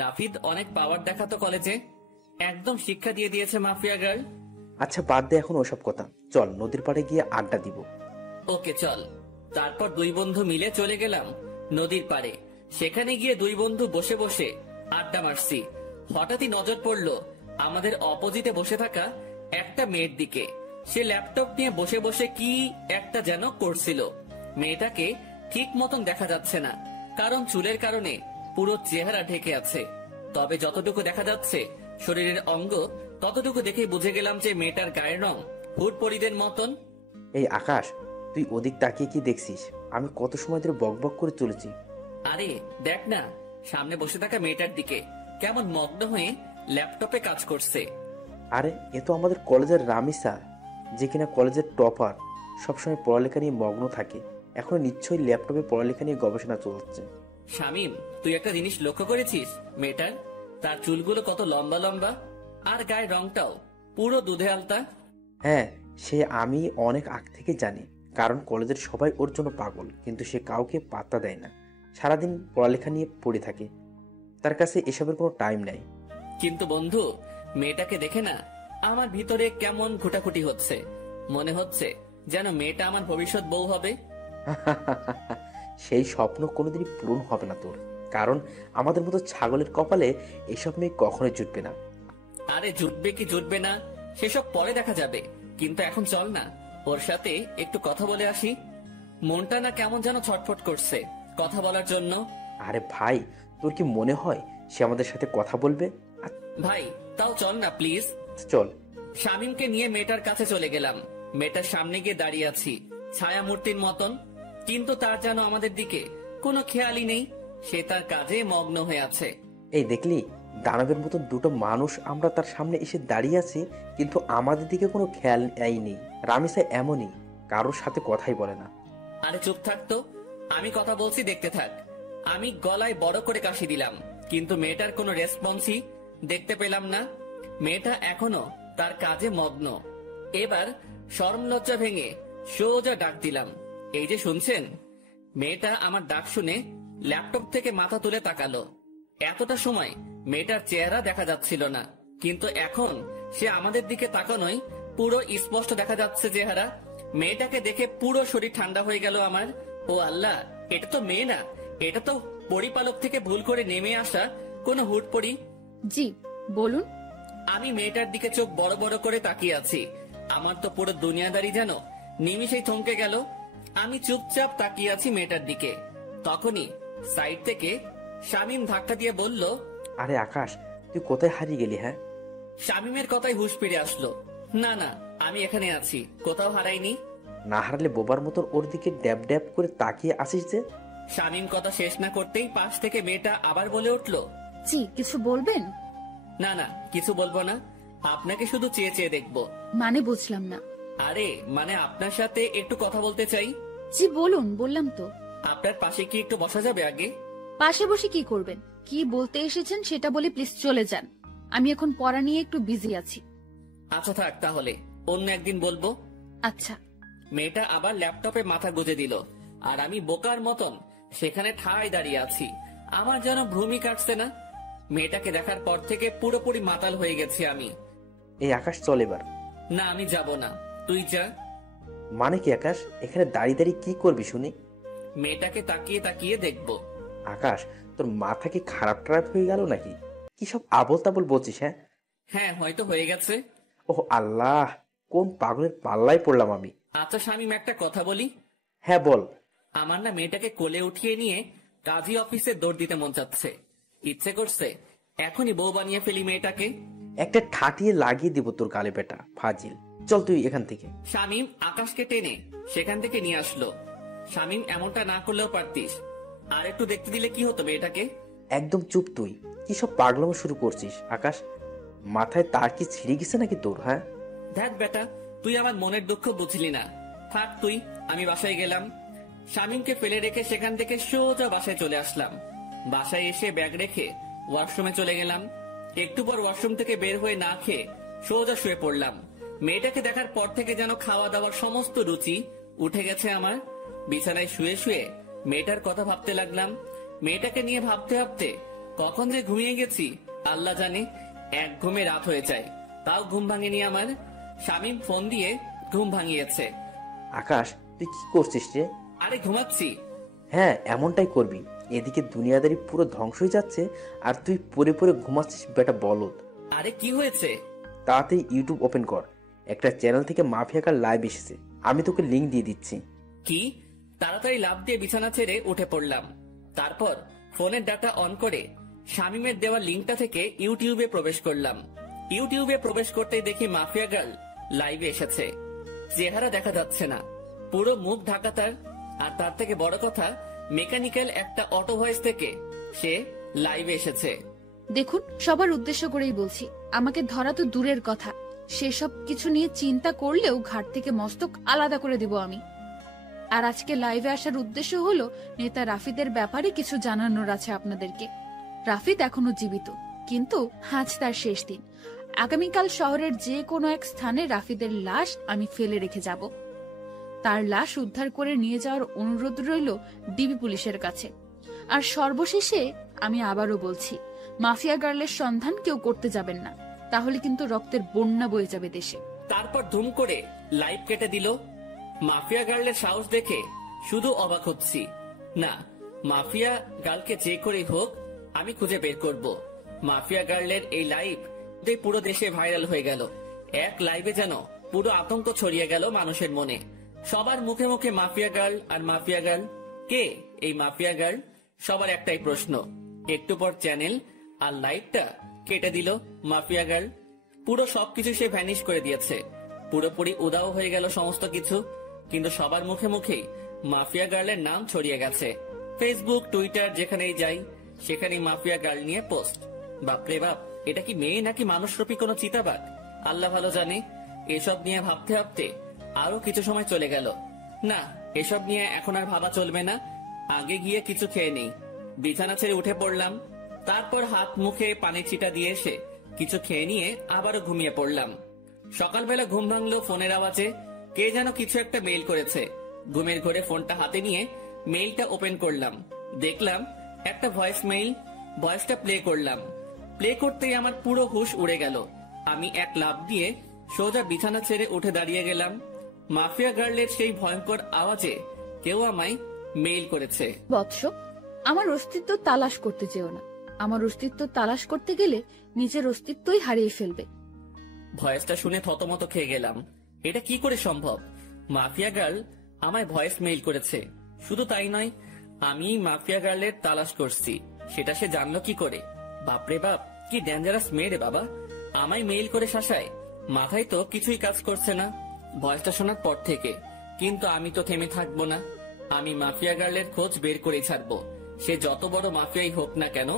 রাফিদ অনেক পাওয়ার দেখাতো কলেজে, একদম শিক্ষা দিয়ে দিয়েছে মাফিয়া গার্ল। আচ্ছা বাদ দে এখন ওসব কথা, চল নদীর পাড়ে গিয়ে আড্ডা দিব। ওকে চল। তারপর দুই বন্ধু মিলে চলে গেলাম নদীর পাড়ে। সেখানে গিয়ে দুই বন্ধু বসে বসে আড্ডা মারছি। হঠাৎই নজর পড়লো আমাদের অপোজিটে বসে থাকা একটা মেয়ের দিকে। সে ল্যাপটপ নিয়ে বসে বসে কি একটা যেন করছিল। মেয়েটাকে ঠিক মতন দেখা যাচ্ছে না, কারণ চুলের কারণে পুরো চেহারা ঢেকে আছে। তবে যতটুকু দেখা যাচ্ছে শরীরের অঙ্গ, ততটুকু দেখে বুঝে গেলাম যে মেয়েটার গায়ের রং হুড়পরিদের মতন। এই আকাশ, তুই ওদিক তাকিয়ে কি দেখছিস? আমি কত সময় ধরে বক বক করে চলেছি। আরে দেখ না, সামনে বসে থাকা মেয়েটার দিকে কেমন মগ্ন হয়ে ল্যাপটপে কাজ করছে। আরে এ তো আমাদের কলেজের রামিসা, যে কিনা কলেজের টপার, সবসময় পড়ালেখা নিয়ে মগ্ন থাকে। এখন নিশ্চয়ই ল্যাপটপে পড়ালেখা নিয়ে গবেষণা চলছে। শামিম, তুই একটা জিনিস লক্ষ্য করেছিস মেয়েটার? তার চুলগুলো কত লম্বা লম্বা, আর গায়ের রংটাও পুরো দুধে আলতা। হ্যাঁ, সে আমি অনেক আগ থেকে জানি, কারণ কলেজের সবাই ওর জন্য পাগল, কিন্তু সে কাউকে পাত্তা দেয় না। সারাদিন পড়ালেখা নিয়ে পড়ে থাকে, তার কাছে এসবের কোনো টাইম নেই। কিন্তু বন্ধু, মেয়েটাকে দেখে না আমার ভিতরে কেমন ঘুটাঘুটি হচ্ছে। মনে হচ্ছে যেন মেয়েটা আমার ভবিষ্যৎ বউ হবে। সেই স্বপ্ন কোনোদিনই পূরণ হবে না তোর, কারণ আমাদের মতো ছাগলের কপালে এসব মেয়ে কখনোই জুটবে না। আরে জুটবে কি জুটবে না সেসব পরে দেখা যাবে, কিন্তু এখন চল না ওর সাথে একটু কথা বলে আসি। মনটা না কেমন যেন ছটফট করছে কথা বলার জন্য। আরে ভাই, তোর কি মনে হয় সে আমাদের সাথে কথা বলবে? ভাই তাও চল না প্লিজ। চল। শামিমকে নিয়ে মেয়েটার কাছে চলে গেলাম। মেয়েটার সামনে গিয়ে দাঁড়িয়ে আছি ছায়া মূর্তির মতন, কিন্তু তার যেন আমাদের দিকে কোনো খেয়ালই নেই। সে তার কাজে মগ্ন হয়ে আছে। এই দেখলি, দানবের মতো দুটো মানুষ আমরা তার সামনে এসে দাঁড়িয়ে আছি, কিন্তু আমাদের দিকে কোনো খেয়াল নেই। রামিসা এমনই, কারোর সাথে কথাই বলে না। আরে চুপ থাকতো, আমি কথা বলছি দেখতে থাক। আমি গলায় বড় করে কাশি দিলাম, কিন্তু মেয়েটার কোনো রেসপন্সই দেখতে পেলাম না। মেয়েটা এখনো তার কাজে মগ্ন। এবার শরম লজ্জা ভেঙে সোজা ডাক দিলাম, এই যে শুনছেন। মেয়েটা আমার ডাক শুনে ল্যাপটপ থেকে মাথা তুলে তাকালো। এতটা সময় মেয়েটার চেহারা দেখা যাচ্ছিল না, কিন্তু এখন সে আমাদের দিকে তাকানোই পুরো স্পষ্ট দেখা যাচ্ছে চেহারা। মেয়েটাকে দেখে পুরো শরীর ঠান্ডা হয়ে গেল আমার। ও আল্লাহ, এটা তো মেয়ে না, এটা তো পরিপালক থেকে ভুল করে নেমে আসা কোনো হুটপড়ি। জি বলুন। আমি মেয়েটার দিকে চোখ বড় বড় করে তাকিয়ে আছি। আমার তো পুরো দুনিয়াদারি যেন নিমিষেই থমকে গেল। আমি চুপচাপ তাকিয়ে আছি মেয়েটার দিকে। তখনই সাইড থেকে শামিম ধাক্কা দিয়ে বলল, আরে আকাশ, তুই কোথায় হারিয়ে গেলি? হ্যাঁ, শামিমের কথায় হুঁশ ফিরে আসলো। না না, আমি এখানে আছি, কোথাও হারাইনি। না হারালে বোবার মতন ওর দিকে ড্যাব ড্যাব করে তাকিয়ে আসিস যে। শামিম কথা শেষ না করতেই পাশ থেকে মেয়েটা আবার বলে উঠল, জি কিছু বলবেন? না না, কিছু বলবো না, আপনাকে শুধু চেয়ে চেয়ে দেখবো। মানে বুঝলাম না। আরে মানে আপনার সাথে একটু কথা বলতে চাই। জি বলুন, বললাম তো। আপনার পাশে কি একটু বসা যাবে? আগে পাশে বসে কি করবেন? কি বলতে এসেছেন সেটা বলে প্লিজ চলে যান। আমি এখন পড়া নিয়ে একটু বিজি আছি। আচ্ছা থাক, তাহলে অন্য একদিন বলবো। আচ্ছা। মেয়েটা আবার ল্যাপটপে মাথা গুজে দিল, আর আমি বোকার মতন সেখানে ঠায় দাঁড়িয়ে আছি। আমার যেন ভ্রুমি কাটছে না। মেয়েটাকে দেখার পর থেকে পুরোপুরি মাতাল হয়ে গেছি আমি। এই আকাশ, চল এবার। না আমি যাব না, তুই যা। মানে কি আকাশ, এখানে দাঁড়িয়ে দাঁড়িয়ে কি করবি শুনি? মেয়েটাকে তাকিয়ে তাকিয়ে দেখবো। আকাশ, তোর মাথা কি খারাপ টারাপ হয়ে গেল নাকি? কি সব আবল তাবল বলছিস? হ্যাঁ হ্যাঁ, হয়তো হয়ে গেছে। ওহ আল্লাহ, কোন পাগলের পাল্লায় পড়লাম আমি। আচ্ছা শামিম, একটা কথা বলি। হ্যাঁ বল। আমার না মেয়েটাকে কোলে উঠিয়ে নিয়ে কাজী অফিসে দৌড় দিতে মন চাচ্ছে। ইচ্ছে করছে এখনই বউ বানিয়ে ফেলি মেয়েটাকে। একটা ঠাটিয়ে লাগিয়ে দিব তোর গালে, বেটা ফাজিল। চল তুই এখান থেকে। শামিম আকাশকে টেনে সেখান থেকে নিয়ে আসলো। শামিম, এমনটা না করলেও পারতিস, আর একটু দেখতে দিলে কি হতো মেয়েটাকে। একদম চুপ তুই, কি সব পাগলামো শুরু করছিস? আকাশ, মাথায় তার কি ছিঁড়ে গেছে নাকি তোর? হ্যাঁ দেখ বেটা, তুই আমার মনের দুঃখ বুঝলি না। থাক তুই, আমি বাসায় গেলাম। শামিমকে ফেলে রেখে সেখান থেকে সোজা বাসায় চলে আসলাম। বাসায় এসে ব্যাগ রেখে ওয়াশরুমে চলে গেলাম। একটু পর ওয়াশরুম থেকে বের হয়ে না খেয়ে সোজা শুয়ে পড়লাম। মেয়েটাকে দেখার পর থেকে যেন খাওয়া দাওয়ার সমস্ত রুচি উঠে গেছে আমার। বিছানায় শুয়ে শুয়ে মেয়েটার কথা ভাবতে লাগলাম। মেয়েটাকে নিয়ে ভাবতে ভাবতে কখন যে ঘুমিয়ে গেছি আল্লাহ জানে। এক ঘুমে রাত হয়ে যায়, তাও ঘুম ভাঙেনি আমার। শামীম ফোন দিয়ে ঘুম ভাঙিয়েছে। আকাশ, তুই কি করছিস রে? আরে ঘুমাচ্ছি। হ্যাঁ, এমনটাই করবি। এদিকে দুনিয়াদারি পুরো ধ্বংস হয়ে যাচ্ছে আর তুই পরে পরে ঘুমাচ্ছিস, বেটা বলদ। আরে কি হয়েছে? তাড়াতাড়ি ইউটিউব ওপেন কর। একটা চ্যানেল থেকে মাফিয়াকার লাইভ এসেছে, আমি তোকে লিংক দিয়ে দিচ্ছি। কি? তাড়াতাড়ি লাফ দিয়ে বিছানা ছেড়ে উঠে পড়লাম। তারপর ফোনের ডাটা অন করে শামীমের দেওয়া লিঙ্কটা থেকে ইউটিউবে প্রবেশ করলাম। ইউটিউবে প্রবেশ করতেই দেখি মাফিয়া গার্ল লাইভে এসেছে। চেহারা দেখা যাচ্ছে না, পুরো মুখ ঢাকা তার। আর তার থেকে বড় কথা, মেকানিক্যাল একটা অটো ভয়েস থেকে সে লাইভে এসেছে। দেখুন, সবার উদ্দেশ্য করেই বলছি, আমাকে ধরা তো দূরের কথা, সেসব কিছু নিয়ে চিন্তা করলেও ঘাট থেকে মস্তক আলাদা করে দিব আমি। আর আজকে লাইভে আসার উদ্দেশ্য হলো নেতা রাফিদের ব্যাপারে কিছু জানানোর আছে আপনাদেরকে। রাফিদ এখনো জীবিত, কিন্তু আজ তার শেষ দিন। আগামীকাল শহরের যে কোনো এক স্থানে রাফিদের লাশ আমি ফেলে রেখে যাব। তার লাশ উদ্ধার করে নিয়ে যাওয়ার অনুরোধ রইল ডিবি পুলিশের কাছে। আর সর্বশেষে আমি আবারও বলছি, মাফিয়া গার্লের সন্ধান কেউ করতে যাবেন না, তাহলে কিন্তু রক্তের বন্যা বয়ে যাবে দেশে। তারপর ধুম করে লাইভ কেটে দিল। মাফিয়া গার্লের সাহস দেখে শুধু অবাক হচ্ছি। না, মাফিয়া গার্লকে যে করেই হোক আমি খুঁজে বের করব। মাফিয়া গার্লের এই লাইভ পুরো দেশে ভাইরাল হয়ে গেল। এক লাইভে যেন পুরো আতঙ্ক ছড়িয়ে গেল মানুষের মনে। সবার মুখে মুখে মাফিয়া গার্ল আর মাফিয়া গার্ল। কে এই মাফিয়া গার্ল? সবার একটাই প্রশ্ন। একটু পর চ্যানেল আর লাইভটা কেটে দিল মাফিয়া গার্ল। পুরো সবকিছু সে ভ্যানিশ করে দিয়েছে। পুরোপুরি উদাও হয়ে গেল সমস্ত কিছু। কিন্তু সবার মুখে মুখেই মাফিয়া গার্লের নাম ছড়িয়ে গেছে। ফেসবুক, টুইটার যেখানেই যাই সেখানেই মাফিয়া গার্ল নিয়ে পোস্ট। বাপরে বাপ, এটা কি মেয়ে নাকি মানুষরূপী কোনো চিতাবাঘ? আল্লাহ ভালো জানে। এসব নিয়ে ভাবতে ভাবতে আরো কিছু সময় চলে গেল। না, এসব নিয়ে এখন আর ভাবা চলবে না, আগে গিয়ে কিছু খেয়ে নেই। বিছানা ছেড়ে উঠে পড়লাম। তারপর হাত মুখে পানির ছিটা দিয়ে এসে কিছু খেয়ে নিয়ে আবারও ঘুমিয়ে পড়লাম। সকালবেলা ঘুম ভাঙলো ফোনের আওয়াজে। কে যেন কিছু একটা মেইল করেছে। ঘুমের ঘরে ফোনটা হাতে নিয়ে মেইলটা ওপেন করলাম। দেখলাম একটা ভয়েস মেইল। ভয়েসটা প্লে করলাম। প্লে করতেই আমার পুরো হুশ উড়ে গেল। আমি এক লাফ দিয়ে সোজা বিছানা ছেড়ে উঠে দাঁড়িয়ে গেলাম। মাফিয়া গার্লের সেই ভয়ঙ্কর আওয়াজে কেউ আমায় মেইল করেছে। বৎস, আমার অস্তিত্ব তালাশ করতে যেও না। আমার অস্তিত্ব তালাশ করতে গেলে নিজের অস্তিত্বই হারিয়ে ফেলবে। ভয়েসটা শুনে থতমত খেয়ে গেলাম। এটা কি করে সম্ভব? মাফিয়া গার্ল আমায় ভয়েস মেইল করেছে। শুধু তাই নয়, আমি মাফিয়া গার্লের তালাশ করছি সেটা সে জানলো কি করে? বাপরে বাপ, কি ডেঞ্জারাস মেয়ে রে বাবা! আমায় মেইল করে শাসায়। মাথায় তো কিছুই কাজ করছে না ভয়েসটা শোনার পর থেকে। কিন্তু আমি তো থেমে থাকবো না। আমি মাফিয়া গার্লের খোঁজ বের করে ছাড়বো। সে যত বড় মাফিয়াই হোক না কেন,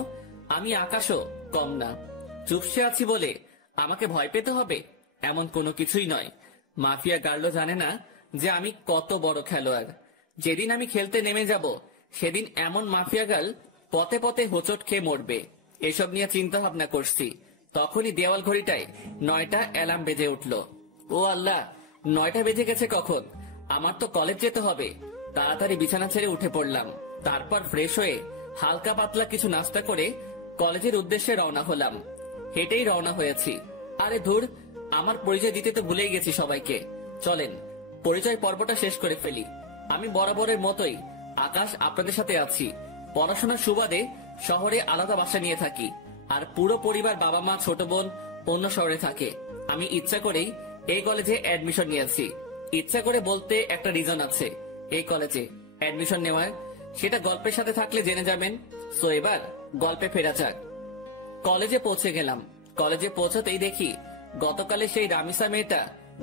আমি আকাশও কম না। চুপসে আছি বলে আমাকে ভয় পেতে হবে এমন কোনো কিছুই নয়। মাফিয়া গার্লও জানে না যে আমি কত বড় খেলোয়াড়। যেদিন আমি খেলতে নেমে যাব সেদিন এমন মাফিয়া গার্ল পথে পথে হোঁচট খেয়ে মরবে। এসব নিয়ে চিন্তা ভাবনা করছি। তখনই দেওয়াল ঘড়িটায় 9টা অ্যালার্ম বেজে উঠল। ও আল্লাহ, 9টা বেজে গেছে কখন? আমার তো কলেজ যেতে হবে। তাড়াতাড়ি বিছানা ছেড়ে উঠে পড়লাম। তারপর ফ্রেশ হয়ে হালকা পাতলা কিছু নাস্তা করে কলেজের উদ্দেশ্যে রওনা হলাম। হেঁটেই রওনা হয়েছি। আরে ধুর, আমার পরিচয় দিতে তো ভুলেই গেছি সবাইকে। চলেন পরিচয় পর্বটা শেষ করে ফেলি। আমি বরাবরের মতোই আকাশ, আপনাদের সাথে আছি। পড়াশোনার সুবাদে শহরে আলাদা বাসা নিয়ে থাকি। আর পুরো পরিবার, বাবা মা, ছোট বোন অন্য শহরে থাকে। আমি ইচ্ছা করেই এই কলেজে অ্যাডমিশন নিয়েছি। ইচ্ছা করে বলতে একটা রিজন আছে এই কলেজে অ্যাডমিশন নেওয়ার, সেটা গল্পের সাথে থাকলে জেনে যাবেন। সো এবার গল্পে ফেরা যাক। কলেজে পৌঁছে গেলাম। কলেজে পৌঁছাতেই দেখি গতকালে সেই রামিসা মেয়েটা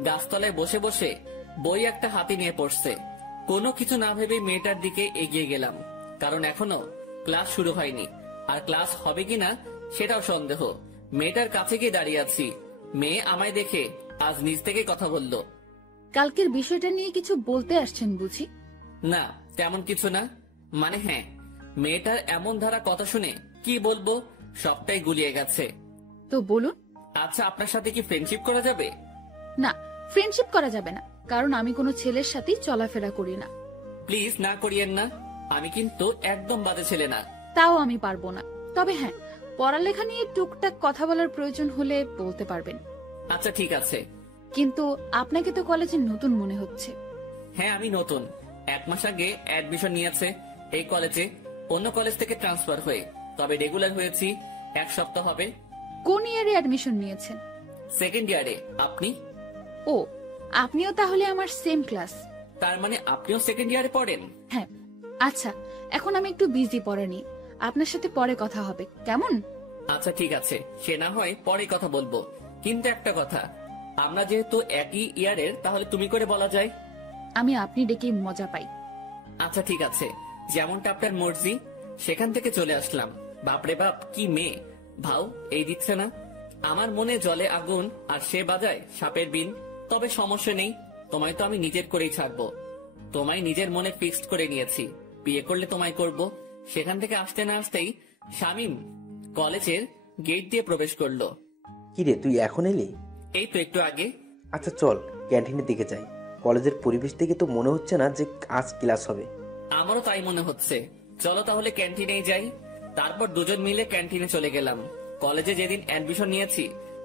গাছতলায় বসে বসে বই একটা হাতে নিয়ে পড়ছে। কোনো কিছু না ভেবে মেয়েটার দিকে এগিয়ে গেলাম, কারণ এখনো ক্লাস শুরু হয়নি। আর ক্লাস হবে কিনা সেটাও সন্দেহ। মেয়েটার কাছে গিয়ে দাঁড়িয়ে আছি। মেয়ে আমায় দেখে আজ নিজ থেকে কথা বলল। কালকের বিষয়টা নিয়ে কিছু বলতে আসছেন বুঝি? না, তেমন কিছু না। মানে হ্যাঁ, মেয়েটার এমন ধারা কথা শুনে কি বলবো, সবটাই গুলিয়ে গেছে। তো বলুন। আচ্ছা, আপনার সাথে কি ফ্রেন্ডশিপ করা যাবে? না, ফ্রেন্ডশিপ করা যাবে না, কারণ আমি কোনো ছেলের সাথেই চলাফেরা করি না। প্লিজ না করিয়েন না। আমি কিন্তু একদম বাজে ছেলে না। তাও আমি পারবো না। তবে হ্যাঁ, পড়ালেখা নিয়ে টুকটাক কথা বলার প্রয়োজন হলে বলতে পারবেন। আচ্ছা ঠিক আছে। কিন্তু আপনাকে তো কলেজে নতুন মনে হচ্ছে। হ্যাঁ আমি নতুন, 1 মাস আগে অ্যাডমিশন নিয়েছে এই কলেজে, অন্য কলেজ থেকে ট্রান্সফার হয়ে, তবে রেগুলার হয়েছি 1 সপ্তাহ হবে। কোন ইয়ারে অ্যাডমিশন নিয়েছেন? 2nd ইয়ারে। আপনি? ও, আপনিও তাহলে আমার সেম ক্লাস। তার মানে আপনিও 2nd ইয়ারে পড়েন? হ্যাঁ। আচ্ছা, এখন আমি একটু বিজি, পড়া নিয়ে আপনার সাথে পরে কথা হবে, কেমন? আচ্ছা ঠিক আছে, সে না হয় পরে কথা বলবো, কিন্তু একটা কথা, আমরা যেহেতু একই ইয়ারের, তাহলে তুমি করে বলা যায়। আমি আপনি ডেকেই মজা পাই। আচ্ছা ঠিক আছে, যেমনটা আপনার মর্জি। সেখান থেকে চলে আসলাম। বাপরে বাপ, কি মেয়ে! ভাও এই দিচ্ছে না। আমার মনে জলে আগুন, আর সে বাজায় সাপের বিন। তবে সমস্যা নেই, তোমায় তো আমি নিজের করেই ছাড়বো। তোমায় নিজের মনে ফিক্সড করে নিয়েছি, বিয়ে করলে তোমায় করব। সেখান থেকে আসতে না আসতেই শামীম কলেজের গেট দিয়ে প্রবেশ করলো। কিরে, তুই এখন এলি? এই তো একটু আগে। আচ্ছা চল ক্যান্টিনের দিকে যাই। কলেজের পরিবেশ দেখে তো মনে হচ্ছে না যে আজ ক্লাস হবে। আমারও তাই মনে হচ্ছে। চলো তাহলে ক্যান্টিনেই যাই। তারপর দুজন মিলে ক্যান্টিনে চলে গেলাম। কলেজে যেদিন অ্যাডমিশন নিয়েছি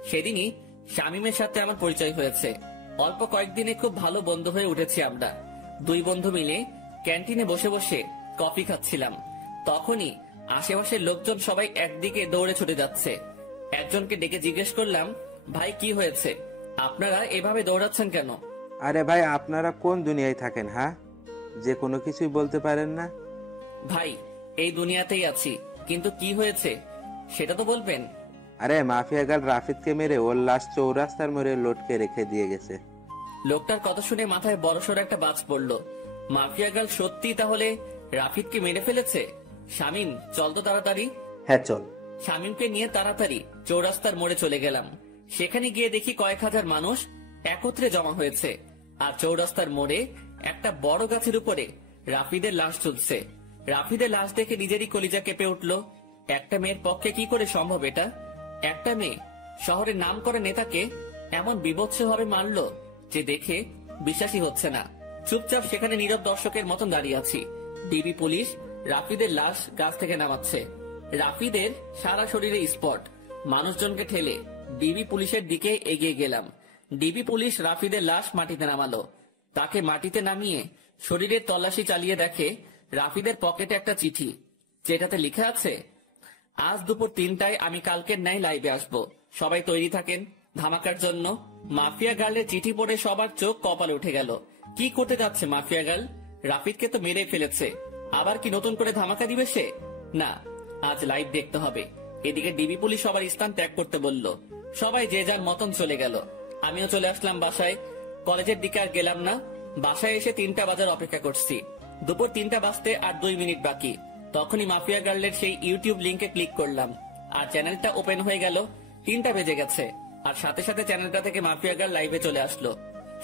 সেদিনই শামীমের সাথে আমার পরিচয় হয়েছে। অল্প কয়েকদিনে খুব ভালো বন্ধু হয়ে উঠেছি আমরা। 2 বন্ধু মিলে ক্যান্টিনে বসে বসে কফি খাচ্ছিলাম। তখনই আশেপাশের লোকজন সবাই একদিকে দৌড়ে ছুটে যাচ্ছে। একজনকে ডেকে জিজ্ঞেস করলাম, ভাই কি হয়েছে, আপনারা এভাবে দৌড়াচ্ছেন কেন? আরে ভাই, আপনারা কোন দুনিয়ায় থাকেন? হ্যাঁ, যে কোনো কিছুই বলতে পারেন না? ভাই এই দুনিয়াতেই আছি, কিন্তু কি হয়েছে সেটা তো বলবেন। আরে মাফিয়া গাল রাফিদকে মেরে ওর লাশ চৌরাস্তার মোড়ে লটকে রেখে দিয়ে গেছে। লোকটার কথা শুনে মাথায় বড়সড় একটা বাজ পড়লো। মাফিয়া গার্ল সত্যি তাহলে রাফিদকে মেরে ফেলেছে? শামীম চল তো তাড়াতাড়ি। হ্যাঁ চল। শামীমকে নিয়ে তাড়াতাড়ি চৌরাস্তার মোড়ে চলে গেলাম। সেখানে গিয়ে দেখি কয়েক হাজার মানুষ একত্রে জমা হয়েছে, আর চৌরাস্তার মোড়ে একটা বড় গাছের উপরে রাফিদের লাশ ঝুলছে। রাফিদের লাশ দেখে নিজেরই কলিজা কেঁপে উঠলো। একটা মেয়ের পক্ষে কি করে সম্ভব এটা? একটা মেয়ে শহরের নাম করা নেতাকে এমন বিভৎস ভাবে মারলো যে দেখে বিশ্বাসই হচ্ছে না। চুপচাপ সেখানে নীরব দর্শকের মতন দাঁড়িয়ে আছি। ডিবি পুলিশ রাফিদের লাশ গাছ থেকে নামাচ্ছে। রাফিদের সারা শরীরে স্পট। মানুষজনকে ঠেলে ডিবি পুলিশের দিকে এগিয়ে গেলাম। ডিবি পুলিশ রাফিদের লাশ মাটিতে নামালো। তাকে মাটিতে নামিয়ে শরীরের তল্লাশি চালিয়ে দেখে রাফিদের পকেটে একটা চিঠি, যেটাতে লেখা আছে, আজ দুপুর 3টায় আমি কালকের ন্যায় লাইভে আসবো, সবাই তৈরি থাকেন ধামাকার জন্য। মাফিয়া গার্লের চিঠি পড়ে সবার চোখ কপালে উঠে গেল। কি করতে যাচ্ছে মাফিয়া গার্ল? রাফিদকে তো মেরে ফেলেছে, আবার কি নতুন করে ধামাকা দিবে সে? না, আজ লাইভ দেখতে হবে। এদিকে ডিবি পুলিশ সবার স্থান ত্যাগ করতে বলল। সবাই যে যার মতন চলে গেল। আমিও চলে আসলাম বাসায়। কলেজের দিকে আর গেলাম না। বাসায় এসে 3টা বাজার অপেক্ষা করছি। দুপুর 3টা বাজতে আর 2 মিনিট বাকি। তখনই মাফিয়া গার্লের সেই ইউটিউব লিংকে ক্লিক করলাম, আর চ্যানেলটা ওপেন হয়ে গেল। 3টা বেজে গেছে, আর সাথে সাথে চ্যানেলটা থেকে মাফিয়া গার্ল লাইভে চলে আসলো।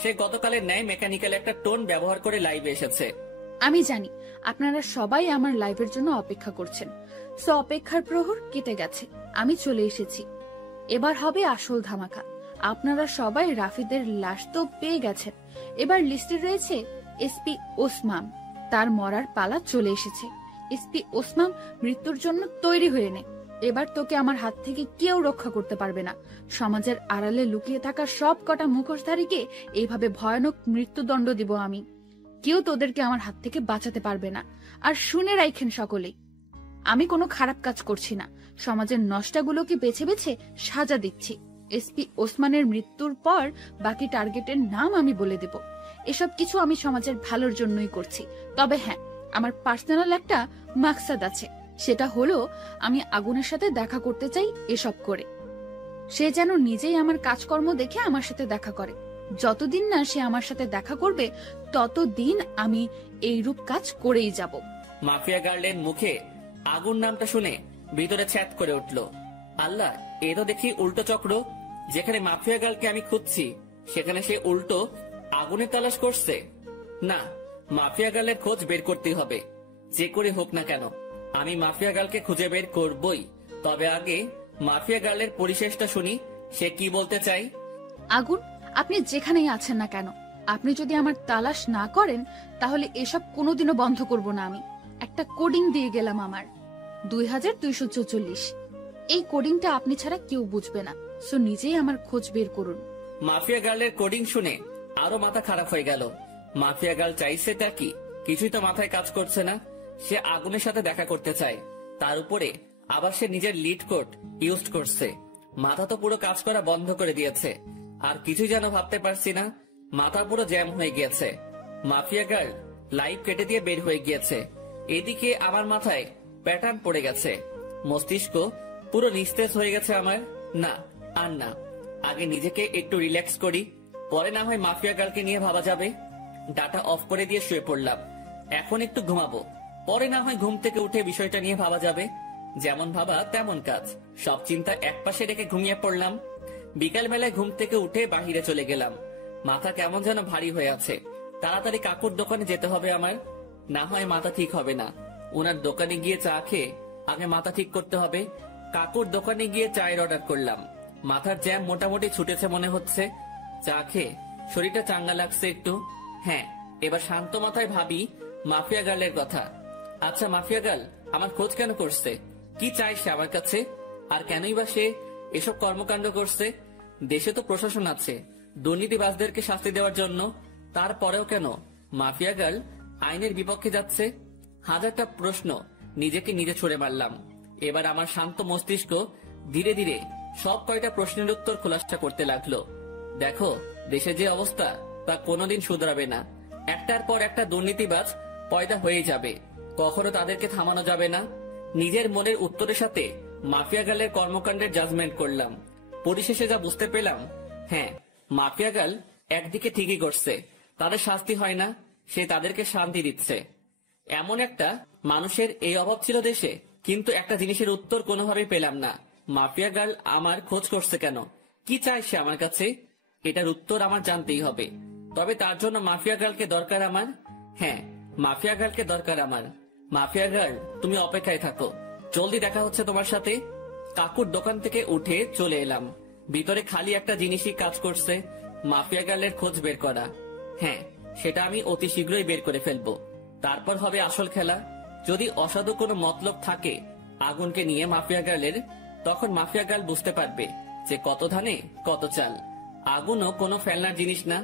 সে গতকালের ন্যায় মেকানিক্যাল একটা টোন ব্যবহার করে লাইভে এসেছে। আমি জানি আপনারা সবাই আমার লাইভের জন্য অপেক্ষা করছেন, সো অপেক্ষার প্রহর কেটে গেছে, আমি চলে এসেছি। এবার হবে আসল ধামাকা। আপনারা সবাই রাফিদের লাশ তো পেয়ে গেছেন, এবার লিস্টে রয়েছে এসপি ওসমান। তার মরার পালা চলে এসেছে। এসপি ওসমান, মৃত্যুর জন্য তৈরি হয়ে নে। এবার তোকে আমার হাত থেকে কেউ রক্ষা করতে পারবে না। সমাজের আড়ালে লুকিয়ে থাকা সব কটা মুখোশধারীকে এইভাবে ভয়ানক মৃত্যুদণ্ড দিব আমি। কেউ তোদেরকে আমার হাত থেকে বাঁচাতে পারবে না। আর শুনে রাখেন সকলেই, আমি কোনো খারাপ কাজ করছি না, সমাজের নষ্টাগুলোকে বেছে বেছে সাজা দিচ্ছি। এসপি ওসমানের মৃত্যুর পর বাকি টার্গেটের নাম আমি বলে দেব। এসব কিছু আমি সমাজের ভালোর জন্যই করছি। তবে হ্যাঁ, আমার পার্সোনাল একটা মাকসাদ আছে, সেটা হলো আমি আগুনের সাথে দেখা করতে চাই। এসব করে সে যেন নিজেই আমার কাজকর্ম দেখে আমার সাথে দেখা করে। যতদিন না সে আমার সাথে দেখা করবে ততদিন আমি এই রূপ কাজ করেই যাব। মাফিয়া গার্লের মুখে আগুন নামটা শুনে ভিতরে ছ্যাদ করে উঠল। আল্লাহ, এ তো দেখি উল্টো চক্র। যেখানে মাফিয়া গার্লকে আমি খুঁজছি সেখানে সে উল্টো আগুনের তালাশ করছে। না, মাফিয়া গার্লের খোঁজ বের করতেই হবে, যে করে হোক না কেন। আমি মাফিয়া গার্লকে খুঁজে বের করবই। তবে আগে মাফিয়া গার্লের পরিশেষটা শুনি, সে কি বলতে চাই। আগুন, আপনি যেখানেই আছেন না কেন, আপনি যদি আমার তালাশ না করেন তাহলে এসব কোনোদিনও বন্ধ করব না। আমি একটা কোডিং দিয়ে গেলাম আমার। 2244। এই কোডিংটা আপনি ছাড়া কেউ বুঝবে না, সো নিজেই আমার খোঁজ বের করুন। মাফিয়া গার্লের কোডিং শুনে আরো মাথা খারাপ হয়ে গেল। মাফিয়া গার্ল চাইছেটা কি? কিছুই তো মাথায় কাজ করছে না। সে আগুনের সাথে দেখা করতে চায়, তার উপরে আবার সে নিজের লিড কোড ইউজ করছে। মাথা তো পুরো কাজ করা বন্ধ করে দিয়েছে, আর কিছুই যেন ভাবতে পারছি না। মাথা পুরো জ্যাম হয়ে গিয়েছে। মাফিয়া গার্ল লাইভ কেটে দিয়ে বের হয়ে গিয়েছে। এদিকে আমার মাথায় প্যাটার্ন পড়ে গেছে, মস্তিষ্ক পুরো নিস্তেজ হয়ে গেছে আমার। না, আর না, আগে নিজেকে একটু রিল্যাক্স করি, পরে না হয় মাফিয়া গার্লকে নিয়ে ভাবা যাবে। ডাটা অফ করে দিয়ে শুয়ে পড়লাম। এখন একটু ঘুমাবো, পরে না হয় ঘুম থেকে উঠে বিষয়টা নিয়ে ভাবা যাবে। যেমন ভাবা তেমন কাজ, সব চিন্তা একপাশে রেখে ঘুমিয়ে পড়লাম। বিকাল বেলায় ঘুম থেকে উঠে বাহিরে চলে গেলাম। মাথা কেমন যেন ভারী হয়ে আছে। তাড়াতাড়ি কাকুর দোকানে যেতে হবে আমার, না হয় মাথা ঠিক হবে না। ওনার দোকানে গিয়ে চা খেয়ে আগে মাথা ঠিক করতে হবে। কাকুর দোকানে গিয়ে চায়ের অর্ডার করলাম। মাথার জ্যাম মোটামুটি ছুটেছে মনে হচ্ছে। চা খেয়ে শরীরটা চাঙ্গা লাগছে একটু। হ্যাঁ, এবার শান্ত মাথায় ভাবি মাফিয়া গার্লের কথা। আচ্ছা, মাফিয়া গার্ল আমার খোঁজ কেন করছে? কি চাই সে আমার কাছে? আর কেনই বা সে এসব কর্মকাণ্ড করছে? দেশে তো প্রশাসন আছে দুর্নীতিবাজদেরকে শাস্তি দেওয়ার জন্য, তারপরেও কেন মাফিয়া গার্ল আইনের বিপক্ষে যাচ্ছে? হাজারটা প্রশ্ন নিজেকে নিজে ছুড়ে মারলাম। এবার আমার শান্ত মস্তিষ্ক ধীরে ধীরে সব কয়টা প্রশ্নের উত্তর খোলাসা করতে লাগলো। দেখো, দেশে যে অবস্থা তা কোনোদিন শুধরাবে না। একটার পর একটা দুর্নীতিবাজ পয়দা হয়ে যাবে, কখনো তাদেরকে থামানো যাবে না। নিজের মনের উত্তরের সাথে মাফিয়া গার্লের কর্মকাণ্ডের জাজমেন্ট করলাম। পরিশেষে যা বুঝতে পেলাম, হ্যাঁ, মাফিয়া গার্ল একদিকে ঠিকই করছে, তাদের শাস্তি হয় না, সে তাদেরকে শান্তি দিচ্ছে। এমন একটা মানুষের এই অভাব ছিল দেশে, কিন্তু একটা জিনিসের উত্তর কোনোভাবেই পেলাম না। মাফিয়া গার্ল আমার খোঁজ করছে কেন? কি চায় সে আমার কাছে? এটার উত্তর আমার জানতেই হবে। তবে তার জন্য মাফিয়া গার্লকে দরকার আমার। হ্যাঁ, মাফিয়া গার্লকে দরকার আমার। মাফিয়া গার্ল, তুমি অপেক্ষায় থাকো, জলদি দেখা হচ্ছে তোমার সাথে। কাকুর দোকান থেকে উঠে চলে এলাম। ভিতরে খালি একটা জিনিসই কাজ করছে, মাফিয়া গার্লের খোঁজ বের করা। হ্যাঁ, সেটা আমি অতি শীঘ্রই বের করে ফেলবো। তারপর হবে আসল খেলা। যদি অসাধু কোনো মতলব থাকে আগুনকে নিয়ে মাফিয়া গার্লের, তখন মাফিয়া গার্ল বুঝতে পারবে যে কত ধানে কত চাল। আগুনও কোনো ফেলনার জিনিস না,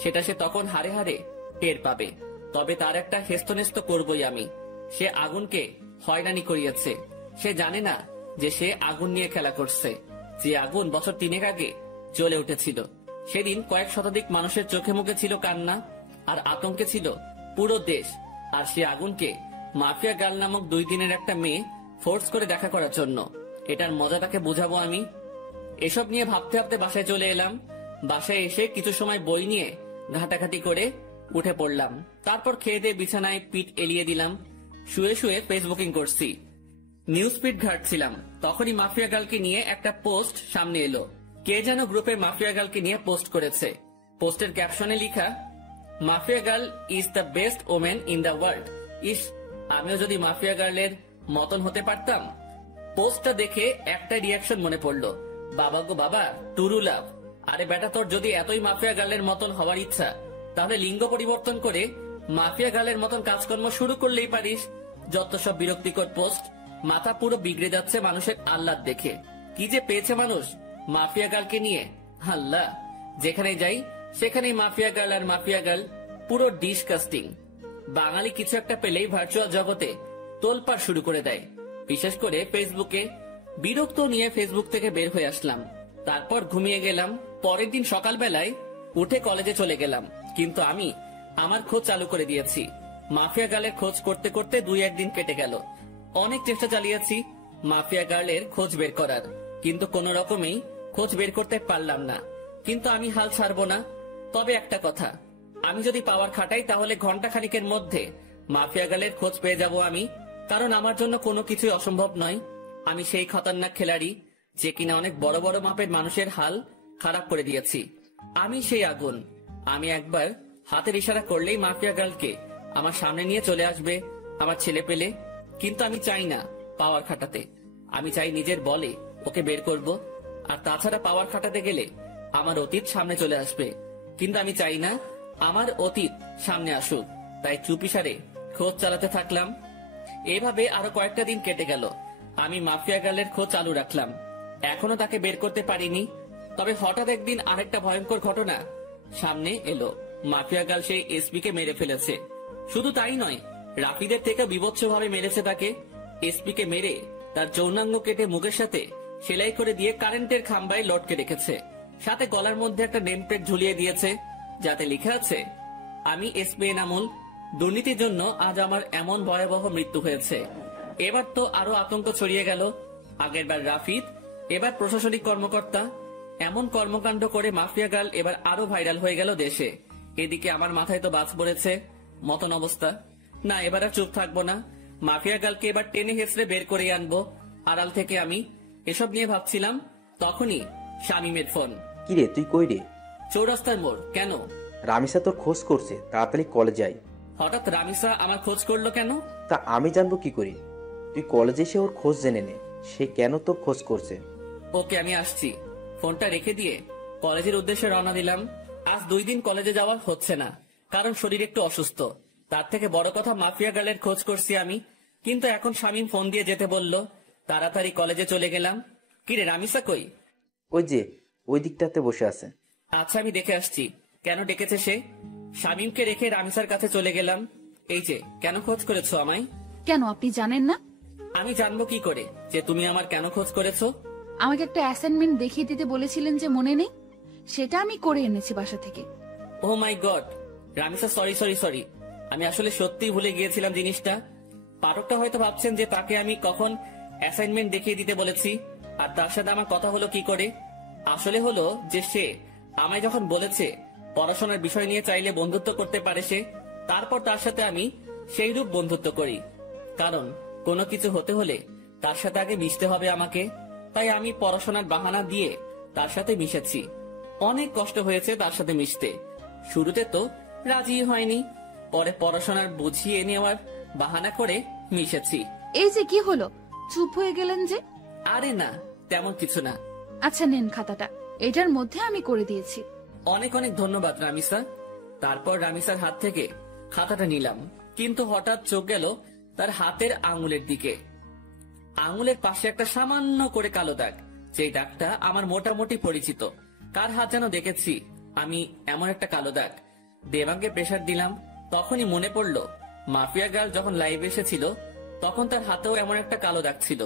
সেটা সে তখন হারে হারে টের পাবে। তবে তার একটা হেস্তনেস্ত করবই আমি। সে আগুনকে হয়রানি করিয়েছে। সে জানে না যে সে আগুন নিয়ে খেলা করছে, যে আগুন বছর 3 আগে জ্বলে উঠেছিল। সেদিন কয়েক শতাধিক মানুষের চোখে মুখে ছিল কান্না, আর আতঙ্কে ছিল পুরো দেশ। আর সে আগুনকে মাফিয়া গার্ল নামক 2 দিনের একটা মেয়ে ফোর্স করে দেখা করার জন্য। এটার মজাটাকে বুঝাবো আমি। এসব নিয়ে ভাবতে ভাবতে বাসায় চলে এলাম। বাসায় এসে কিছু সময় বই নিয়ে ঘাটাঘাটি করে উঠে পড়লাম। তারপর খেয়ে দিয়ে বিছানায় পিঠ এলিয়ে দিলাম। শুয়ে শুয়ে ফেসবুকিং করছি, নিউজ ফিড ঘাটছিলাম। তখনই মাফিয়া গার্লকে নিয়ে একটা পোস্ট সামনে এলো। কে যেন গ্রুপে মাফিয়া গার্লকে নিয়ে পোস্ট করেছে। পোস্টের ক্যাপশনে লেখা, mafia girl is the best women in the world. ইস, আমিও যদি মাফিয়া গার্লের মতন হতে পারতাম। পোস্টটা দেখে একটা রিয়াকশন মনে পড়লো, বাবা গো বাবা, টুরু লাভ। আরে বেটা, তোর যদি এতই মাফিয়া গার্লের মতন হওয়ার ইচ্ছা, তাহলে লিঙ্গ পরিবর্তন করে মাফিয়া গার্লের মতন কাজকর্ম শুরু করলেই পারিস। যত সব বিরক্তিকর পোস্ট, মাথা পুরো বিগড়ে যাচ্ছে মানুষের আহ্লাদ দেখে। কি যে পেয়েছে মানুষ মাফিয়া গার্লকে নিয়ে, আল্লাহ। যেখানে যাই সেখানেই মাফিয়া গার্ল আর মাফিয়া গার্ল, পুরো ডিসকাস্টিং। বাঙালি কিছু একটা পেলেই ভার্চুয়াল জগতে তোলপাড় শুরু করে দেয়, বিশেষ করে ফেসবুকে। বিরক্ত নিয়ে ফেসবুক থেকে বের হয়ে আসলাম। তারপর ঘুমিয়ে গেলাম। পরের দিন সকালবেলায় উঠে কলেজে চলে গেলাম। কিন্তু আমি আমার খোঁজ চালু করে দিয়েছি। মাফিয়া গার্লের খোঁজ করতে করতে 2-1 দিন কেটে গেল। অনেক চেষ্টা চালিয়েছি মাফিয়া গার্লের খোঁজ বের করার, কিন্তু কোন রকমেই খোঁজ বের করতে পারলাম না। কিন্তু আমি হাল ছাড়বো না। তবে একটা কথা, আমি যদি পাওয়ার খাটাই তাহলে ঘন্টা খানিকের মধ্যে মাফিয়া গার্লের খোঁজ পেয়ে যাব আমি। কারণ আমার জন্য কোনো কিছুই অসম্ভব নয়। আমি সেই খতরনাক খেলাড়ি যে কিনা অনেক বড় বড় মাপের মানুষের হাল খারাপ করে দিয়েছি। আমি সেই আগুন। আমি একবার হাতের ইশারা করলেই মাফিয়া গার্লকে আমার সামনে নিয়ে চলে আসবে আমার ছেলে পেলে। কিন্তু আমি চাই না পাওয়ার খাটাতে। আমি চাই নিজের বলে ওকে বের করব। আর তাছাড়া পাওয়ার খাটাতে গেলে আমার অতীত সামনে চলে আসবে। কিন্তু আমি চাই না আমার অতীত সামনে আসুক। তাই চুপিসারে খোঁজ চালাতে থাকলাম। এভাবে আরো কয়েকটা দিন কেটে গেল। আমি মাফিয়া গার্লের খোঁজ চালু রাখলাম। এখনো তাকে বের করতে পারিনি। তবে হঠাৎ একদিন আরেকটা ভয়ঙ্কর ঘটনা সামনে এলো। মাফিয়া গার্ল সেই এসপি কে মেরে ফেলেছে। শুধু তাই নয়, রাফিদের থেকে বিভৎসভাবে মেরেছে তাকে। এসপি কে মেরে তার যৌনাঙ্গ কেটে মুখের সাথে সেলাই করে দিয়ে কারেন্টের খাম্বায় লটকে রেখেছে। সাথে গলার মধ্যে একটা নেম প্লেট ঝুলিয়ে দিয়েছে, যাতে লেখা আছে, আমি এসপি এনামুল, দুর্নীতির জন্য আজ আমার এমন ভয়াবহ মৃত্যু হয়েছে। এবার তো আরো আতঙ্ক ছড়িয়ে গেল। আগেরবার রাফিদ, এবার প্রশাসনিক কর্মকর্তা। এমন কর্মকাণ্ড করে মাফিয়া গার্ল এবার আরো ভাইরাল হয়ে গেল দেশে। এদিকে আমার মাথায় তো বাজ পড়েছে মতন অবস্থা। না, এবার আর চুপ থাকবো না। মাফিয়া গার্লকে এবার টেনে হেসড়ে বের করে আনবো আড়াল থেকে। আমি এসব নিয়ে ভাবছিলাম, তখনই শামীমের ফোন। কিরে তুই কই রে? চৌরাস্তার মোড়। কেন? রামিসা তোর খোঁজ করছে, তাড়াতাড়ি কলেজ যাই। হঠাৎ রামিসা আমার খোঁজ করলো কেন? তা আমি জানবো কি করি? তুই কলেজে এসে ওর খোঁজ জেনে নে, সে কেন তোর খোঁজ করছে। ওকে, আমি আসছি। ফোনটা রেখে দিয়ে কলেজের উদ্দেশ্যে রওনা দিলাম। আজ 2 দিন কলেজে যাওয়া হচ্ছে না, কারণ শরীর একটু অসুস্থ। তার থেকে বড় কথা, মাফিয়া গার্লের খোঁজ করছি আমি। কিন্তু এখন শামীম ফোন দিয়ে যেতে বলল। তাড়াতাড়ি কলেজে চলে গেলাম। কিরে, রামিসা কই? ওই যে ওই দিকটাতে বসে আছে। আচ্ছা, আমি দেখে আসছি কেন ডেকেছে সে। শামীমকে রেখে রামিসার কাছে চলে গেলাম। এই যে, কেন খোঁজ করেছো আমায়? কেন, আপনি জানেন না? আমি জানবো কি করে যে তুমি আমার কেন খোঁজ করেছো? আমাকে একটা অ্যাসাইনমেন্ট দেখিয়ে দিতে বলেছিলেন যে, মনে নেই? সেটা আমি করে এনেছি বাসা থেকে। Oh my God, Ramisa, sorry sorry sorry. আমি আসলে সত্যিই ভুলে গিয়েছিলাম জিনিসটা। পাঠকটা হয়তো ভাবছেন যে তাকে আমি কখন অ্যাসাইনমেন্ট দেখিয়ে দিতে বলেছি, আর তার সাথে আমার কথা হলো কি করে। আসলে হলো যে সে আমায় যখন বলেছে পড়াশোনার বিষয় নিয়ে চাইলে বন্ধুত্ব করতে পারে সে, তারপর তার সাথে আমি সেই রূপ বন্ধুত্ব করি। কারণ কোনো কিছু হতে হলে তার সাথে আগে মিশতে হবে আমাকে। তাই আমি পড়াশোনার বাহানা দিয়ে তার সাথে মিশেছি। অনেক কষ্ট হয়েছে তার সাথে মিশতে। শুরুতে তো রাজি হয়নি, পরে পড়াশোনার বুঝিয়ে নেওয়ার বাহানা করে মিশেছি। এই যে কি হলো, চুপ হয়ে গেলেন যে? আরে না, তেমন কিছু না। আচ্ছা নেন খাতাটা, এটার মধ্যে আমি করে দিয়েছি। অনেক অনেক ধন্যবাদ রামিসা। তারপর রামিসার হাত থেকে খাতাটা নিলাম, কিন্তু হঠাৎ চোখ গেল তার হাতের আঙুলের দিকে। আঙুলের পাশে একটা সামান্য করে কালো দাগ, যেই দাগটা আমার মোটামুটি পরিচিত। কার হাত যেন দেখেছি আমি এমন একটা কালো দাগ। দেবাঙ্গে প্রেসার দিলাম, তখনই মনে পড়লো মাফিয়া গার্ল যখন লাইভে এসেছিল তখন তার হাতেও এমন একটা কালো দাগ ছিল।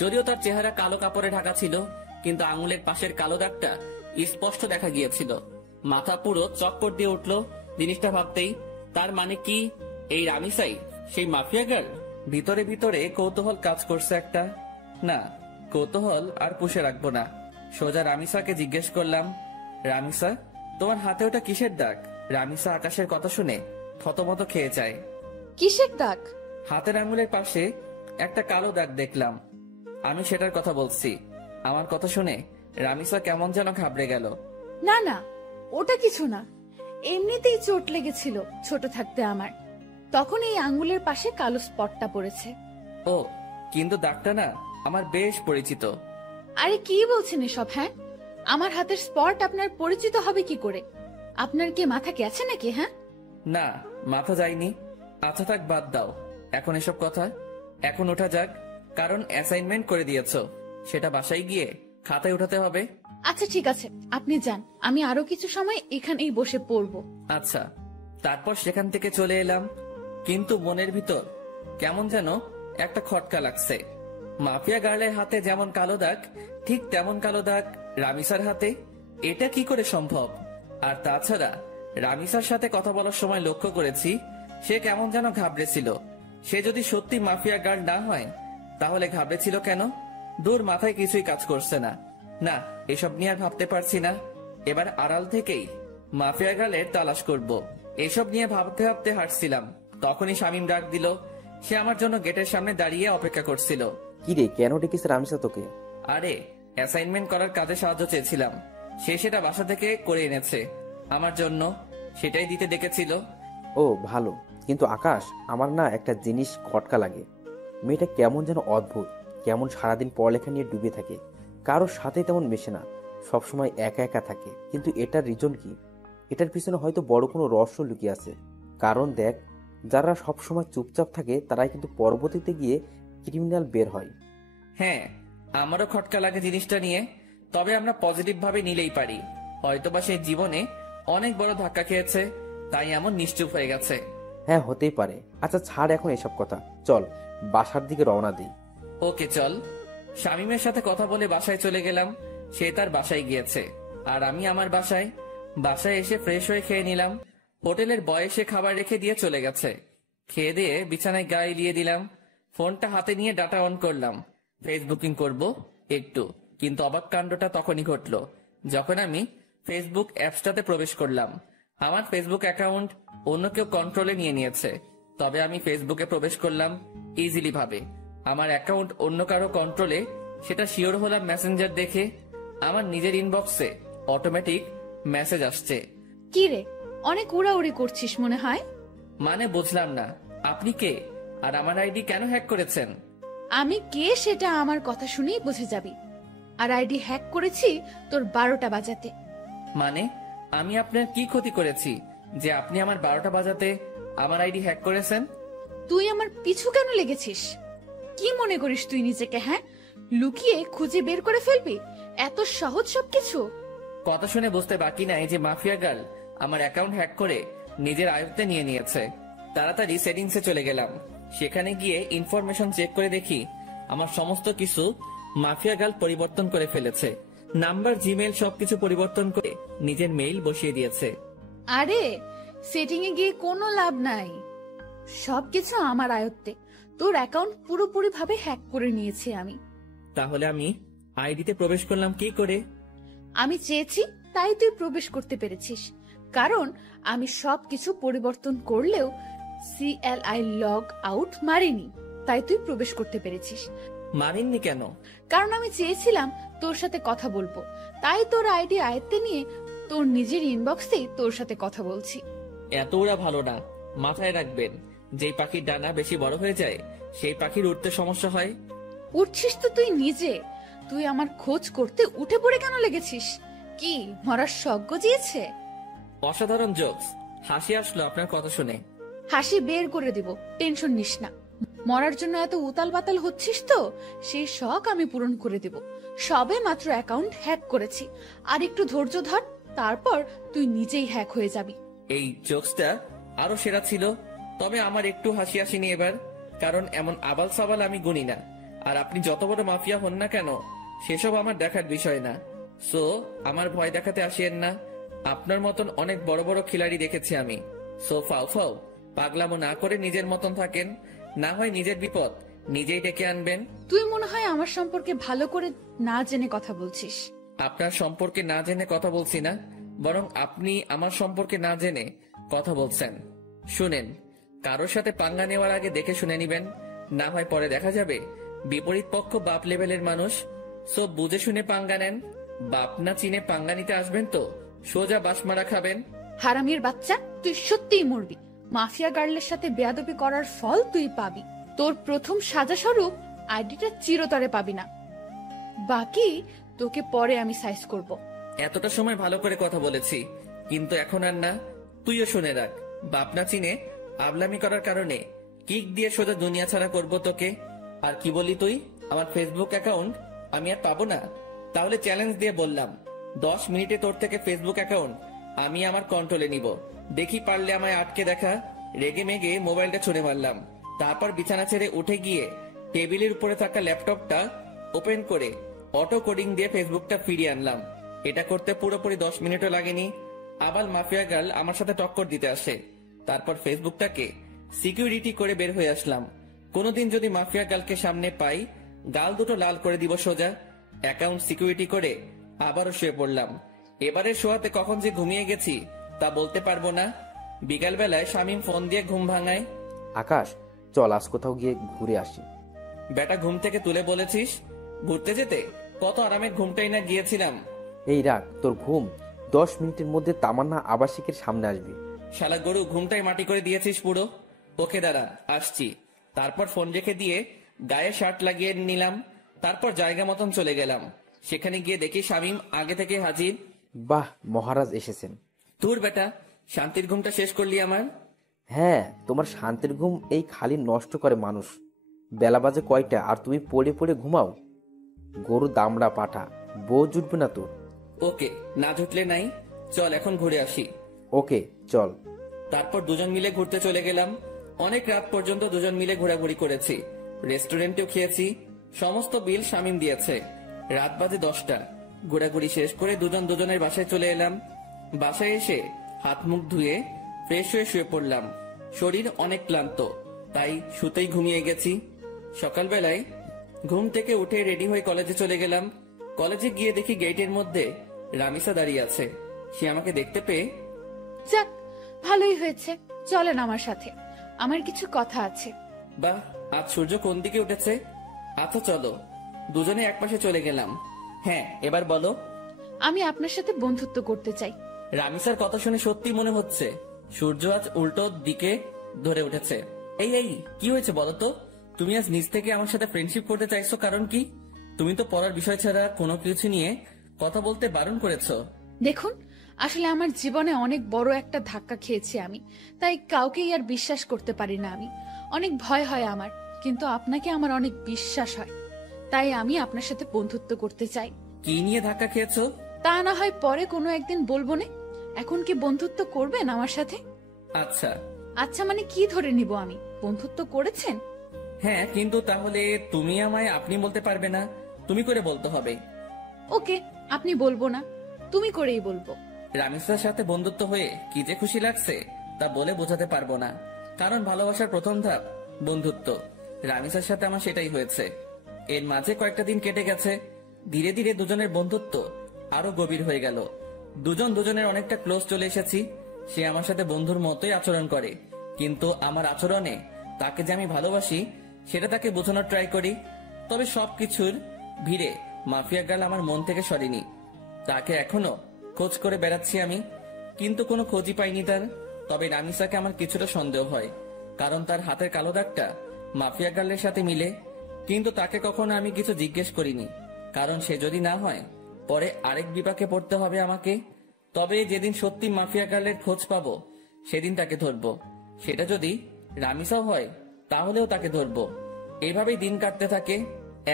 যদিও তার চেহারা কালো কাপড়ে ঢাকা ছিল, কিন্তু আঙুলের পাশের কালো দাগটা স্পষ্ট দেখা গিয়েছিল। মাথা পুরো চক্কর দিয়ে উঠলো জিনিসটা ভাবতেই। তার মানে কি এই রামিসাই সেই মাফিয়া গার্ল? ভিতরে ভিতরে কৌতূহল কাজ করছে একটা। না, কৌতূহল আর পুষে রাখবো না। সোজা রামিসাকে জিজ্ঞেস করলাম, রামিসা, তোমার হাতে ওটা কিসের দাগ? রামিসা আকাশের কথা শুনে থতমত খেয়ে যায়। কিসের দাগ? হাতের আঙুলের পাশে একটা কালো দাগ দেখলাম। আমি সেটার কথা বলছি। আমার কথা শুনে রামিসা কেমন যেন ঘাবড়ে গেল। না না, ওটা কিছু না, এমনিতেই চোট লেগেছিল ছোট থাকতে আমার, তখন এই আঙ্গুলের পাশে কালো স্পটটা পড়েছে। ও, কিন্তু দাগটা না আমার বেশ পরিচিত। আরে কি বলছেন এসব? হ্যাঁ, আমার হাতের স্পট আপনার পরিচিত হবে কি করে? আপনার কি মাথা গেছে নাকি? হ্যাঁ না, মাথা যায়নি। আচ্ছা থাক, বাদ দাও এখন এসব কথা। এখন ওঠা যাক, কারণ অ্যাসাইনমেন্ট করে দিয়েছো, সেটা বাসায় গিয়ে খাতায় উঠাতে হবে। আচ্ছা ঠিক আছে, আপনি যান, আমি আরো কিছু সময় এখানেই বসে পড়বো। আচ্ছা। তারপর সেখান থেকে চলে এলাম, কিন্তু মনের ভিতর কেমন যেন একটা খটকা লাগছে। মাফিয়া গার্লের হাতে যেমন কালো দাগ, ঠিক তেমন কালো দাগ রামিসার হাতে। এটা কি করে সম্ভব? আর তাছাড়া রামিসার সাথে কথা বলার সময় লক্ষ্য করেছি সে কেমন যেন ঘাবড়েছিল। সে যদি সত্যি মাফিয়া গার্ল না হয় তাহলে ঘাবড়েছিল কেন? দূর, মাথায় কিছুই কাজ করছে না। না, এসব নিয়ে আর ভাবতে পারছি না। এবার আড়াল থেকেই মাফিয়া গার্লের তালাশ করব। এসব নিয়ে ভাবতে ভাবতে হাঁটছিলাম, তখনই শামীম ডাক দিল। সে আমার জন্য গেটের সামনে দাঁড়িয়ে অপেক্ষা করছিল। কি রে, কেন ডেকেছে রামিসা তোকে? আরে, অ্যাসাইনমেন্ট করার কাজে সাহায্য চেয়েছিলাম, সে সেটা বাসা থেকে করে এনেছে আমার জন্য, সেটাই দিতে ডেকেছিল। ও ভালো, কিন্তু আকাশ, আমার না একটা জিনিস খটকা লাগে। মেয়েটা কেমন যেন অদ্ভুত, কেমন সারাদিন পড়ালেখা নিয়ে ডুবে থাকে, কারোর সাথে তেমন মেশে না, সবসময় একা একা থাকে। কিন্তু এটার রিজন কি? এটার পিছনে হয়তো বড় কোনো রহস্য লুকিয়ে আছে। কারণ দেখ, যারা সবসময় চুপচাপ থাকে তারাই কিন্তু পরবর্তীতে গিয়ে ক্রিমিনাল বের হয়। হ্যাঁ, আমারও খটকা লাগে জিনিসটা নিয়ে, তবে আমরা পজিটিভ ভাবে নিলেই পারি। হয়তোবা সে জীবনে অনেক বড় ধাক্কা খেয়েছে, তাই এমন নিশ্চুপ হয়ে গেছে। হ্যাঁ, হতেই পারে। আচ্ছা ছাড় এখন এসব কথা, চল বাসার দিকে রওনা দিই। ওকে চল। শামীমের সাথে কথা বলে বাসায় চলে গেলাম। সে তার বাসায় গিয়েছে, আর আমি আমার বাসায়। বাসায় এসে ফ্রেশ হয়ে খেয়ে নিলাম। হোটেলের বয় এসে খাবার রেখে দিয়ে চলে গেছে। খেয়ে দিয়ে বিছানায় গায়ে দিয়ে দিলাম। ফোনটা হাতে নিয়ে ডাটা অন করলাম। ফেসবুকিং করব একটু, কিন্তু অবাক কাণ্ডটা তখনই ঘটলো যখন আমি ফেসবুক অ্যাপসটাতে প্রবেশ করলাম। আমার ফেসবুক অ্যাকাউন্ট অন্য কেউ কন্ট্রোলে নিয়ে নিয়েছে, তবে আমি ফেসবুকে প্রবেশ করলাম ইজিলি ভাবে। আমার অ্যাকাউন্ট অন্য কারো কন্ট্রোলে, সেটা শিওর হলাম মেসেঞ্জার দেখে। আমার নিজের ইনবক্সে অটোমেটিক মেসেজ আসছে। কি রে, অনেক উড়াউড়ি করছিস মনে হয়। মানে বুঝলাম না, আপনি কে আর আমার আইডি কেন হ্যাক করেছেন? আমি কে সেটা আমার কথা শুনেই বুঝে যাবি। আর আইডি হ্যাক করেছি তোর 12টা বাজাতে। মানে আমি আপনার কি ক্ষতি করেছি যে আপনি আমার 12টা বাজাতে আমার আইডি হ্যাক করেছেন? তুই আমার পিছু কেন লেগেছিস? কি মনে করিস তুই নিজেকে? হ্যাঁ, লুকিয়ে খুঁজে বের করে ফেলবি? এত সহজ সবকিছু? কথা শুনে বুঝতে বাকি নাই যে মাফিয়া গার্ল আমার অ্যাকাউন্ট হ্যাক করে নিজের আয়ত্তে নিয়ে নিয়েছে। তাড়াতাড়ি সেটিংসে চলে গেলাম। সেখানে গিয়ে ইনফরমেশন চেক করে দেখি আমার সমস্ত কিছু মাফিয়া গার্ল পরিবর্তন করে ফেলেছে। নাম্বার, জিমেল সবকিছু পরিবর্তন করে নিজের মেইল বসিয়ে দিয়েছে। আরে সেটিং এ গিয়ে কোনো লাভ নাই, সবকিছু আমার আয়ত্তে। তোর অ্যাকাউন্ট পুরোপুরি ভাবে হ্যাক করে নিয়েছি আমি। তাহলে আমি আইডিতে প্রবেশ করলাম কি করে? আমি চেয়েছি তাই তুই প্রবেশ করতে পেরেছিস, কারণ আমি সবকিছু পরিবর্তন করলেও CLI লগ আউট মারিনি, তাই তুই প্রবেশ করতে পেরেছিস। মানেননি কেন? কারণ আমি চেয়েছিলাম তোর সাথে কথা বলবো, তাই তোর আইডি আয়ত্তে নিয়ে তোর নিজের ইনবক্সে তোর সাথে কথা বলছি। এত ওরা ভালো না, মাথায় রাখবেন। যেই পাখির ডানা বেশি বড় হয়ে যায় সেই পাখির উঠতে সমস্যা হয়। উঠছিস তো তুই নিজে, তুই আমার খোঁজ করতে উঠে পড়ে কেন লেগেছিস? কি মরার শখ গজিয়েছে? অসাধারণ জোকস, হাসি আসলো আপনার কথা শুনে। হাসি বের করে দিব, টেনশন নিস না। মরার জন্য এত উতাল পাতাল হচ্ছিস তো, সেই শখ আমি পূরণ করে দেব। সবে মাত্র অ্যাকাউন্ট হ্যাক করেছি, আর একটু ধৈর্য ধর, তারপর তুই নিজেই হ্যাক হয়ে যাবি। এই জোকসটা আরো সেরা ছিল, তবে আমার একটু হাসি আসেনি এবার, কারণ এমন আবাল সাবাল আমি গুনি না। আর আপনি যত বড় মাফিয়া হন না কেন, সেসব আমার দেখার বিষয় না। সো আমার ভয় দেখাতে আসিয়েন না। আপনার মতন অনেক বড় বড় খিলাড়ি দেখেছি আমি। সো ফাও ফাও পাগলামো না করে নিজের মতন থাকেন, না হয় নিজের বিপদ নিজেই ডেকে আনবেন। তুই মনে হয় আমার সম্পর্কে ভালো করে না জেনে কথা বলছিস। আপনার সম্পর্কে না জেনে কথা বলছি না, বরং আপনি আমার সম্পর্কে না জেনে কথা বলছেন। শুনেন, কারোর সাথে পাঙ্গা নেওয়ার আগে দেখে শুনে নিবেন, না হয় পরে দেখা যাবে বিপরীত পক্ষ বাপ লেভেলের মানুষ। সব বুঝে শুনে পাঙ্গা নেন। বাপ না চিনে পাঙ্গা নিতে আসবেন তো সোজা বাসমারা খাবেন। হারামির বাচ্চা, তুই সত্যিই মরবি। মাফিয়া গার্লের সাথে বেয়াদবি করার ফল তুই পাবি। তোর প্রথম সাজা স্বরূপ আইডিটা চিরতরে পাবি না, বাকি তোকে পরে আমি সাইজ করব। এতটা সময় ভালো করে কথা বলেছি, কিন্তু এখন আর না। তুইও শুনে রাখ, বাপ না চিনে আবলামি করার কারণে কিক দিয়ে সোজা দুনিয়া ছাড়া করবো তোকে। আর কি বলি তুই, আমার ফেসবুক অ্যাকাউন্ট আমি আর পাবো না? তাহলে চ্যালেঞ্জ দিয়ে বললাম, 10 মিনিটে তোর থেকে ফেসবুক অ্যাকাউন্ট আমি আমার কন্ট্রোলে নিব। দেখি পারলে আমায় আটকে দেখা। রেগে মেগে মোবাইলটা ছুঁড়ে মারলাম। তারপর বিছানা ছেড়ে উঠে গিয়ে টেবিলের উপরে থাকা ল্যাপটপটা ওপেন করে অটো কোডিং দিয়ে ফেসবুকটা ফিরিয়ে আনলাম। এটা করতে পুরোপুরি 10 মিনিটও লাগেনি। আবার মাফিয়া গার্ল আমার সাথে টক্কর দিতে আসে। তারপর ফেসবুকটাকে সিকিউরিটি করে বের হয়ে আসলাম। কোনোদিন যদি মাফিয়া গার্লকে সামনে পাই, গাল দুটো লাল করে দিব সোজা। অ্যাকাউন্ট সিকিউরিটি করে আবারও শুয়ে পড়লাম। এবারে শোয়াতে কখন যে ঘুমিয়ে গেছি তা বলতে পারবো না। বিকালবেলায় শামীম ফোন দিয়ে ঘুম ভাঙায়। আকাশ, চল আজ কোথাও গিয়ে ঘুরে আসি। বেটা ঘুম থেকে তুলে বলেছিস ঘুরতে যেতে? কত আরামের ঘুমটাই না গিয়েছিলাম। এই রাখ তোর ঘুম, 10 মিনিটের মধ্যে তামান্না আবাসিকের সামনে আসবে। শালা গরু, ঘুমটাই মাটি করে দিয়েছিস পুরো। ওকে দাঁড়া, আসছি। তারপর ফোন রেখে দিয়ে গায়ে শার্ট লাগিয়ে নিলাম। তারপর জায়গা মতন চলে গেলাম। সেখানে গিয়ে দেখি শামীম আগে থেকে হাজির। বাহ, মহারাজ এসেছেন। তোর বেটা, শান্তির ঘুমটা শেষ করলি আমার। হ্যাঁ, তোমার শান্তির ঘুম এই খালি নষ্ট করে মানুষ। বেলা বাজে কয়টা আর তুমি পড়ে পড়ে ঘুমাও? গরু দামড়া পাঠা, বউ জুটবে না তোর। ওকে, না জুটলে নাই, চল এখন ঘুরে আসি। ওকে চল। তারপর দুজন মিলে ঘুরতে চলে গেলাম। অনেক রাত পর্যন্ত দুজন মিলে ঘোরাঘুরি করেছি, রেস্টুরেন্টেও খেয়েছি। সমস্ত বিল শামীম দিয়েছে। রাত বাজে 10টা। ঘোরাঘুরি শেষ করে দুজন দুজনের বাসায় চলে এলাম। বাসায় এসে হাত মুখ ধুয়ে ফ্রেশ হয়ে শুয়ে পড়লাম। শরীর অনেক ক্লান্ত, তাই শুতেই ঘুমিয়ে গেছি। সকালবেলায় ঘুম থেকে উঠে রেডি হয়ে কলেজে চলে গেলাম। কলেজে গিয়ে দেখি গেটের মধ্যে রামিসা দাঁড়িয়ে আছে। সে আমাকে দেখতে পেয়ে, যাক, ভালোই হয়েছে, চলেন আমার সাথে, আমার কিছু কথা আছে। বাহ, আজ সূর্য কোন দিকে উঠেছে। আচ্ছা চলো। দুজনে একপাশে চলে গেলাম। হ্যাঁ, এবার বলো। আমি আপনার সাথে বন্ধুত্ব করতে চাই। রামিসার কথা শুনে সত্যি মনে হচ্ছে সূর্য আজ উল্টো দিকে ধরে উঠেছে। এই এই, কি হয়েছে বলো তো? তুমি আজ নিজ থেকে আমার সাথে ফ্রেন্ডশিপ করতে চাইছো, কারণ কি? তুমি তো পড়ার বিষয় ছাড়া কোনো কিছু নিয়ে কথা বলতে বারণ করেছো। দেখুন, আসলে আমার জীবনে অনেক বড় একটা ধাক্কা খেয়েছি আমি, তাই কাউকেই আর বিশ্বাস করতে পারি না আমি। অনেক ভয় হয় আমার, কিন্তু আপনাকে আমার অনেক বিশ্বাস হয়, তাই আমি আপনার সাথে বন্ধুত্ব করতে চাই। কি নিয়ে ধাক্কা খেয়েছো? তা না হয় পরে কোনো একদিন বলবো না। এখন কি বন্ধুত্ব করবেন আমার সাথে? আচ্ছা। আচ্ছা মানে কি ধরে নিব আমি? বন্ধুত্ব করেছেন? হ্যাঁ, কিন্তু তাহলে তুমি আমায় আপনি বলতে পারবে না, তুমি করে বলতে হবে। ওকে, আপনি বলবো না, তুমি করেই বলবো। রামিসার সাথে বন্ধুত্ব হয়ে কি যে খুশি লাগছে তা বলে বোঝাতে পারবো না, কারণ ভালোবাসার প্রথম ধাপ বন্ধুত্ব। রামিসার সাথে আমার সেটাই হয়েছে। এর মাঝে কয়েকটা দিন কেটে গেছে। ধীরে ধীরে দুজনের বন্ধুত্ব আরো গভীর হয়ে গেল। দুজন দুজনের অনেকটা ক্লোজ চলে এসেছি। সে আমার সাথে বন্ধুর মতোই আচরণ করে, কিন্তু আমার আচরণে তাকে যে আমি ভালোবাসি সেটা তাকে বোঝানোর ট্রাই করি। তবে সবকিছুর ভিড়ে মাফিয়া গার্ল আমার মন থেকে সরেনি। তাকে এখনো খোঁজ করে বেড়াচ্ছি আমি, কিন্তু কোনো খোঁজই পাইনি তার। তবে রামিসাকে আমার কিছুটা সন্দেহ হয়, কারণ তার হাতের কালো দাগটা মাফিয়া গার্লের সাথে মিলে। কিন্তু তাকে কখনো আমি কিছু জিজ্ঞেস করিনি, কারণ সে যদি না হয় পরে আরেক বিপাকে পড়তে হবে আমাকে। তবে যেদিন সত্যি মাফিয়া গার্লের খোঁজ পাবো সেদিন তাকে ধরবো। সেটা যদি রামিসাও হয় তাহলেও তাকে ধরবো। এইভাবেই দিন কাটতে থাকে।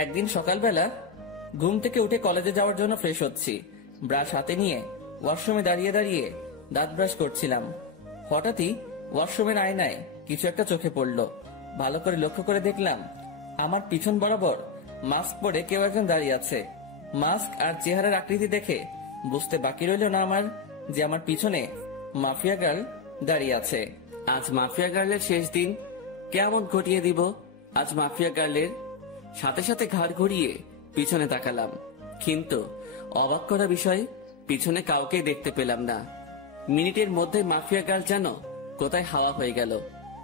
একদিন সকালবেলা ঘুম থেকে উঠে কলেজে যাওয়ার জন্য ফ্রেশ হচ্ছি। ব্রাশ হাতে নিয়ে ওয়াশরুমে দাঁড়িয়ে দাঁড়িয়ে দাঁত ব্রাশ করছিলাম। হঠাৎই ওয়াশরুমের আয়নায় কিছু একটা চোখে পড়লো। ভালো করে লক্ষ্য করে দেখলাম আমার পিছন বরাবর মাস্ক পরে কেউ একজন দাঁড়িয়ে আছে। মাস্ক আর চেহারার আকৃতি দেখে বুঝতে বাকি রইল না আমার যে আমার পিছনে মাফিয়া গার্ল দাঁড়িয়ে আছে। আজ মাফিয়া গার্লের শেষ দিন, কেমন ঘটিয়ে দিব আজ মাফিয়া গার্লের। সাথে সাথে ঘাড় ঘুরিয়ে পিছনে তাকালাম, কিন্তু অবাক করা বিষয়, পিছনে কাউকে দেখতে পেলাম না। মিনিটের মধ্যে মাফিয়া গার্ল যেন কোথায় হাওয়া হয়ে গেল।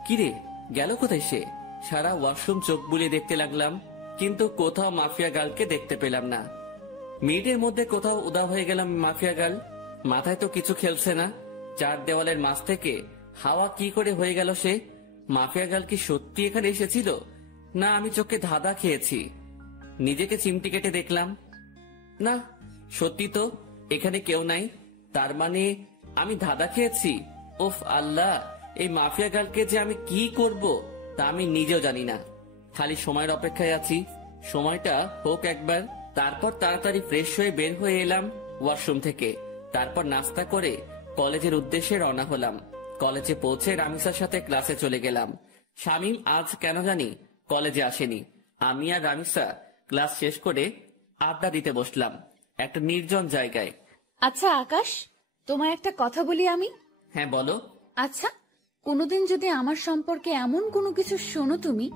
কিরে, গেল কোথায় সে? সারা ওয়াশরুম চোখ বুলিয়ে দেখতে লাগলাম, কিন্তু কোথাও মাফিয়া গার্লকে দেখতে পেলাম না। মিনিটের মধ্যে কোথাও উধাও হয়ে গেলাম মাফিয়া গার্ল। মাথায় তো কিছু খেলছে না। চার দেওয়ালের মাঝ থেকে হাওয়া কি করে হয়ে গেল সে? মাফিয়া গার্ল কি সত্যি এখানে এসেছিল, না আমি চোখে ধাঁধা খেয়েছি? নিজেকে চিমটি কেটে দেখলাম, না সত্যি তো এখানে কেউ নাই। তার মানে আমি ধাঁধা খেয়েছি। ওফ আল্লাহ, এই মাফিয়া গার্লকে যে আমি কি করব তা আমি নিজেও জানি না। খালি সময়ের অপেক্ষায় আছি, সময়টা হোক একবার। তারপর তাড়াতাড়ি ফ্রেশ হয়ে বের হয়ে এলাম ওয়াশরুম থেকে। তারপর নাস্তা করে কলেজের উদ্দেশ্যে রওনা হলাম। কলেজে পৌঁছে রামিসার সাথে ক্লাসে চলে গেলাম। শামীম আজ কেন জানি কলেজে আসেনি। আমি আর রামিসা ক্লাস শেষ করে আড্ডা দিতে বসলাম একটা নির্জন জায়গায়। আচ্ছা আকাশ, তোমায় একটা কথা বলি আমি। হ্যাঁ বলো। আচ্ছা, কোনোদিন যদি আমার সম্পর্কে এমন কোনো কিছু শোনো তুমি,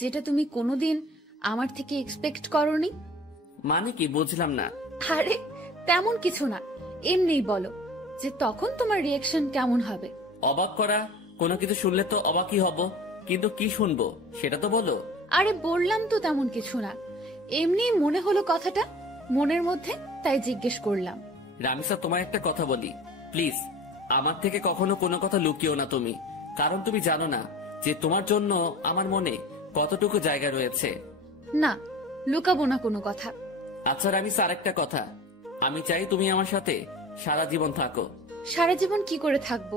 যেটা তুমি কোনোদিন আমার থেকে এক্সপেক্ট করোনি। মানে কি, বুঝলাম না। আরে তেমন কিছু না, এমনিই বলো যে তখন তোমার রিয়াকশন কেমন হবে। অবাক করা কোনো কিছু শুনলে তো অবাকই হব, কিন্তু কি শুনবো সেটা তো বলো। আরে বললাম তো তেমন কিছু না, এমনি মনে হলো কথাটা মনের মধ্যে, তাই জিজ্ঞেস করলাম। রামিসা, তোমার একটা কথা বলি প্লিজ, আমার থেকে কখনো কোনো কথা লুকিও না তুমি, কারণ তুমি জানো না যে তোমার জন্য আমার মনে কতটুকু জায়গা রয়েছে। না, লুকাবো না কোনো কথা। আচ্ছা রামিসা, আরেকটা কথা, আমি চাই তুমি আমার সাথে সারা জীবন থাকো। সারা জীবন কি করে থাকবো?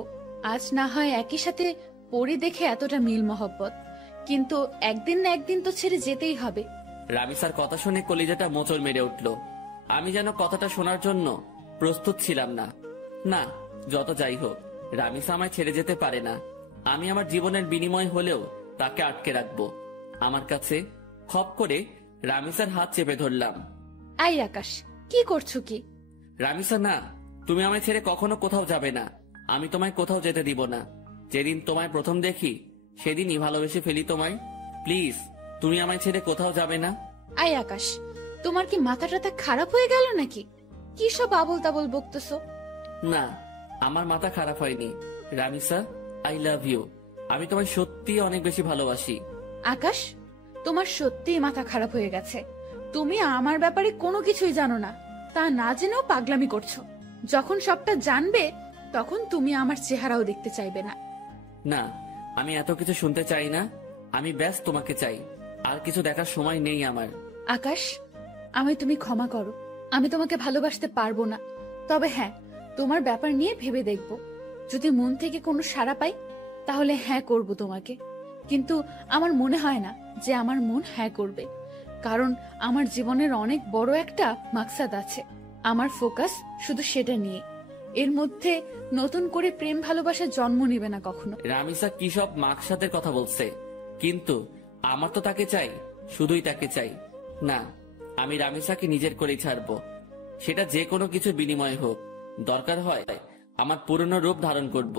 আজ না হয় একই সাথে পরি দেখে এতটা মিল মহব্বত, কিন্তু একদিন না একদিন তো ছেড়ে যেতেই হবে। রামিসার কথা শুনে কলিজাটা মোচড় মেরে উঠল। আমি যেন কথাটা শোনার জন্য প্রস্তুত ছিলাম না। না, যত যাই হোক, রামিসা আমায় ছেড়ে যেতে পারে না। আমি আমার জীবনের বিনিময় হলেও তাকে আটকে রাখবো আমার কাছে। খপ করে রামিসার হাত চেপে ধরলাম। আই আকাশ, কি করছো কি? রামিসা, না, তুমি আমায় ছেড়ে কখনো কোথাও যাবে না। আমি তোমায় কোথাও যেতে দিব না। যেদিন তোমায় প্রথম দেখি সেদিনই ভালোবেসে ফেলি তোমায়। প্লিজ, তুমি আমায় ছেড়ে কোথাও যাবে না। আই আকাশ, তোমার কি মাথা টাথা খারাপ হয়ে গেল নাকি? কি সব আবল তাবল বকতেছো? না, আমার মাথা খারাপ হয়নি। Ramisa, I love you. আমি তোমায় সত্যি অনেক বেশি ভালোবাসি। আকাশ, তোমার সত্যিই মাথা খারাপ হয়ে গেছে। তুমি আমার ব্যাপারে কোনো কিছুই জানো না, তা না জেনেও পাগলামি করছো। যখন সবটা জানবে তখন তুমি আমার চেহারাও দেখতে চাইবে না। না, আমি এত কিছু শুনতে চাই না। আমি ব্যাস তোমাকে চাই, আর কিছু দেখার সময় নেই আমার। আকাশ, আমায় তুমি ক্ষমা করো। আমি তোমাকে ভালোবাসতে পারবো না। তবে হ্যাঁ, তোমার ব্যাপার নিয়ে ভেবে দেখব। যদি মন থেকে কোনো সাড়া পাই তাহলে হ্যাঁ করব তোমাকে। কিন্তু আমার মনে হয় না যে আমার মন হ্যাঁ করবে, কারণ আমার জীবনের অনেক বড় একটা মাকসাদ আছে। আমার ফোকাস শুধু সেটা নিয়ে। এর মধ্যে নতুন করে প্রেম ভালোবাসা জন্ম নেবে না কখনো। রামিসা কি সব মাকসাদের কথা বলছে? কিন্তু আমার তো তাকে চাই, শুধুই তাকে চাই। না, আমি রামিসাকে নিজের করেই ছাড়বো। সেটা যে কোনো কিছু বিনিময় হোক। দরকার হয় আমার পুরনো রূপ ধারণ করব,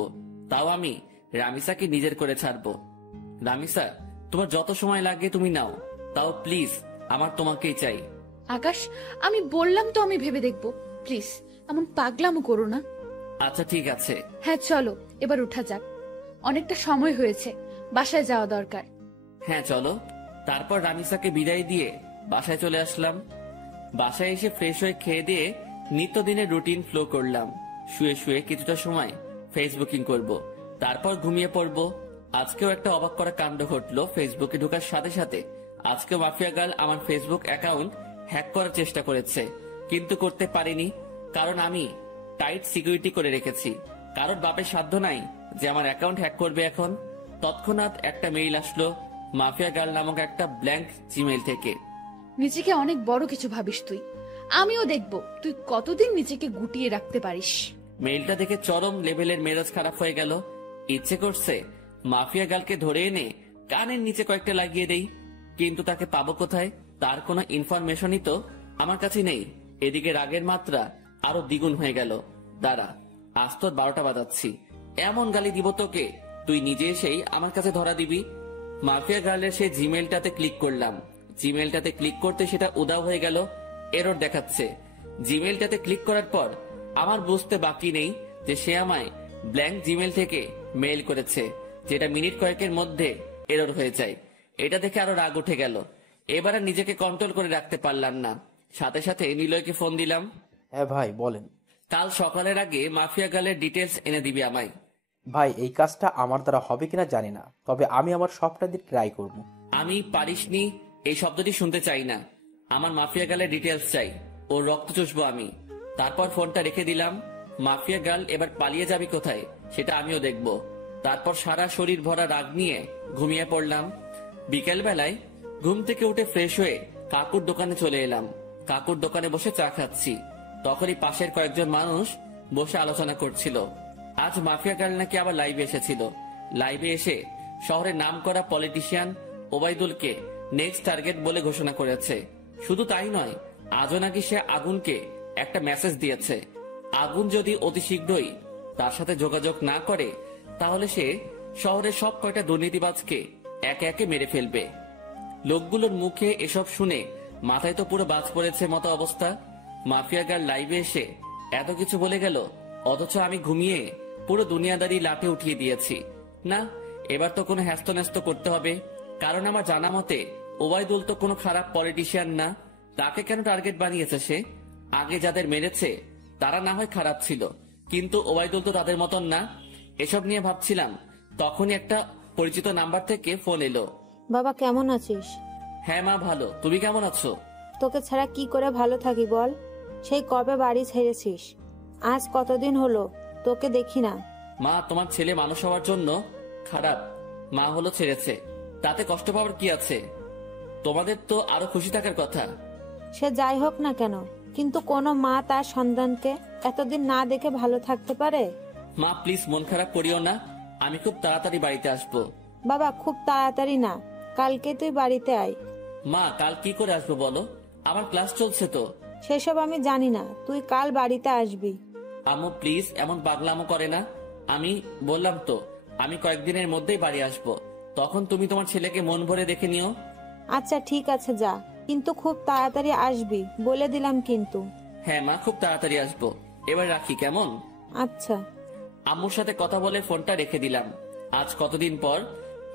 তাও আমি রামিসাকে নিজের করে ছাড়বো। রামিসা, তোমার যত সময় লাগে তুমি নাও, তাও প্লিজ আমার তোমাকেই চাই। আকাশ, আমি বললাম তো আমি ভেবে দেখব। প্লিজ এমন পাগলামো করো না। আচ্ছা ঠিক আছে। হ্যাঁ চলো, এবার উঠা যাক। অনেকটা সময় হয়েছে, বাসায় যাওয়া দরকার। হ্যাঁ চলো। তারপর রামিসাকে বিদায় দিয়ে বাসায় চলে আসলাম। বাসায় এসে ফ্রেশ হয়ে খেয়ে দিয়ে নিত্যদিনের রুটিন ফ্লো করলাম। শুয়ে শুয়ে কিছুটা সময় ফেসবুকিং করব, তারপর ঘুমিয়ে পড়ব। আজকেও একটা অবাক করা কাণ্ড ঘটলো ফেসবুকে ঢোকার সাথে সাথে। আজকে মাফিয়া গার্ল আমার ফেসবুক অ্যাকাউন্ট হ্যাক করার চেষ্টা করেছে, কিন্তু করতে পারিনি, কারণ আমি টাইট সিকিউরিটি করে রেখেছি। কারোর বাপের সাধ্য নাই যে আমার অ্যাকাউন্ট হ্যাক করবে এখন। তৎক্ষণাৎ একটা মেইল আসলো মাফিয়া গার্ল নামক একটা ব্ল্যাঙ্ক জিমেইল থেকে। নিজেকে অনেক বড় কিছু ভাবিস তুই। আমিও দেখব তুই কতদিন নিজেকে গুটিয়ে রাখতে পারিস। মেইলটা দেখে চরম লেভেলের মেজাজ খারাপ হয়ে গেল। ইচ্ছে করছে মাফিয়া গার্লকে ধরে এনে কানের নিচে কয়েকটা লাগিয়ে দেই, কিন্তু তাকে পাবো কোথায়? তার কোনো ইনফরমেশনই তো আমার কাছে নেই। এদিকে রাগের মাত্রা আরো দ্বিগুণ হয়ে গেল। দাঁড়া, আজ তোর 12টা বাজাচ্ছি। এমন গালি দিব তোকে, তুই নিজে এসেই আমার কাছে ধরা দিবি। মাফিয়া গার্লের সেই জিমেলটাতে ক্লিক করলাম। জিমেলটাতে ক্লিক করতে সেটা উদাও হয়ে গেল, এরর দেখাচ্ছে। জিমেলটাতে ক্লিক করার পর আমার বুঝতে বাকি নেই যে সে আমায় ব্ল্যাঙ্ক জিমেল থেকে মেইল করেছে, যেটা মিনিট কয়েকের মধ্যে এরর হয়ে যায়। এটা দেখে আরো রাগ উঠে গেল। এবার আর নিজেকে কন্ট্রোল করে রাখতে পারলাম না। সাথে সাথে নিলয়কে ফোন দিলাম। হ্যাঁ ভাই বলেন। কাল সকালের আগে মাফিয়া গার্লের ডিটেলস এনে দিবি আমায়। ভাই এই কাজটা আমার দ্বারা হবে কিনা জানি না, তবে আমি আমার সবটা দিয়ে ট্রাই করব। আমি পারিসনি এই শব্দটি শুনতে চাই না। আমার মাফিয়া গার্লের ডিটেলস চাই, ওর রক্ত চুষবো আমি। তারপর ফোনটা রেখে দিলাম। মাফিয়া গার্ল এবার পালিয়ে যাবে কোথায় সেটা আমিও দেখব। তারপর সারা শরীর ভরা রাগ নিয়ে ঘুমিয়ে পড়লাম। বিকেল বেলায় ঘুম থেকে উঠে ফ্রেশ হয়ে কাকুর দোকানে চলে এলাম। কাকুর দোকানে বসে চা খাচ্ছি, তখনই পাশের কয়েকজন মানুষ বসে আলোচনা করছিল। আজ মাফিয়া গার্ল নাকি আবার লাইভে এসেছিল। লাইভে এসে শহরের নামকরা পলিটিশিয়ান ওবায়দুলকে নেক্সট টার্গেট বলে ঘোষণা করেছে। শুধু তাই নয়, আজও নাকি সে আগুনকে একটা মেসেজ দিয়েছে। আগুন যদি অতি শীঘ্রই তার সাথে যোগাযোগ না করে তাহলে সে শহরের সব কয়টা দুর্নীতিবাজকে একে একে মেরে ফেলবে। লোকগুলোর মুখে এসব শুনে মাথায় তো পুরো বাজ পড়েছে মতো অবস্থা। মাফিয়া গার্ল লাইভে এসে এত কিছু বলে গেল, অথচ আমি ঘুমিয়ে পুরো দুনিয়াদারি লাটে উঠিয়ে দিয়েছি। না, এবার তো কোনো হ্যাস্ত করতে হবে, কারণ আমার জানা মতে ওবায়দুল তো কোনো খারাপ পলিটিশিয়ান না। তাকে কেন টার্গেট বানিয়েছে সে? আগে যাদের মেরেছে তারা না হয় খারাপ ছিল, কিন্তু ওবায়দুল তো তাদের মতন না। এসব নিয়ে ভাবছিলাম, তখনই একটা পরিচিত নাম্বার থেকে ফোন এলো। বাবা কেমন আছিস? হ্যাঁ মা, ভালো। তুমি কেমন আছো? তোকে ছাড়া কি করে ভালো থাকি বল? সেই কবে বাড়ি ছেড়েছিস? আজ কতদিন হলো তোকে দেখি না। মা, তোমার ছেলে মানুষ হওয়ার জন্য খারাপ, মা হলো ছেড়েছে, তাতে কষ্ট পাওয়ার কি আছে? তোমাদের তো আরো খুশি থাকার কথা। সে যাই হোক না কেন, কিন্তু কোনো মা তার সন্তানকে এতদিন না দেখে ভালো থাকতে পারে? মা প্লিজ মন খারাপ করিও না, আমি খুব তাড়াতাড়ি বাড়িতে আসবো। বাবা, খুব তাড়াতাড়ি না, কালকে তুই বাড়িতে আয়। মা কাল কি করে আসবো বলো, আমার ক্লাস চলছে তো। সেসব আমি জানি না, তুই কাল বাড়িতে আসবি। আম্মু প্লিজ এমন পাগলামো করে না। আমি বললাম তো আমি কয়েকদিনের মধ্যেই বাড়ি আসবো, তখন তুমি তোমার ছেলেকে মন ভরে দেখে নিও। আচ্ছা ঠিক আছে, যা, কিন্তু খুব তাড়াতাড়ি আসবি, বলে দিলাম কিন্তু। হ্যাঁ মা, খুব তাড়াতাড়ি আসবো। এবার রাখি কেমন? আচ্ছা। আম্মুর সাথে কথা বলে ফোনটা রেখে দিলাম। আজ কতদিন পর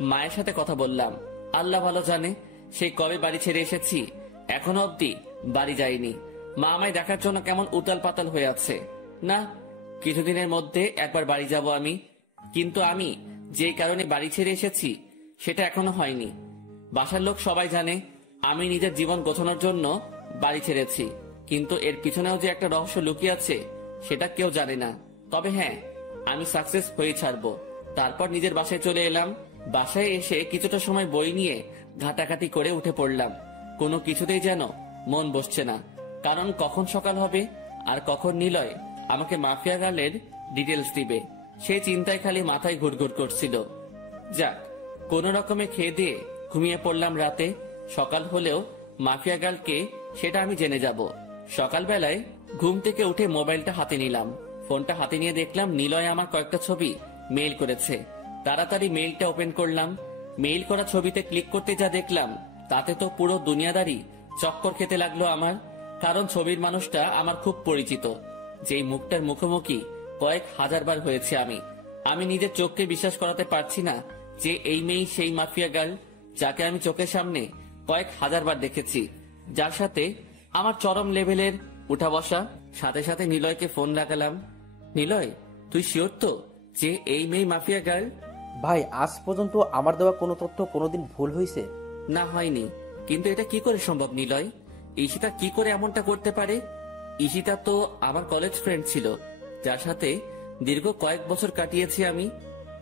মায়ের সাথে কথা বললাম। আল্লাহ ভালো জানে সেই কবে বাড়ি ছেড়ে এসেছি, এখনো অব্দি বাড়ি যাইনি। মা আমায় দেখার জন্য কেমন উতাল পাতাল হয়ে আছে। না, কিছুদিনের মধ্যে একবার বাড়ি যাব আমি। কিন্তু আমি যে কারণে বাড়ি ছেড়ে এসেছি সেটা এখনো হয়নি। বাসার লোক সবাই জানে আমি নিজের জীবন গোছানোর জন্য বাড়ি ছেড়েছি, কিন্তু এর পিছনেও যে একটা রহস্য লুকিয়ে আছে সেটা কেউ জানে না। তবে হ্যাঁ, আমি সাকসেস হয়ে ছাড়বো। তারপর নিজের বাসায় চলে এলাম। বাসায় এসে কিছুটা সময় বই নিয়ে ঘাটাঘাটি করে উঠে পড়লাম। কোনো কিছুতেই যেন মন বসছে না, কারণ কখন সকাল হবে আর কখন নিলয় আমাকে মাফিয়া গার্লের ডিটেলস দিবে সেই চিন্তায় খালি মাথায় ঘুরঘুর করছিল। যাক, কোন রকমে খেয়ে দিয়ে ঘুমিয়ে পড়লাম রাতে। সকাল হলেও মাফিয়া গার্লকে সেটা আমি জেনে যাব। সকালবেলায় ঘুম থেকে উঠে মোবাইলটা হাতে নিলাম। ফোনটা হাতে নিয়ে দেখলাম নিলয় আমার কয়েকটা ছবি মেইল করেছে। তাড়াতাড়ি মেইলটা ওপেন করলাম। মেইল করা ছবিতে ক্লিক করতে যা দেখলাম তাতে তো পুরো দুনিয়াদারি চক্কর খেতে লাগলো আমার। কারণ ছবির মানুষটা আমার খুব পরিচিত, যেই মুখটার মুখোমুখি কয়েক হাজার বার হয়েছে আমি নিজের চোখকে বিশ্বাস করাতে পারছি না যে এই মেয়ে সেই মাফিয়া গার্ল যাকে আমি চোখের সামনে কয়েক হাজার বার দেখেছি, যার সাথে আমার চরম লেভেলের উঠা বসা। সাথে সাথে নিলয়কে ফোন লাগালাম। নিলয়, তুই শিওর তো যে এই মেয়ে মাফিয়া গার্ল? ভাই, আজ পর্যন্ত আমার দেওয়া কোনো তথ্য কোনোদিন ভুল হয়েছে? না, হয়নি। কিন্তু এটা কি করে সম্ভব নিলয়? ঈশিতা কি করে এমনটা করতে পারে? ঈশিতা তো আমার কলেজ ফ্রেন্ড ছিল, যার সাথে দীর্ঘ কয়েক বছর কাটিয়েছি আমি।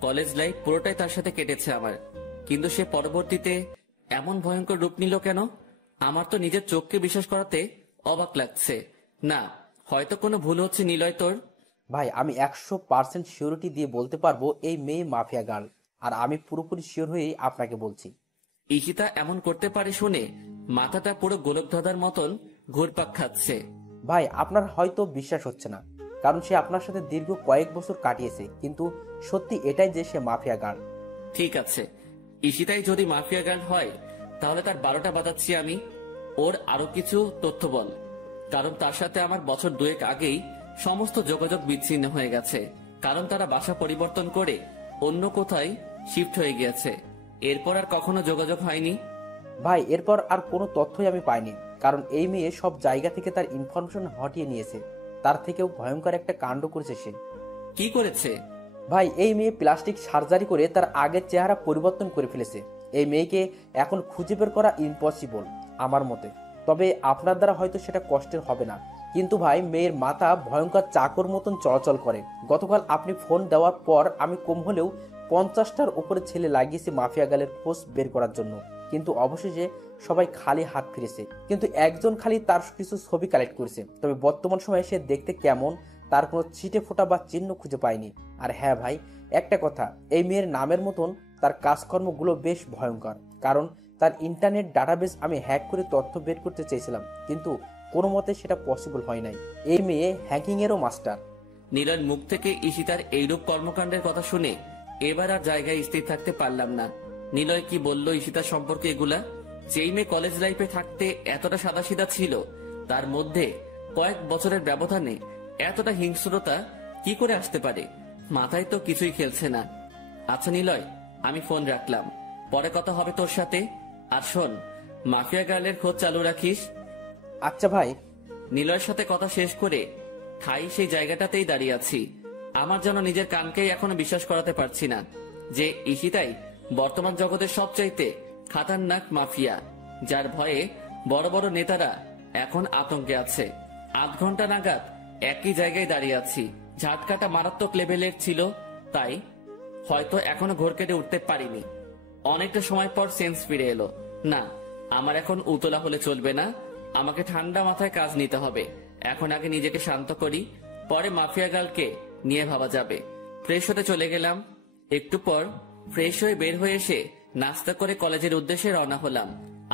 কলেজ লাইফ পুরোটাই তার সাথে কেটেছে আমার। কিন্তু সে পরবর্তীতে এমন ভয়ঙ্কর রূপ নিল কেন? আমার তো নিজের চোখকে বিশ্বাস করাতে অবাক লাগছে। না, হয়তো কোনো ভুল হচ্ছে নিলয় তোর। ভাই, আমি 100% সিওরিটি দিয়ে বলতে পারবো এই মেয়ে মাফিয়া গার্ল, আর আমি পুরোপুরি শিওর হয়েই আপনাকে বলছি। ঈশিতা এমন করতে পারে শুনে মাথাটা পুরো গোলকধাঁধার মতন ঘুরপাক খাচ্ছে। ভাই, আপনার হয়তো বিশ্বাস হচ্ছে না, কারণ সে আপনার সাথে দীর্ঘ কয়েক বছর কাটিয়েছে, কিন্তু সত্যি এটাই যে সে মাফিয়া গার্ল। ঠিক আছে, ঈশিতাই যদি মাফিয়া গার্ল হয় তাহলে তার 12টা বাজাচ্ছি আমি। ওর আরো কিছু তথ্য বল, কারণ তার সাথে আমার বছর 2 আগেই সমস্ত যোগাযোগ বিচ্ছিন্ন হয়ে গেছে। কারণ তারা বাসা পরিবর্তন করে অন্য কোথায় শিফট হয়ে গিয়েছে। এরপর আর কখনো যোগাযোগ হয়নি। ভাই, এরপর আর কোনো তথ্যই আমি পাইনি, কারণ এই মেয়ে সব জায়গা থেকে তার ইনফরমেশন হটিয়ে নিয়েছে। তার থেকেও ভয়ঙ্কর একটা কাণ্ড করেছে সে। কি করেছে? ভাই, এই মেয়ে প্লাস্টিক সার্জারি করে তার আগের চেহারা পরিবর্তন করে ফেলেছে। এই মেয়েকে এখন খুঁজে বের করা ইম্পসিবল আমার মতে। তবে আপনার দ্বারা হয়তো সেটা কষ্টের হবে না, কিন্তু ভাই মেয়ের মাথা ভয়ঙ্কর চাকর মতন চলাচল করে। গতকাল আপনি ফোন দেওয়ার পর আমি কম হলেও 50টার উপরে ছেলে লাগিয়েছি মাফিয়া গালের খোঁজ বের করার জন্য, কিন্তু অবশেষে সবাই খালি হাত ফিরেছে। কিন্তু একজন খালি তার কিছু ছবি কালেক্ট করেছে। তবে বর্তমান সময়ে সে দেখতে কেমন তার কোনো ছিটে ফোঁটা বা চিহ্ন খুঁজে পায়নি। আর হ্যাঁ ভাই, একটা কথা, এই মেয়ের নামের মতন তার কাজকর্মগুলো বেশ ভয়ঙ্কর। কারণ তার ইন্টারনেট ডাটাবেস আমি হ্যাক করে তথ্য বের করতে চেয়েছিলাম, কিন্তু কোনো মতে সেটা পসিবল হয় নাই। এই মেয়ে হ্যাকিং এরও মাস্টার। নীলয়ের মুখ থেকে ঈশিতার এইরূপ কর্মকাণ্ডের কথা শুনে এবার আর জায়গায় স্থির থাকতে পারলাম না। নিলয় কি বলল ঈশিতার সম্পর্কে এগুলা? যেই মেয়ে কলেজ লাইফে থাকতে এতটা সাদাসিধা ছিল, তার মধ্যে কয়েক বছরের ব্যবধানে এতটা হিংস্রতা কি করে আসতে পারে? মাথায় তো কিছুই খেলছে না। আচ্ছা নিলয়, আমি ফোন রাখলাম, পরে কথা হবে তোর সাথে। আর শোন, মাফিয়া গার্লের খোঁজ চালু রাখিস। আচ্ছা ভাই। নিলয়ের সাথে কথা শেষ করে ঠাই সেই জায়গাটাতেই দাঁড়িয়ে আছি। আমার যেন নিজের কানকেই এখনো বিশ্বাস করাতে পারছি না যে ঈশিতাই বর্তমান জগতের সবচাইতে খাতারনাক মাফিয়া, যার ভয়ে বড় বড় নেতারা এখন আতঙ্কে আছে। 8 ঘন্টা নাগাদ একই জায়গায় দাঁড়িয়ে আছি। ঝাটকাটা মারাত্মক লেভেলের ছিল, তাই হয়তো এখনো ঘোর কেটে উঠতে পারিনি। অনেকটা সময় পর সেন্স ফিরে এলো। না, আমার এখন উতলা হলে চলবে না, আমাকে ঠান্ডা মাথায় কাজ নিতে হবে। এখন আগে নিজেকে শান্ত করি, পরে মাফিয়া গার্লকে নিয়ে ভাবা যাবে। ফ্রেশ হতে চলে গেলাম। একটু পর ফ্রেশ হয়ে বের হয়ে এসে নাস্তা করে কলেজের উদ্দেশ্যে রওনা হলাম।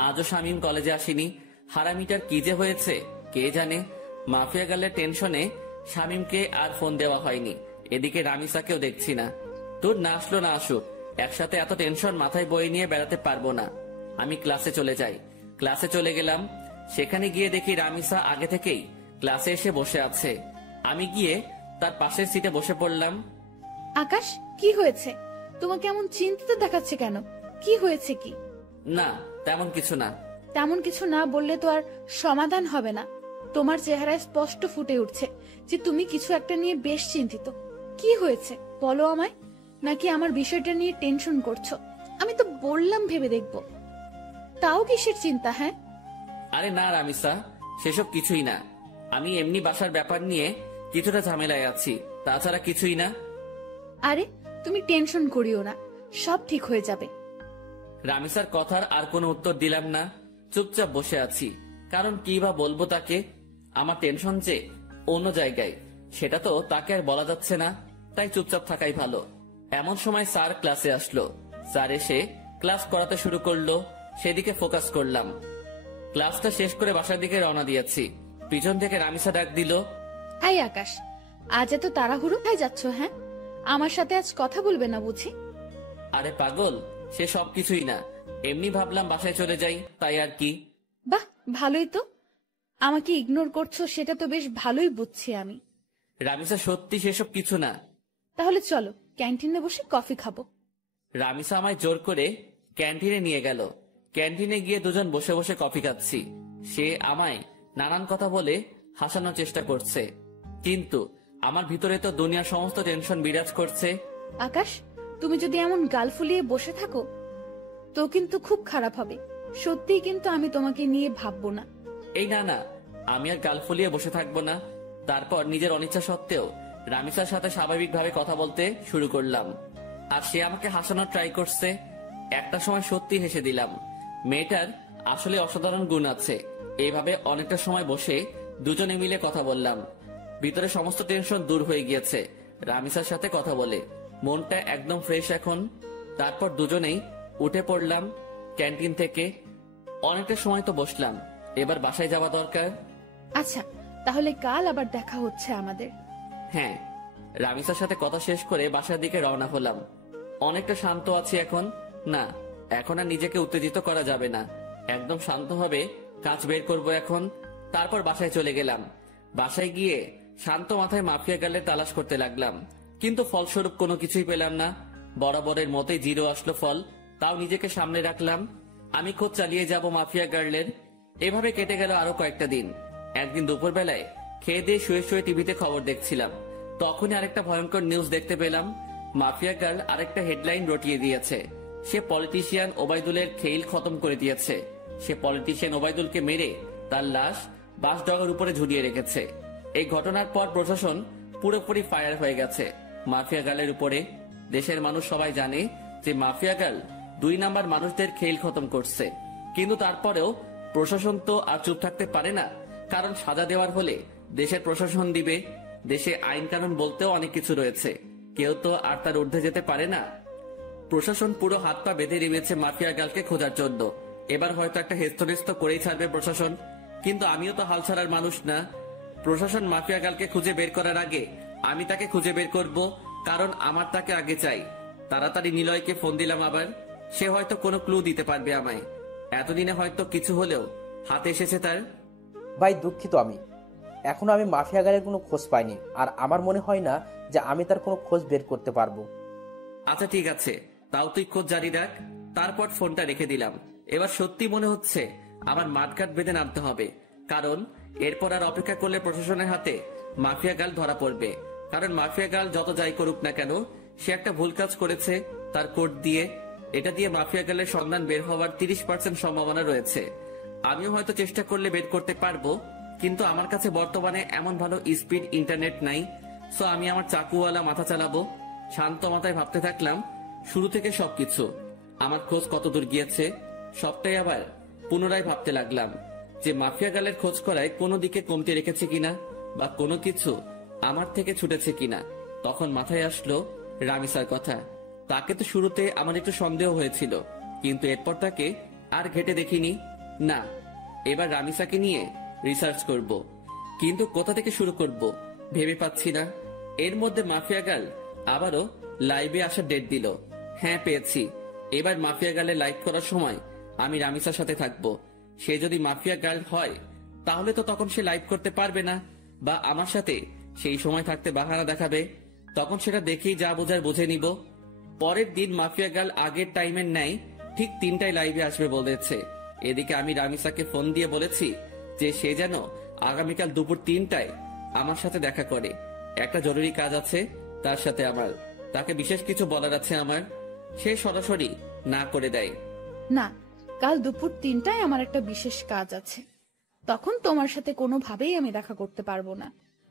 আজও শামীম কলেজে আসেনি। হারামিটার কি যে হয়েছে কে জানে। মাফিয়া গার্লের টেনশনে শামীমকে আর ফোন দেওয়া হয়নি। এদিকে রামিসাকেও দেখছি না। তোর না আসলো না আসুক, একসাথে এত টেনশন মাথায় বয়ে নিয়ে বেড়াতে পারবো না। আমি ক্লাসে চলে যাই। ক্লাসে চলে গেলাম। সেখানে গিয়ে দেখি রামিসা আগে থেকেই ক্লাসে এসে বসে আছে। আমি গিয়ে তার পাশের সিটে বসে পড়লাম। আকাশ, কি হয়েছে? তোমাকে এমন চিন্তিত দেখাচ্ছে কেন? কি হয়েছে কি? না, তেমন কিছু না। তেমন কিছু না বললে তো আর সমাধান হবে না। তোমার চেহারায় স্পষ্ট ফুটে উঠছে যে তুমি কিছু একটা নিয়ে বেশ চিন্তিত। কি হয়েছে বলো আমায়? নাকি আমার বিষয়টা নিয়ে টেনশন করছো? আমি তো বললাম ভেবে দেখবো। তাও কিসের চিন্তা? হ্যাঁ, আরে না রামিসা, সেসব কিছুই না। আমি এমনি বাসার ব্যাপার নিয়ে কিছুটা ঝামেলায় আছি, তাছাড়া কিছুই না। আরে তুমি টেনশন করিও না, সব ঠিক হয়ে যাবে। রামিসার কথার আর কোনো উত্তর দিলাম না। চুপচাপ বসে আছি। কারণ কি বা বলবো তাকে? আমার টেনশন যে অন্য জায়গায়, সেটা তো তাকে আর বলা যাচ্ছে না। তাই চুপচাপ থাকাই ভালো। এমন সময় স্যার ক্লাসে আসলো। স্যার এসে ক্লাস করাতে শুরু করলো। সেদিকে ফোকাস করলাম। ক্লাসটা শেষ করে বাসার দিকে রওনা দিয়েছি। পিছন থেকে রামিসা ডাক দিল, এই আকাশ, আজ এত তাড়াহুড়ো খাই যাচ্ছ? হ্যাঁ, আমার সাথে আজ কথা বলবে না বুঝি? আরে পাগল, সে সব কিছুই না। এমনি ভাবলাম বাসায় চলে যাই, তাই আর কি। বাহ, ভালোই তো। আমাকে ইগনোর করছো সেটা তো বেশ ভালোই বুঝছি আমি। রামিসা সত্যি সেসব কিছু না। তাহলে চলো ক্যান্টিনে বসে কফি খাবো। রামিসা আমায় জোর করে ক্যান্টিনে নিয়ে গেল। ক্যান্টিনে গিয়ে দুজন বসে বসে কফি খাচ্ছি। সে আমায় নানান কথা বলে হাসানোর চেষ্টা করছে, কিন্তু আমার ভিতরে তো দুনিয়ার সমস্ত টেনশন বিরাজ করছে। আকাশ, তুমি যদি এমন গাল ফুলিয়ে বসে থাকো তো কিন্তু খুব খারাপ হবে। সত্যিই কিন্তু আমি তোমাকে নিয়ে ভাববো না। এই না না, আমি আর গাল ফুলিয়ে বসে থাকবো না। তারপর নিজের অনিচ্ছা সত্ত্বেও রামিসার সাথে স্বাভাবিকভাবে কথা বলতে শুরু করলাম। আর সে আমাকে হাসানোর ট্রাই করছে। একটা সময় সত্যি হেসে দিলাম। মেয়েটার আসলে অসাধারণ গুণ আছে। এইভাবে অনেকটা সময় বসে দুজনে মিলে কথা বললাম। ভিতরে সমস্ত টেনশন দূর হয়ে গিয়েছে রামিসার সাথে কথা বলে। মনটা একদম ফ্রেশ এখন। তারপর দুজনেই উঠে পড়লাম ক্যান্টিন থেকে। অনেকটা সময় তো বসলাম, এবার বাসায় যাওয়া দরকার। আচ্ছা, তাহলে কাল আবার দেখা হচ্ছে আমাদের। হ্যাঁ। রামিসার সাথে কথা শেষ করে বাসার দিকে রওনা হলাম। অনেকটা শান্ত আছি এখন। না, এখন আর নিজেকে উত্তেজিত করা যাবে না। একদম শান্তভাবে কাজ বের করব এখন। তারপর বাসায় চলে গেলাম। বাসায় গিয়ে শান্ত মাথায় মাফিয়া গার্লের তালাশ করতে লাগলাম, কিন্তু ফলস্বরূপ কোনো কিছুই পেলাম না। বরাবরের মতোই জিরো আসলো ফল। তাও নিজেকে সামনে রাখলাম। আমি খোঁজ চালিয়ে যাব মাফিয়া গার্লের। এভাবে কেটে গেল আরো কয়েকটা দিন। একদিন দুপুর বেলায় খেয়ে দিয়ে শুয়ে শুয়ে টিভিতে খবর দেখছিলাম। তখনই আরেকটা ভয়ঙ্কর নিউজ দেখতে পেলাম। মাফিয়া গার্ল আরেকটা হেডলাইন রটিয়ে দিয়েছে। সে পলিটিশিয়ান ওবায়দুলের খেইল খতম করে দিয়েছে। সে পলিটিশিয়ান ওবায়দুলকে মেরে তার লাশ বাসডগার উপরে ঝুলিয়ে রেখেছে। এই ঘটনার পর প্রশাসন পুরোপুরি ফায়ার হয়ে গেছে মাফিয়া গার্লের উপরে। দেশের মানুষ সবাই জানে যে মাফিয়া গার্ল 2 নাম্বার মানুষদের খেইল খতম করছে। কিন্তু তারপরেও প্রশাসন তো আর চুপ থাকতে পারে না। কারণ সাজা দেওয়ার হলে দেশের প্রশাসন দিবে। দেশে আইন কানুন বলতেও অনেক কিছু রয়েছে, কেউ তো আর তার ঊর্ধ্বে যেতে পারে না। প্রশাসন পুরো হাত পা বেঁধে নেমেছে মাফিয়া গার্লকে খোঁজার জন্য। এবার হয়তো একটা হেস্তনেস্ত করেই ছাড়বে প্রশাসন, কিন্তু আমিও তো হাল ছাড়ার মানুষ না। প্রশাসন মাফিয়া গার্লকে খুঁজে বের করার আগে আমি তাকে খুঁজে বের করব, কারণ আমার তাকে আগে চাই। তাড়াতাড়ি নিলয়কে ফোন দিলাম আবার। সে হয়তো কোনো ক্লু দিতে পারবে আমায়। এতদিনে হয়তো কিছু হলেও হাতে এসেছে তার। ভাই দুঃখিত, এখনো আমি মাফিয়া গার্লের কোনো খোঁজ পাইনি, আর আমার মনে হয় না যে আমি তার কোনো খোঁজ বের করতে পারবো। আচ্ছা ঠিক আছে, তাও তুই খোঁজ জারি রাখ। তারপর ফোনটা রেখে দিলাম। এবার সত্যি মনে হচ্ছে আমার মাঠঘাট বেঁধে নামতে হবে, কারণ এরপর আর অপেক্ষা করলে প্রশাসনের হাতে মাফিয়া গার্ল ধরা পড়বে। কারণ মাফিয়া গার্ল যত যাই করুক না কেন, সে একটা ভুল কাজ করেছে তার কোড দিয়ে। এটা দিয়ে মাফিয়া গার্লের সন্ধান বের হওয়ার 30% সম্ভাবনা রয়েছে। আমিও হয়তো চেষ্টা করলে বের করতে পারবো, কিন্তু আমার কাছে বর্তমানে এমন ভালো স্পিড ইন্টারনেট নাই। সো আমি আমার চাকুওয়ালা মাথা চালাবো। শান্ত মাথায় ভাবতে থাকলাম শুরু থেকে সবকিছু, আমার খোঁজ কতদূর গিয়েছে সবটাই। আবার পুনরায় ভাবতে লাগলাম যে মাফিয়া গালের খোঁজ করায় কোনো দিকে কমতি রেখেছে কিনা বা কোনো কিছু আমার থেকে ছুটেছে কিনা। তখন মাথায় আসলো রামিসার কথা। তাকে তো শুরুতে আমার একটু সন্দেহ হয়েছিল, কিন্তু এরপর তাকে আর ঘেটে দেখিনি। না, এবার রামিসাকে নিয়ে রিসার্চ করব, কিন্তু কোথা থেকে শুরু করব ভেবে পাচ্ছি না। এর মধ্যে মাফিয়া গাল আবারও লাইভে আসার ডেট দিল। হ্যাঁ, পেয়েছি। এবার মাফিয়া গালে লাইভ করার সময় আমি রামিসার সাথে থাকবো। সে যদি মাফিয়া গার্ল হয় তাহলে তো তখন সে লাইভ করতে পারবে না, বা আমার সাথে সেই সময় থাকতে বাহানা দেখাবে। তখন সেটা দেখেই যা বোঝার বুঝে নিব। পরের দিন মাফিয়া গার্ল আগের টাইমের ন্যায় ঠিক 3টায় লাইভে আসবে বলেছে। এদিকে আমি রামিসাকে ফোন দিয়ে বলেছি যে সে যেন আগামীকাল দুপুর 3টায় আমার সাথে দেখা করে। একটা জরুরি কাজ আছে তার সাথে আমার, তাকে বিশেষ কিছু বলার আছে আমার। সে সরাসরি না করে দেয়। না, কাল দুপুর 3টায় আমার একটা বিশেষ কাজ আছে, তখন তোমার সাথে কোনোভাবেই আমি দেখা করতে পারবো না।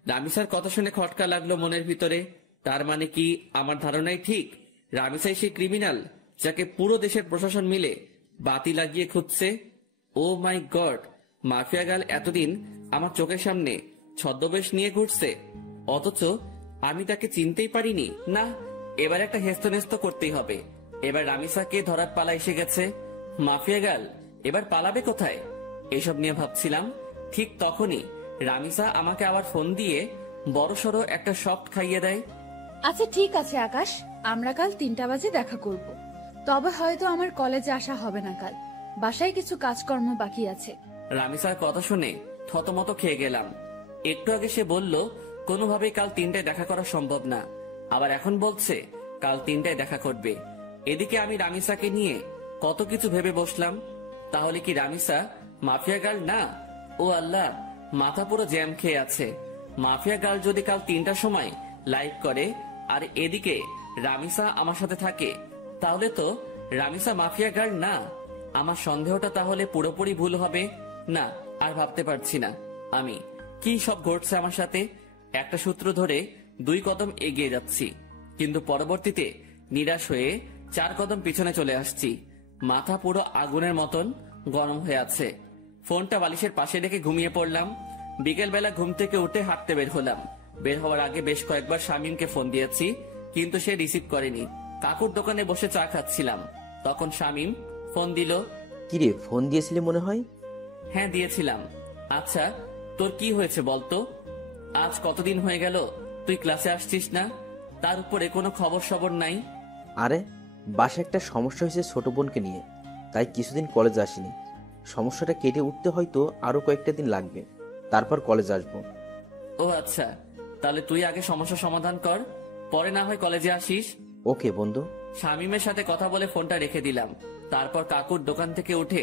রামিসার কথা শুনে খটকা লাগলো মনের ভিতরে। তার মানে কি আমার ধারণাই ঠিক? রামিসাই সেই ক্রিমিনাল যাকে পুরো দেশের প্রশাসন মিলে বাতি লাগিয়ে খুঁজছে। ও মাই গড, মাফিয়া গাল এতদিন আমার চোখের সামনে ছদ্মবেশ নিয়ে ঘুরছে, অথচ আমি তাকে চিনতেই পারিনি। না, এবার একটা হেস্তনেস্ত করতেই হবে। এবার রামিসাকে ধরার পালা এসে গেছে। মাফিয়া গাল এবার পালাবে কোথায় এসব নিয়ে ভাবছিলাম। ঠিক তখনই রামিসা আমাকে আবার ফোন দিয়ে বড়সড় একটা শক খাইয়ে দেয়। আচ্ছা ঠিক আছে আকাশ, আমরা কাল 3টা বাজে দেখা করব। তবে হয়তো আমার কলেজে আসা হবে না কাল, বাসায় কিছু কাজকর্ম বাকি আছে। রামিসার কথা শুনে থতমত খেয়ে গেলাম। একটু আগে সে বলল কোনোভাবেই কাল 3টায় দেখা করা সম্ভব না, আবার এখন বলছে কাল 3টায় দেখা করবে। এদিকে আমি রামিসাকে নিয়ে কত কিছু ভেবে বসলাম। তাহলে কি রামিসা মাফিয়া গার্ল না? ও আল্লাহ, মাথা পুরো জ্যাম খেয়ে আছে। মাফিয়া গার্ল যদি কাল 3টার সময় লাইভ করে আর এদিকে রামিসা আমার সাথে থাকে, তাহলে তো রামিসা মাফিয়া গার্ল না। আমার সন্দেহটা তাহলে পুরোপুরি ভুল হবে না। আর ভাবতে পারছি না আমি কি সব ঘটছে আমার সাথে। একটা সূত্র ধরে 2 কদম এগিয়ে যাচ্ছি, কিন্তু পরবর্তীতে নিরাশ হয়ে 4 কদম পিছনে চলে আসছি। মাথা পুরো আগুনের মতন গরম হয়ে আছে। ফোনটা বালিশের পাশে রেখে ঘুমিয়ে পড়লাম। বিকেলবেলা ঘুম থেকে উঠে হাঁটতে বের হলাম। বের হওয়ার আগে বেশ কয়েকবার শামীমকে ফোন দিয়েছি, কিন্তু সে রিসিভ করেনি। কাকুর দোকানে বসে চা খাচ্ছিলাম, তখন শামীম ফোন দিল। কিরে, ফোন দিয়েছিলি মনে হয়? হ্যাঁ, দিয়েছিলাম। আচ্ছা, তোর কি হয়েছে বলতো? আজ কতদিন হয়ে গেল তুই ক্লাসে আসছিস না, তার উপরে কোনো খবর সবর নাই। আরে বাসায় একটা সমস্যা হয়েছে ছোট বোনকে নিয়ে, তাই কিছুদিন কলেজ আসিনি। সমস্যাটা কেটে উঠতে হয়তো আরো কয়েকটা দিন লাগবে, তারপর কলেজ আসবো। ও আচ্ছা, তাহলে তুই আগে সমস্যা সমাধান কর, পরে না হয় কলেজে আসিস। ওকে বন্ধু। শামীমের সাথে কথা বলে ফোনটা রেখে দিলাম। তারপর কাকুর দোকান থেকে উঠে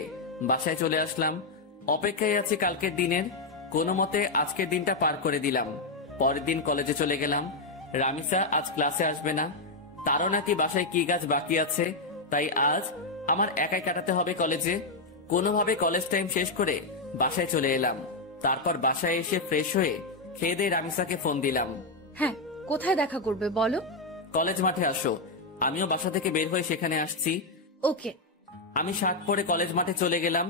বাসায় চলে আসলাম। অপেক্ষায় আছি কালকের দিনের। কোনো মতে আজকের দিনটা পার করে দিলাম। পরের দিন কলেজে চলে গেলাম। রামিসা আজ ক্লাসে আসবে না, তারও নাকি বাসায় কি কাজ বাকি আছে, তাই আজ আমার একাই কাটাতে হবে কলেজে। কোনোভাবে কলেজ টাইম শেষ করে বাসায় চলে এলাম। তারপর বাসায় এসে ফ্রেশ হয়ে খেয়ে দিয়ে রামিসাকে ফোন দিলাম। হ্যাঁ, কোথায় দেখা করবে বলো? কলেজ মাঠে আসো। আমিও বাসা থেকে বের হয়ে সেখানে আসছি। ওকে। আমি শার্ট পরে কলেজ মাঠে চলে গেলাম।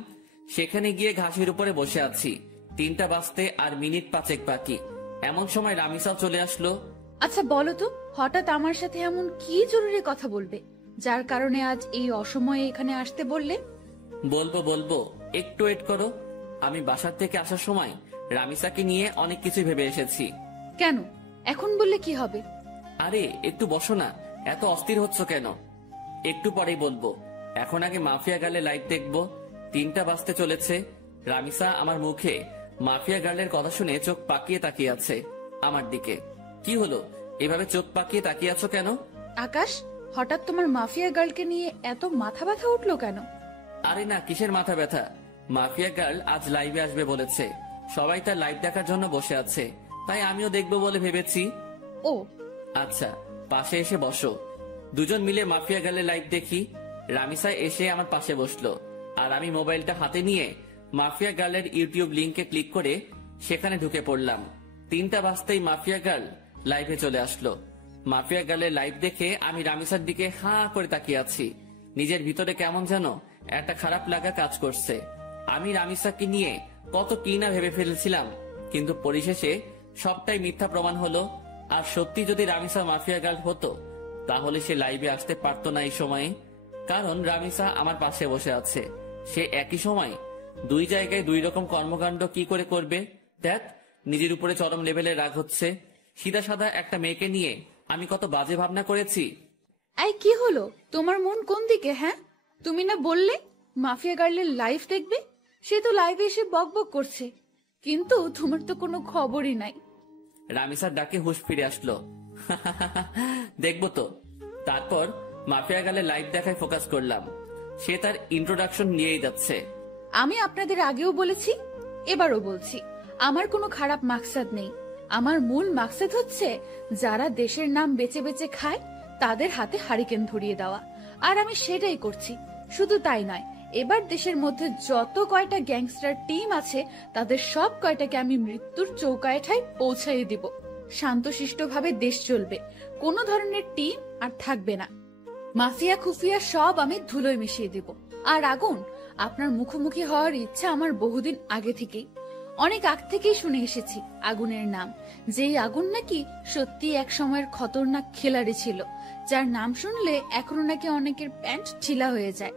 সেখানে গিয়ে ঘাসের উপরে বসে আছি। 3টা বাজতে আর মিনিট 5 বাকি। এমন সময় রামিসাও চলে আসলো। আচ্ছা বলো তো, হঠাৎ আমার সাথে এমন কি জরুরি কথা বলবে যার কারণে আজ এই অসময়ে এখানে আসতে বললে? বলবো, একটু ওয়েট করো। আমি বাসার থেকে আসার সময় রামিসাকে নিয়ে অনেক কিছু ভেবে এসেছি। কেন? এখন বললে কি হবে? আরে একটু বসো না, এত অস্থির হচ্ছ কেন? একটু পরেই বলবো। এখন আগে মাফিয়া গার্লের লাইভ দেখবো। 3টা বাজতে চলেছে। রামিসা আমার মুখে মাফিয়া গার্লের কথা শুনে চোখ পাকিয়ে তাকিয়ে আছে আমার দিকে। কি হলো, এভাবে চোখ পাকিয়ে তাকিয়ে আছো কেন? আকাশ, হঠাৎ তোমার মাফিয়া গার্লকে নিয়ে এত মাথা ব্যথা উঠলো কেন? আরে না, কিসের মাথা ব্যথা? মাফিয়া গার্ল আজ লাইভে আসবে বলেছে। সবাই তার লাইভ দেখার জন্য বসে আছে, তাই আমিও দেখবো বলে ভেবেছি। ও আচ্ছা, পাশে এসে বসো। দুজন মিলে মাফিয়া গার্লের লাইভ দেখি। রামিসা এসে আমার পাশে বসলো, আর আমি মোবাইলটা হাতে নিয়ে মাফিয়া গার্লের ইউটিউব লিংকে ক্লিক করে সেখানে ঢুকে পড়লাম। 3টা বাজতেই মাফিয়া গার্ল লাইভে চলে আসলো। মাফিয়া গার্লের লাইভ দেখে আমি রামিসার দিকে হাঁ করে তাকিয়ে আছি। নিজের ভিতরে কেমন যেন একটা খারাপ লাগা কাজ করছে। আমি রামিসাকে নিয়ে কত কি না ভেবে ফেলেছিলাম, কিন্তু পরিশেষে সবটাই মিথ্যা প্রমাণ হলো। আর সত্যি যদি রামিসা মাফিয়া গার্ল হতো তাহলে সে লাইভে আসতে পারতো না এই সময়ে। কারণ রামিসা আমার পাশে বসে আছে, সে একই সময় দুই জায়গায় দুই রকম কর্মকাণ্ড কি করে করবে। দেখ, নিজের উপরে চরম লেভেলের রাগ হচ্ছে। সিধা সাদা একটা মেয়েকে নিয়ে আমি কত বাজে ভাবনা করেছি। এই কি হলো, তোমার মন কোন দিকে? হ্যাঁ, তুমি না বললে মাফিয়া গার্লের লাইভ দেখবে? সে তো লাইভে এসে বকবক করছে, কিন্তু তোমার তো কোনো খবরই নাই। রামিসার ডাকে হুঁশ ফিরে আসলো। দেখবো তো। তারপর মাফিয়া গার্লের লাইভ দেখায় ফোকাস করলাম। সে তার ইন্ট্রোডাকশন নিয়েই যাচ্ছে। আমি আপনাদের আগেও বলেছি, এবারও বলছি, আমার কোনো খারাপ মাকসাদ নেই। আমার মূল মাকসাদ হচ্ছে যারা দেশের নাম বেচে বেচে খায় তাদের হাতে হারিকেন ধরিয়ে দেওয়া, আর আমি সেটাই করছি। শুধু তাই নয়, এবার দেশের মধ্যে যত কয়টা গ্যাংস্টার টিম আছে তাদের সব কয়টাকে আমি মৃত্যুর চৌকাঠেয় পৌঁছাইয়ে দিব। শান্তশিষ্টভাবে দেশ চলবে, কোনো ধরনের টিম আর থাকবে না। মাফিয়া খুফিয়া সব আমি ধুলোয় মিশিয়ে দিব। আর আগুন, আপনার মুখোমুখি হওয়ার ইচ্ছা আমার বহুদিন আগে থেকেই, অনেক আগ থেকেই শুনে এসেছি আগুনের নাম। যেই আগুন নাকি সত্যি এক সময়ের খতরনাক খেলাড়ি ছিল, যার নাম শুনলে এখনো নাকি অনেকের প্যান্ট ঢিলা হয়ে যায়।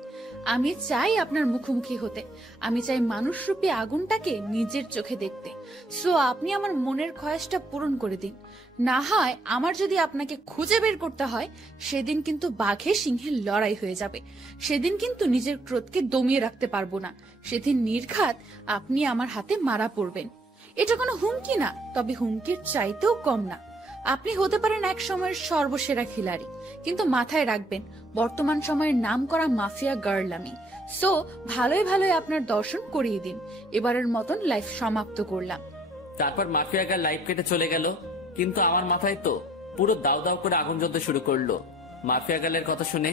আমি চাই আপনার মুখোমুখি হতে, আমি চাই মানুষরূপী আগুনটাকে নিজের চোখে দেখতে। সো আপনি আমার মনের খয়াসটা পূরণ করে দিন। না হয় আমার যদি আপনাকে খুঁজে বের করতে হয়, সেদিন কিন্তু বাঘে সিংহের লড়াই হয়ে যাবে। সেদিন কিন্তু নিজের ক্রোধকে দমিয়ে রাখতে পারবো না। সেদিন নির্ঘাত আপনি আমার হাতে মারা পড়বেন। এটা কোনো হুমকি না, তবে হুমকির চাইতেও কম না। আপনি হতে পারেন এক সময়ের সর্বসেরা খিলাড়ি, কিন্তু মাথায় রাখবেন বর্তমান সময়ের নাম করা মাফিয়া গার্ল আমি। সো ভালোই ভালোই আপনার দর্শন করিয়ে দিন। এবারের মতন লাইফ সমাপ্ত করলাম। তারপর মাফিয়া গার্ল লাইভ কেটে চলে গেল, কিন্তু আমার মাথায় তো পুরো দাউ দাউ করে আগুন জ্বলতে শুরু করলো মাফিয়া গার্লের কথা শুনে।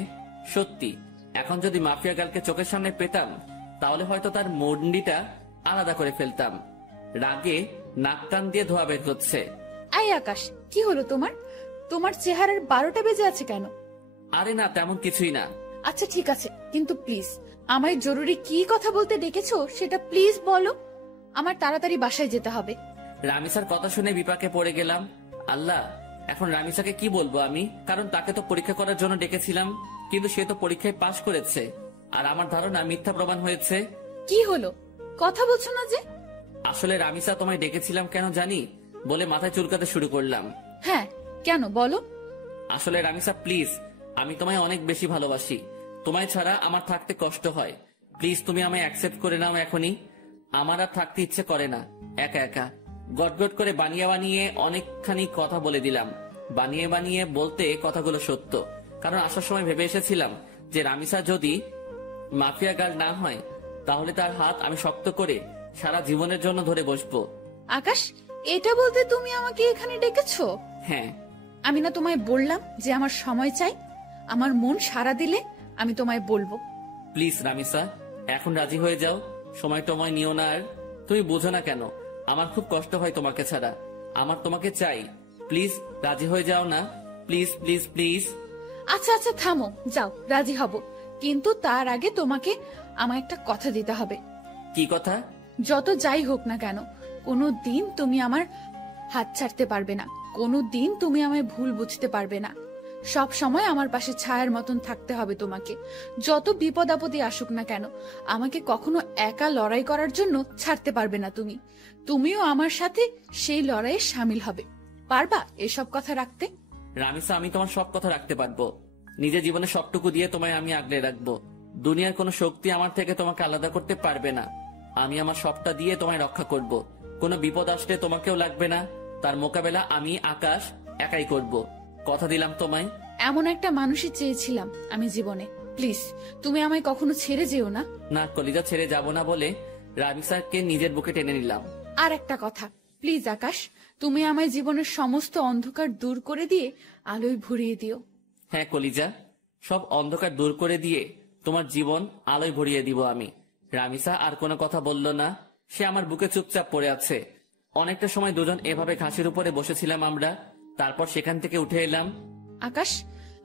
সত্যি, এখন যদি মাফিয়া গার্লকে চোখের সামনে পেতাম তাহলে হয়তো তার মুন্ডিটা আলাদা করে ফেলতাম। রাগে নাক কান দিয়ে ধোয়া বের হচ্ছে। আই আকাশ, কি হলো তোমার? তোমার চেহারার 12টা বেজে আছে কেন? আরে না, তেমন কিছুই না। আচ্ছা ঠিক আছে, কিন্তু প্লিজ আমায় জরুরি কি কথা বলতে ডেকেছো সেটা প্লিজ বলো। আমার তাড়াতাড়ি বাসায় যেতে হবে। রামিসার কথা শুনে বিপাকে পড়ে গেলাম। আল্লাহ, এখন রামিসাকে কি বলবো আমি? কারণ তাকে তো পরীক্ষা করার জন্য ডেকেছিলাম, কিন্তু সে তো পরীক্ষায় পাশ করেছে, আর আমার ধারণা মিথ্যা প্রমাণ হয়েছে। কি হলো, কথা বলছো না যে? আসলে রামিসা, তোমায় ডেকেছিলাম কেন জানি বলে মাথায় চুলকাতে শুরু করলাম। হ্যাঁ, কেন বলো? আসলে রামিসা প্লিজ, আমি তোমায় অনেক বেশি ভালোবাসি। তোমায় ছাড়া আমার থাকতে কষ্ট হয়। প্লিজ তুমি আমায় অ্যাকসেপ্ট করে নাও এখনই। আমার আর থাকতে ইচ্ছে করে না একা একা। গটগট করে বানিয়ে বানিয়ে অনেকখানি কথা বলে দিলাম। বানিয়ে বানিয়ে বলতে কথাগুলো সত্য, কারণ আসার সময় ভেবে এসেছিলাম যে রামিসা যদি মাফিয়া গার্ল না হয় তাহলে তার হাত আমি শক্ত করে সারা জীবনের জন্য ধরে বসবো। আকাশ, এটা বলতে তুমি আমাকে এখানে ডেকেছো? হ্যাঁ। আমি না তোমায় বললাম যে আমার সময় চাই? আমার মন সাড়া দিলে আমি তোমায় বলবো। প্লিজ রামিসা, এখন রাজি হয়ে যাও। সময় টময় নিও না আর। তুমি বোঝো না কেন আমার খুব কষ্ট হয় তোমাকে ছাড়া। আমার তোমাকে চাই। প্লিজ রাজি হয়ে যাও না। Please please please. আচ্ছা আচ্ছা থামো, যাও, রাজি হব, কিন্তু তার আগে তোমাকে আমার একটা কথা দিতে হবে। কি কথা? যত যাই হোক না কেন, কোনো দিন তুমি আমার হাত ছাড়তে পারবে না। কোনো দিন তুমি আমায় ভুল বুঝতে পারবে না। সব সময় আমার পাশে ছায়ার মতন থাকতে হবে তোমাকে। যত বিপদ আপদে আসুক না কেন, আমাকে কখনো একা লড়াই করার জন্য ছাড়তে পারবে না তুমি। তুমিও আমার সাথে সেই লড়াইয়ে সামিল হবে। পারবা এসব কথা রাখতে? রামিসা, আমি তোমার সব কথা রাখতে পারবো। নিজের জীবনে সবটুকু দিয়ে তোমায় আমি আগলে রাখবো। দুনিয়ার কোনো শক্তি আমার থেকে তোমাকে আলাদা করতে পারবে না। আমি আমার সবটা দিয়ে তোমায় রক্ষা করব। কোনো বিপদ আসলে তোমাকেও লাগবে না। তার মোকাবেলা আমি আকাশ একাই করব। কথা দিলাম তোমায়। এমন একটা মানুষই চেয়েছিলাম আমি জীবনে। প্লিজ তুমি আমায় কখনো ছেড়ে যেও না। না, কলিজা ছেড়ে যাব না বলে রামিসাকে নিজের বুকে টেনে নিলাম। আর একটা কথা, প্লিজ আকাশ, তুমি আমায় জীবনের সমস্ত অন্ধকার দূর করে দিয়ে আলোয় ভরিয়ে দিও। হ্যাঁ কলিজা, সব অন্ধকার দূর করে দিয়ে তোমার জীবন আলোয় ভরিয়ে দিব আমি। রামিসা আর কোনো কথা বলল না। সে আমার বুকে চুপচাপ পড়ে আছে। অনেকটা সময় দুজন এভাবে ঘাসের উপরে বসেছিলাম আমরা। তারপর সেখান থেকে উঠে এলাম। আকাশ,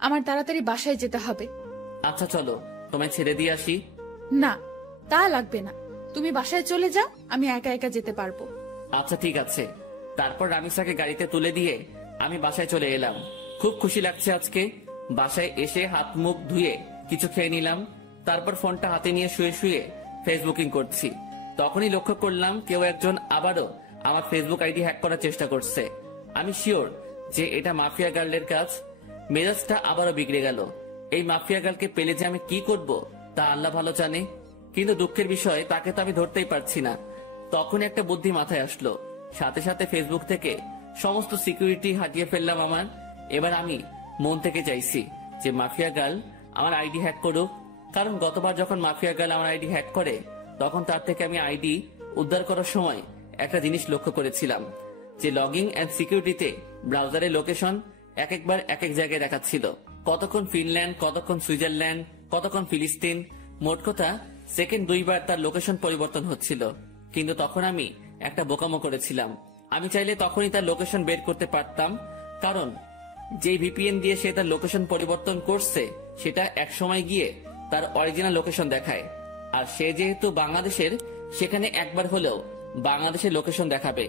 আমার তাড়াতাড়ি বাসায় যেতে হবে। আচ্ছা চলো, তোমায় ছেড়ে দিয়ে আসি। না, তা লাগবে না, তুমি বাসায় চলে যাও, আমি একা একা যেতে পারবো। আচ্ছা ঠিক আছে। তারপর রামিসাকে গাড়িতে তুলে দিয়ে আমি বাসায় চলে এলাম। খুব খুশি লাগছে আজকে। বাসায় এসে হাত মুখ ধুয়ে কিছু খেয়ে নিলাম। তারপর ফোনটা হাতে নিয়ে শুয়ে শুয়ে ফেসবুকিং করছি। তখনই লক্ষ্য করলাম কেউ একজন আবারও আমার ফেসবুক আইডি হ্যাক করার চেষ্টা করছে। আমি শিওর যে এটা মাফিয়া গার্লের কাজ। মেজাজটা আবারও বিগড়ে গেল। এই মাফিয়া গার্লকে পেলে যে আমি কি করব তা আল্লাহ ভালো জানে। কিন্তু দুঃখের বিষয়, তাকে তো আমি ধরতেই পারছি না। তখন একটা বুদ্ধি মাথায় আসলো। সাথে সাথে ফেসবুক থেকে সমস্ত সিকিউরিটি হাটিয়ে ফেললাম আমার। এবার আমি মন থেকে চাইছি যে মাফিয়া গার্ল আমার আইডি হ্যাক করুক। কারণ গতবার যখন মাফিয়া গার্ল আমার আইডি হ্যাক করে, তখন তার থেকে আমি আইডি উদ্ধার করার সময় একটা জিনিস লক্ষ্য করেছিলাম, যে লগিং এন্ড সিকিউরিটিতে ব্রাউজারের লোকেশন একবার এক এক জায়গায় দেখাচ্ছিল। কতক্ষণ ফিনল্যান্ড, কতক্ষণ সুইজারল্যান্ড, কতক্ষণ ফিলিস্তিন, মোট কথা সেকেন্ড 2 বার তার লোকেশন পরিবর্তন হচ্ছিল। কিন্তু তখন আমি একটা বোকামো করেছিলাম। আমি চাইলে তখনই তার লোকেশন বের করতে পারতাম, কারণ যে ভিপিএন দিয়ে সে তার লোকেশন পরিবর্তন করছে সেটা এক সময় গিয়ে তার অরিজিনাল লোকেশন দেখায়। আর সে যেহেতু বাংলাদেশের, সেখানে একবার হলেও বাংলাদেশের লোকেশন দেখাবে।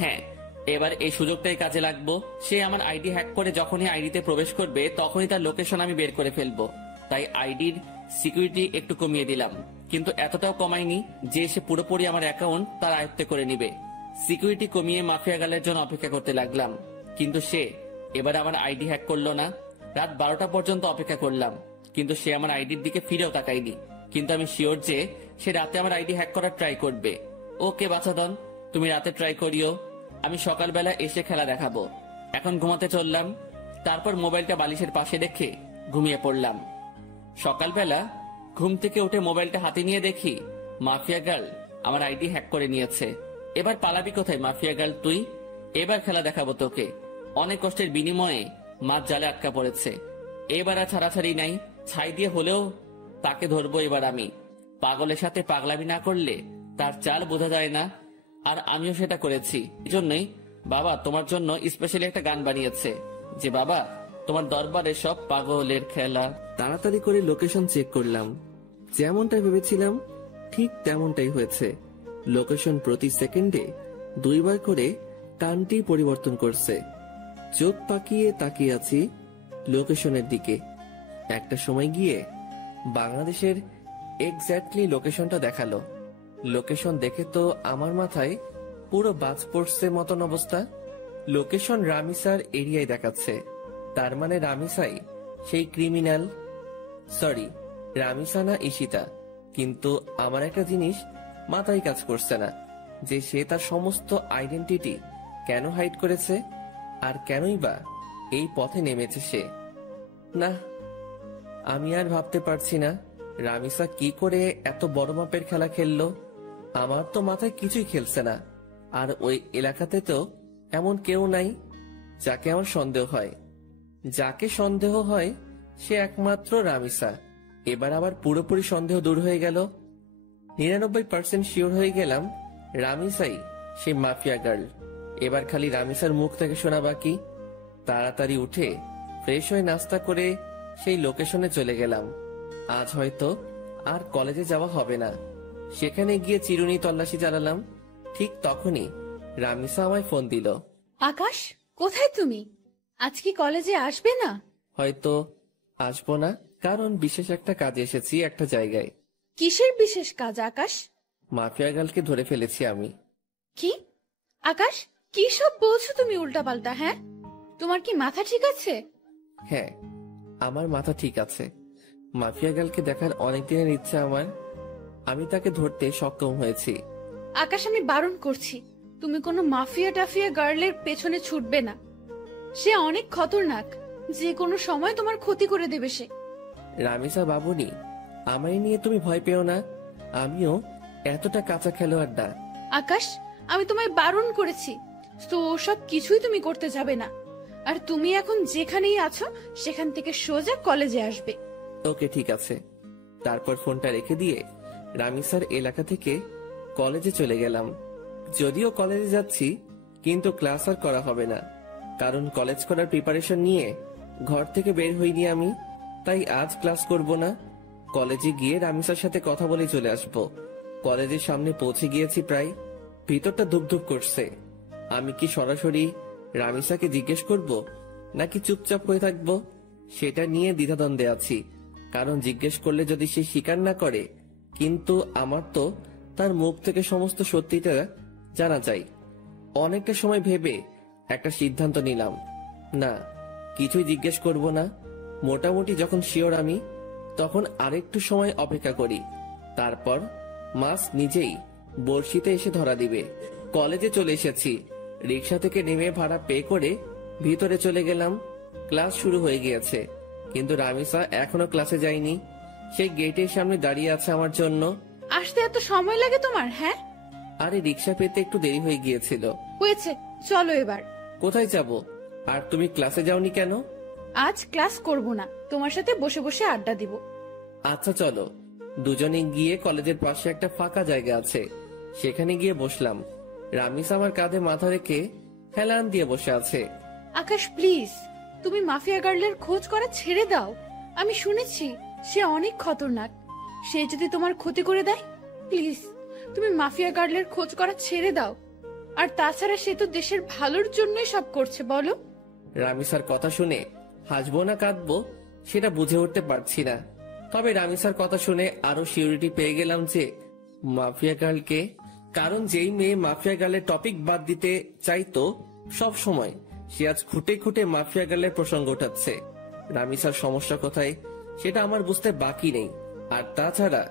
হ্যাঁ, এবার এই সুযোগটাই কাজে লাগবো। সে আমার আইডি হ্যাক করে যখনই আইডিতে প্রবেশ করবে, তখনই তার লোকেশন আমি বের করে ফেলবো। তাই আইডির সিকিউরিটি একটু কমিয়ে দিলাম, কিন্তু এতটাও কমাইনি যে সে পুরোপুরি আমার অ্যাকাউন্ট তার আয়ত্তে করে নিবে। সিকিউরিটি কমিয়ে মাফিয়া গালের জন্য অপেক্ষা করতে লাগলাম, কিন্তু সে এবার আমার আইডি হ্যাক করলো না। রাত 12টা পর্যন্ত অপেক্ষা করলাম, কিন্তু সে আমার আইডির দিকে ফিরেও তাকায়নি। কিন্তু আমি শিওর যে সে রাতে আমার আইডি হ্যাক করার ট্রাই করবে। ওকে বাছাধন, তুমি রাতে ট্রাই করিও, আমি সকালবেলা এসে খেলা দেখাবো। এখন ঘুমাতে চললাম। তারপর মোবাইলটা বালিশের পাশে রেখে ঘুমিয়ে পড়লাম। সকালবেলা ঘুম থেকে উঠে মোবাইলটা হাতে নিয়ে দেখি মাফিয়া গার্ল আমার আইডি হ্যাক করে নিয়েছে। এবার পালাবি কোথায় মাফিয়া গার্ল তুই? এবার খেলা দেখাবো তোকে। অনেক কষ্টের বিনিময়ে মাছ জালে আটকা পড়েছে। এবার আর ছাড়াছাড়ি নাই, ছাই দিয়ে হলেও তাকে ধরবো এবার আমি। পাগলের সাথে পাগলামি না করলে তার চাল বোঝা যায় না, আর আমিও সেটা করেছি। এজন্যই বাবা তোমার জন্য স্পেশালি একটা গান বানিয়েছে, যে বাবা তোমার দরবারে সব পাগলের খেলা। তাড়াতাড়ি করে লোকেশন চেক করলাম। যেমনটা ভেবেছিলাম ঠিক তেমনটাই হয়েছে। লোকেশন প্রতি সেকেন্ডে 2 বার করে টানটি পরিবর্তন করছে। চোখ পাকিয়ে তাকিয়ে আছি লোকেশনের দিকে। একটা সময় গিয়ে বাংলাদেশের এক্স্যাক্টলি লোকেশনটা দেখালো। লোকেশন দেখে তো আমার মাথায় পুরো বাজ পড়ছে মতন অবস্থা। লোকেশন রামিসার এরিয়ায় দেখাচ্ছে, তার মানে রামিসাই সেই ক্রিমিনাল। সরি, রামিসা না ঈশিতা। কিন্তু আমার একটা জিনিস মাথায় কাজ করছে না, যে সে তার সমস্ত আইডেন্টিটি কেন হাইড করেছে, আর কেনই বা এই পথে নেমেছে সে। না, আমি আর ভাবতে পারছি না রামিসা কি করে এত বড় মাপের খেলা খেললো। আমার তো মাথায় কিছুই খেলছে না। আর ওই এলাকাতে তো এমন কেউ নাই যাকে আমার সন্দেহ হয়। যাকে সন্দেহ হয় সে একমাত্র রামিসা। এবার আবার পুরোপুরি সন্দেহ দূর হয়ে গেল। 99% শিওর হয়ে গেলাম রামিসাই সেই মাফিয়া গার্ল। এবার খালি রামিসার মুখ থেকে শোনা বাকি। তাড়াতাড়ি উঠে ফ্রেশ হয়ে নাস্তা করে সেই লোকেশনে চলে গেলাম। আজ হয়তো আর কলেজে যাওয়া হবে না। সেখানে গিয়ে চিরুনি তল্লাশি চালালাম। ঠিক তখনই রামিসা আমায় ফোন দিল। আকাশ, কোথায় তুমি? আজ কি কলেজে আসবে না? হয়তো আসবো না, কারণ বিশেষ একটা কাজে এসেছি একটা জায়গায়। কিসের বিশেষ কাজ আকাশ? মাফিয়া গার্লকে ধরে ফেলেছি আমি। কি আকাশ, কি সব বলছো তুমি উল্টাপাল্টা? হ্যাঁ, তোমার কি মাথা ঠিক আছে? হ্যাঁ, আমার মাথা ঠিক আছে। মাফিয়া গার্লকে দেখার অনেক দিনের ইচ্ছা আমার। আমি তাকে ধরতে সক্ষম হয়েছি। আকাশ, আমি বারণ করছি, তুমি কোনো মাফিয়া টাফিয়া গার্লের পেছনে ছুটবে না। সে অনেক খতরনাক, যে কোনো সময় তোমার ক্ষতি করে দেবে সে। রামিসা বাবুনি, আমায় নিয়ে তুমি ভয় পেও না। আমিও এতটা কাঁচা খেলোয়াড় না। আকাশ, আমি তোমায় বারণ করেছি, তো সব কিছুই তুমি করতে যাবে না। আর তুমি এখন যেখানেই আছো সেখান থেকে সোজা কলেজে আসবে। ওকে, ঠিক আছে। তারপর ফোনটা রেখে দিয়ে রামিসার এলাকা থেকে কলেজে চলে গেলাম। যদিও কলেজে যাচ্ছি, কিন্তু ক্লাস আর করা হবে না। কারণ কলেজ করার প্রিপারেশন নিয়ে ঘর থেকে বের হইনি আমি, তাই আজ ক্লাস করব না। কলেজে গিয়ে রামিসার সাথে কথা বলে চলে আসব। কলেজের সামনে পৌঁছে গিয়েছি প্রায়, ভিতরটা ধুপধুপ করছে। আমি কি সরাসরি রামিসাকে জিজ্ঞেস করব নাকি চুপচাপ হয়ে থাকব, সেটা নিয়ে দ্বিধাদ্বন্দ্বে আছি। কারণ জিজ্ঞেস করলে যদি সে স্বীকার না করে, কিন্তু আমার তো তার মুখ থেকে সমস্ত সত্যিটা জানা চাই। অনেকটা সময় ভেবে একটা সিদ্ধান্ত নিলাম, না, কিছুই জিজ্ঞেস করব না। মোটামুটি যখন শিওর আমি, তখন আরেকটু সময় অপেক্ষা করি। তারপর মাস নিজেই বড়শিতে এসে ধরা দিবে। কলেজে চলে এসেছি। রিক্সা থেকে নেমে ভাড়া পে করে ভিতরে চলে গেলাম। ক্লাস শুরু হয়ে গিয়েছে, কিন্তু রামিসা এখনো ক্লাসে যায়নি। সেই গেটের সামনে দাঁড়িয়ে আছে আমার জন্য। আসতে এত সময় লাগে তোমার? হ্যাঁ, আরে রিক্সা পেতে একটু দেরি হয়ে গিয়েছিল। হয়েছে, চলো এবার। কোথায় যাব? আর তুমি ক্লাসে যাওনি কেন? আজ ক্লাস করব না, তোমার সাথে বসে বসে আড্ডা দিব। আচ্ছা চলো। দুজনে গিয়ে কলেজের পাশে একটা ফাঁকা জায়গা আছে, সেখানে গিয়ে বসলাম। রামিস আমার কাঁধে মাথা রেখে হেলান দিয়ে বসে আছে। আকাশ প্লিজ, তুমি মাফিয়া গার্লের খোঁজ করা ছেড়ে দাও। আমি শুনেছি সে অনেক খতরনাক। সে যদি তোমার ক্ষতি করে দেয়, প্লিজ তুমি মাফিয়া গার্লের খোঁজ করা ছেড়ে দাও। আর তাছাড়া সে তো দেশের ভালোর জন্যই সব করছে, বলো। রামিসার কথা শুনে হাসবো না কাঁদবো সেটা বুঝে উঠতে পারছি না। তবে রামিসার কথা শুনে আরো সিউরিটি পেয়ে গেলাম যে মাফিয়া গার্লকে। কারণ যেই মেয়ে মাফিয়া গার্লের টপিক বাদ দিতে চাইতো সব সময়, সে আজ খুঁটে খুঁটে মাফিয়া গার্লের প্রসঙ্গ উঠাচ্ছে। রামিসার সমস্যা কোথায় সেটা আমার বুঝতে বাকি নেই। আর তাছাড়া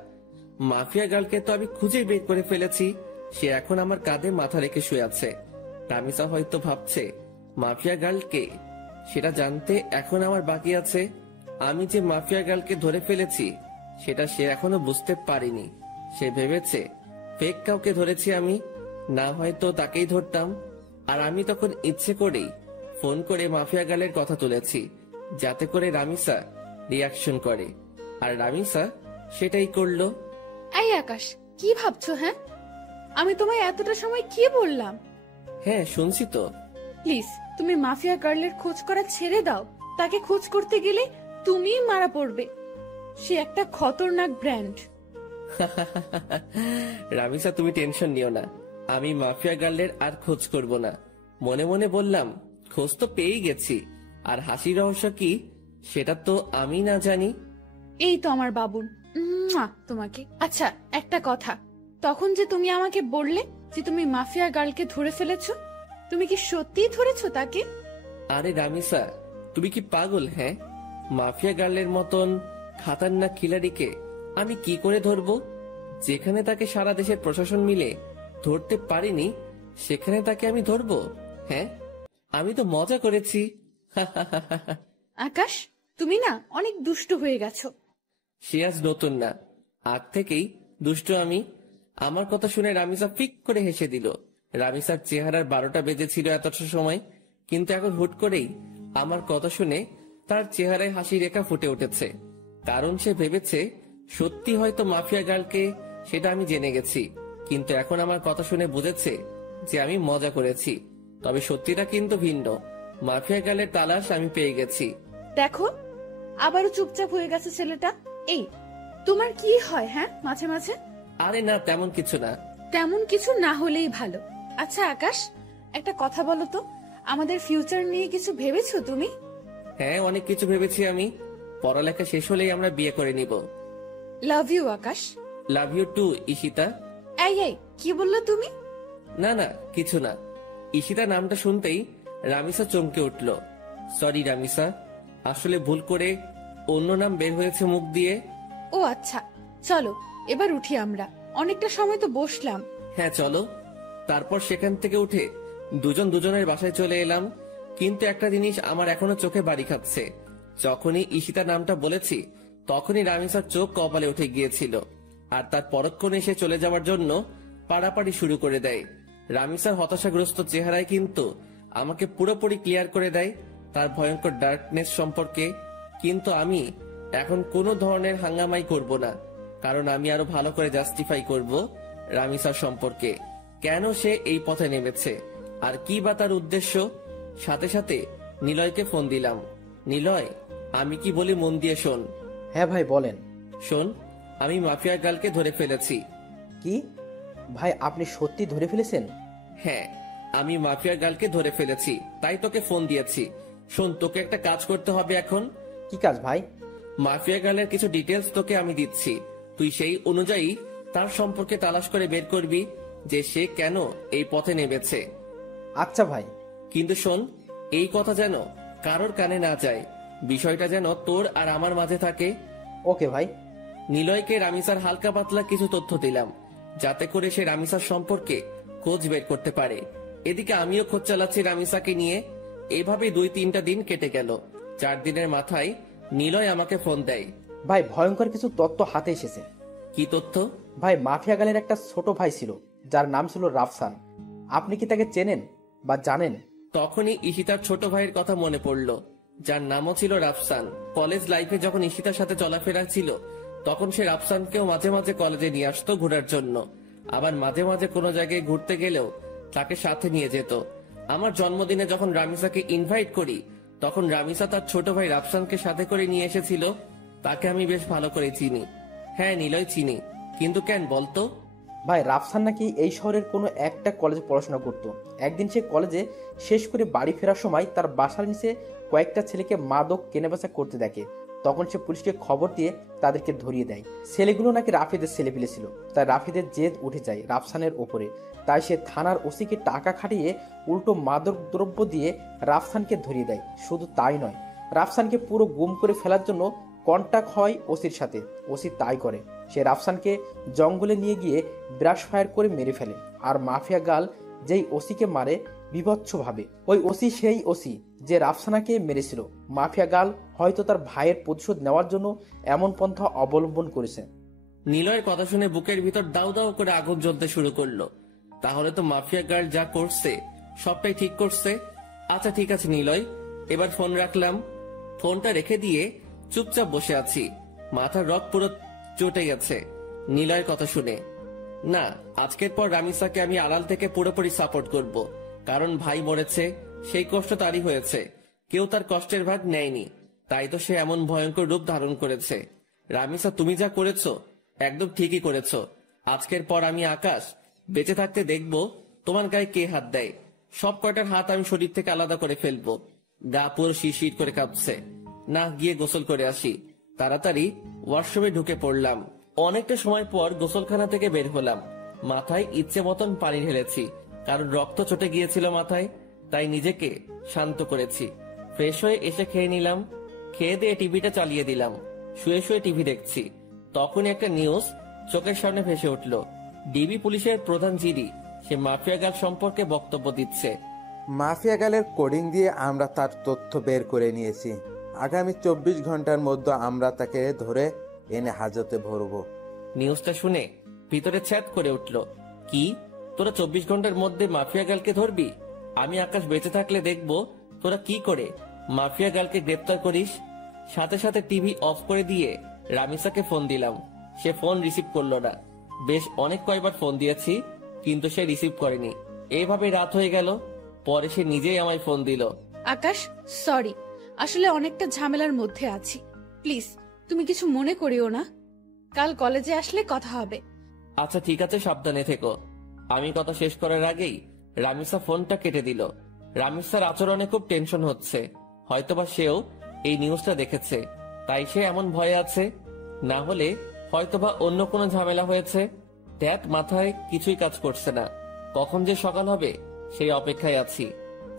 মাফিয়া গার্লকে তো আমি খুঁজে বের করে ফেলেছি। সে এখন আমার কাঁধে মাথা রেখে শুয়ে আছে। রামিসা হয়তো ভাবছে মাফিয়া গার্লকে, সেটা জানতে এখন আমার বাকি আছে। আমি যে মাফিয়া গার্লকে ধরে ফেলেছি সেটা সে এখনো বুঝতে পারিনি। সে ভেবেছে ফেক কাউকে ধরেছি আমি, না হয়তো তাকেই ধরতাম। আর আমি তখন ইচ্ছে করেই ফোন করে মাফিয়া গার্লের কথা তুলেছি, যাতে করে রামিসা রিয়াকশন করে। আর রামিসা সেটাই করলো। এই আকাশ, কি ভাবছো? হ্যাঁ, আমি তোমায় এতটা সময় কি বললাম? হ্যাঁ শুনছি তো। প্লিজ তুমি মাফিয়া গার্লের খোঁজ করা ছেড়ে দাও। তাকে খোঁজ করতে গেলে তুমিই মারা পড়বে। সে একটা খতরনাক ব্র্যান্ড। রামিসা তুমি টেনশন নিও না, আমি মাফিয়া গার্লের আর খোঁজ করব না। মনে মনে বললাম খোঁজ তো পেয়েই গেছি, আর হাসির রহস্য কি সেটা তো আমি না জানি। এই তো আমার বাবুন, তোমাকে। আচ্ছা একটা কথা, তখন যে তুমি আমাকে বললে যে তুমি মাফিয়া গার্লকে ধরে ফেলেছো, তুমি কি সত্যিই ধরেছো তাকে? আরে রামিসা তুমি কি পাগল? হ্যাঁ, মাফিয়া গার্লের মতন খাতারনাক খিলাড়িকে আমি কি করে ধরবো? যেখানে তাকে সারা দেশের প্রশাসন মিলে ধরতে পারিনি, সেখানে তাকে আমি ধরবো? হ্যাঁ, আমি তো মজা করেছি। আকাশ, তুমি না অনেক দুষ্টু হয়ে গেছো। সে আজ নতুন না, আগ থেকেই দুষ্টু আমি। আমার কথা শুনে রামিসা ফিক করে হেসে দিল। রামিসার চেহারার 12টা বেজেছিল এতটা সময়, কিন্তু এখন হুট করেই আমার কথা শুনে তার চেহারায় হাসি রেখা ফুটে উঠেছে। কারণ সে ভেবেছে সত্যি হয়তো মাফিয়া গার্লকে সেটা আমি জেনে গেছি, কিন্তু এখন আমার কথা শুনে বুঝেছে যে আমি মজা করেছি। তবে সত্যিটা কিন্তু ভিন্ন। মাফিয়া গার্লের তালাশ আমি পেয়ে গেছি। দেখো, আবারও চুপচাপ হয়ে গেছে ছেলেটা। এই তোমার কি হয় হ্যাঁ মাঝে মাঝে? আরে না, তেমন কিছু না। তেমন কিছু না হলেই ভালো। আচ্ছা আকাশ, একটা কথা বলো তো, আমাদের ফিউচার নিয়ে কিছু ভেবেছো তুমি? হ্যাঁ, অনেক কিছু ভেবেছি আমি। পড়ালেখা শেষ হলেই আমরা বিয়ে করে নিব। Love you Akash. Love you too Ishita. এই এই কি বললে তুমি? না না, কিছু না। ঈশিতা নামটা শুনতেই রামিসা চমকে উঠল। সরি রামিসা, আসলে ভুল করে অন্য নাম বের হয়েছে মুখ দিয়ে। ও আচ্ছা, চলো এবার উঠি আমরা, অনেকটা সময় তো বসলাম। হ্যাঁ চলো। তারপর সেখান থেকে উঠে দুজন দুজনের বাসায় চলে এলাম। কিন্তু একটা জিনিস আমার এখনো চোখে বাড়ি খাচ্ছে। যখনই ঈশিতা নামটা বলেছি, তখনই রামিসার চোখ কপালে উঠে গিয়েছিল, আর তার পরক্ষণে সে চলে যাওয়ার জন্য পাড়াপাড়ি শুরু করে দেয়। রামিসার হতাশাগ্রস্ত চেহারায় কিন্তু আমাকে পুরোপুরি ক্লিয়ার করে দেয় তার ভয়ঙ্কর ডার্কনেস সম্পর্কে। কিন্তু আমি এখন কোনো ধরনের হাঙ্গামাই করব না, কারণ আমি আরো ভালো করে জাস্টিফাই করব রামিসার সম্পর্কে, কেন সে এই পথে নেমেছে আর কি বা তার উদ্দেশ্য। সাথে সাথে নিলয়কে ফোন দিলাম। নিলয়, আমি কি বলি মন দিয়ে শোন। হ্যাঁ ভাই বলেন। শোন, আমি মাফিয়া গার্লকে ধরে ফেলেছি। কি ভাই, আপনি সত্যি ধরে ফেলেছেন? হ্যাঁ, আমি মাফিয়া গার্লকে ধরে ফেলেছি, তাই তোকে ফোন দিয়েছি। শোন, তোকে একটা কাজ করতে হবে এখন। কি কাজ ভাই? মাফিয়া গার্লের কিছু ডিটেলস তোকে আমি দিচ্ছি, তুই সেই অনুযায়ী তার সম্পর্কে তালাশ করে বের করবি যে সে কেন এই পথে নেমেছে। আচ্ছা ভাই। কিন্তু শোন, এই কথা যেন কারোর কানে না যায়, বিষয়টা যেন তোর আর আমার মাঝে থাকে। ওকে ভাই। নিলয়কে রামিসার হালকা পাতলা কিছু তথ্য দিলাম, যাতে করে সে রামিসার সম্পর্কে খোঁজ বের করতে পারে। এদিকে আমিও খোঁজ চালাচ্ছি রামিসাকে নিয়ে। এইভাবে 2-3টা দিন কেটে গেল। 4 দিনের মাথায় নিলয় আমাকে ফোন দেয়। ভাই ভয়ঙ্কর কিছু তথ্য হাতে এসেছে। কি তথ্য? ভাই মাফিয়া গালের একটা ছোট ভাই ছিল, যার নাম ছিল রাফসান। আপনি কি তাকে চেনেন বা জানেন? তখনই ঈশিতার ছোট ভাইয়ের কথা মনে পড়লো, যার নামও ছিল রাফসান। কলেজ লাইফে যখন ঈশিতার সাথে চলাফেরা ছিল, তখন সে রাফসানকেও মাঝে মাঝে কলেজে নিয়ে আসতো ঘোরার জন্য। আবার মাঝে মাঝে কোনো জায়গায় ঘুরতে গেলেও তাকে সাথে নিয়ে যেত। আমার জন্মদিনে যখন রামিসাকে ইনভাইট করি, তখন রামিসা তার ছোট ভাই রাফসানকে সাথে করে নিয়ে এসেছিল। তাকে আমি বেশ ভালো করে চিনি। হ্যাঁ নিলয়, চিনি। কিন্তু কেন বলতো? ভাই রাফসান নাকি এই শহরের কোনো একটা কলেজে পড়াশোনা করত। একদিন সে কলেজে শেষ করে বাড়ি ফেরার সময় তার বাসার নিচে কয়েকটা ছেলেকে মাদক কেনাবেচা করতে দেখে। তখন সে পুলিশকে খবর দিয়ে তাদেরকে ধরিয়ে দেয়। ছেলেগুলো নাকি রাফিদের ছেলে পেলে ছিল, তাই রাফিদের জেদ উঠে যায় রাফসানের ওপরে। তাই সে থানার ওসিকে টাকা খাটিয়ে উল্টো মাদক দ্রব্য দিয়ে রাফসানকে ধরিয়ে দেয়। শুধু তাই নয়, রাফসানকে পুরো গুম করে ফেলার জন্য কন্টাক্ট হয় ওসির সাথে। ওসি তাই করে, সে রাফসানকে জঙ্গলে নিয়ে গিয়ে ব্রাশ ফায়ার করে মেরে ফেলে। আর মাফিয়া গাল যেই ওসিকে মারে বিভৎসভাবে, ওই ওসি সেই ওসি যে রাফসানাকে মেরেছিল। মাফিয়া গাল হয়তো তার ভাইয়ের প্রতিশোধ নেওয়ার জন্য এমন পন্থা অবলম্বন করেছে। নিলয়ের কথা শুনে বুকের ভিতর দাউ দাউ করে আগুন জ্বলতে শুরু করলো। তাহলে তো মাফিয়া গার্ল যা করছে সবটাই ঠিক করছে। আচ্ছা ঠিক আছে নিলয়, এবার ফোন রাখলাম। ফোনটা রেখে দিয়ে চুপচাপ বসে আছি। মাথার রক পুরো চটে গেছে নিলয়ের কথা শুনে। না, আজকের পর রামিসাকে আমি আড়াল থেকে পুরোপুরি সাপোর্ট করব, কারণ ভাই মরেছে, সেই কষ্ট তারই হয়েছে। কেউ তার কষ্টের ভাগ নেয়নি, তাই তো সে এমন ভয়ঙ্কর রূপ ধারণ করেছে। রামিসা, তুমি যা করেছো একদম ঠিকই করেছো। আজকের পর আমি আকাশ বেঁচে থাকতে দেখব তোমার গায়ে কে হাত দেয়। সব কয়টার হাত আমি শরীর থেকে আলাদা করে ফেলবো। গা পুরো শিরশির করে কাঁপছে। না, গিয়ে গোসল করে আসি। তাড়াতাড়ি ওয়াশরুমে ঢুকে পড়লাম। অনেকটা সময় পর গোসলখানা থেকে বের হলাম। মাথায় ইচ্ছে মতন পানি ঢেলেছি, কারণ রক্ত চটে গিয়েছিল মাথায়, তাই নিজেকে শান্ত করেছি। ফ্রেশ হয়ে এসে খেয়ে নিলাম। খেয়ে দিয়ে টিভিটা চালিয়ে দিলাম। শুয়ে শুয়ে টিভি দেখছি, তখনই একটা নিউজ চোখের সামনে ভেসে উঠল। ডিবি পুলিশের প্রধান জিডি সে মাফিয়া গার্ল সম্পর্কে বক্তব্য দিচ্ছে। মাফিয়া গালের কোডিং দিয়ে আমরা তার তথ্য বের করে নিয়েছি। আগামী 24 ঘন্টার মধ্যে আমরা তাকে ধরে এনে হাজতে ভরবো। নিউজটা শুনে ভিতরে ছ্যাদ করে উঠল। কি, তোরা 24 ঘন্টার মধ্যে মাফিয়া গার্লকে ধরবি? আমি আকাশ বেঁচে থাকলে দেখবো তোরা কি করে মাফিয়া গার্লকে গ্রেপ্তার করিস। সাথে সাথে টিভি অফ করে দিয়ে রামিসাকে ফোন দিলাম। সে ফোন রিসিভ করলো না। বেশ অনেক কয়বার ফোন দিয়েছি, কিন্তু সে রিসিভ করেনি। এইভাবে রাত হয়ে গেল। পরে সে নিজেই আমায় ফোন দিল। আকাশ, সরি, আসলে অনেকটা ঝামেলার মধ্যে আছি। প্লিজ তুমি কিছু মনে করিও না। কাল কলেজে আসলে কথা হবে। আচ্ছা ঠিক আছে, সাবধানে থেকো। আমি কথা শেষ করার আগেই রামিসা ফোনটা কেটে দিল। রামিসার আচরণে খুব টেনশন হচ্ছে। হয়তোবা সেও এই নিউজটা দেখেছে, তাই সে এমন ভয়ে আছে। না হলে হয়তোবা অন্য কোনো ঝামেলা হয়েছে। দ্যাট মাথায় কিছুই কাজ করছে না। কখন যে সকাল হবে সেই অপেক্ষায় আছি।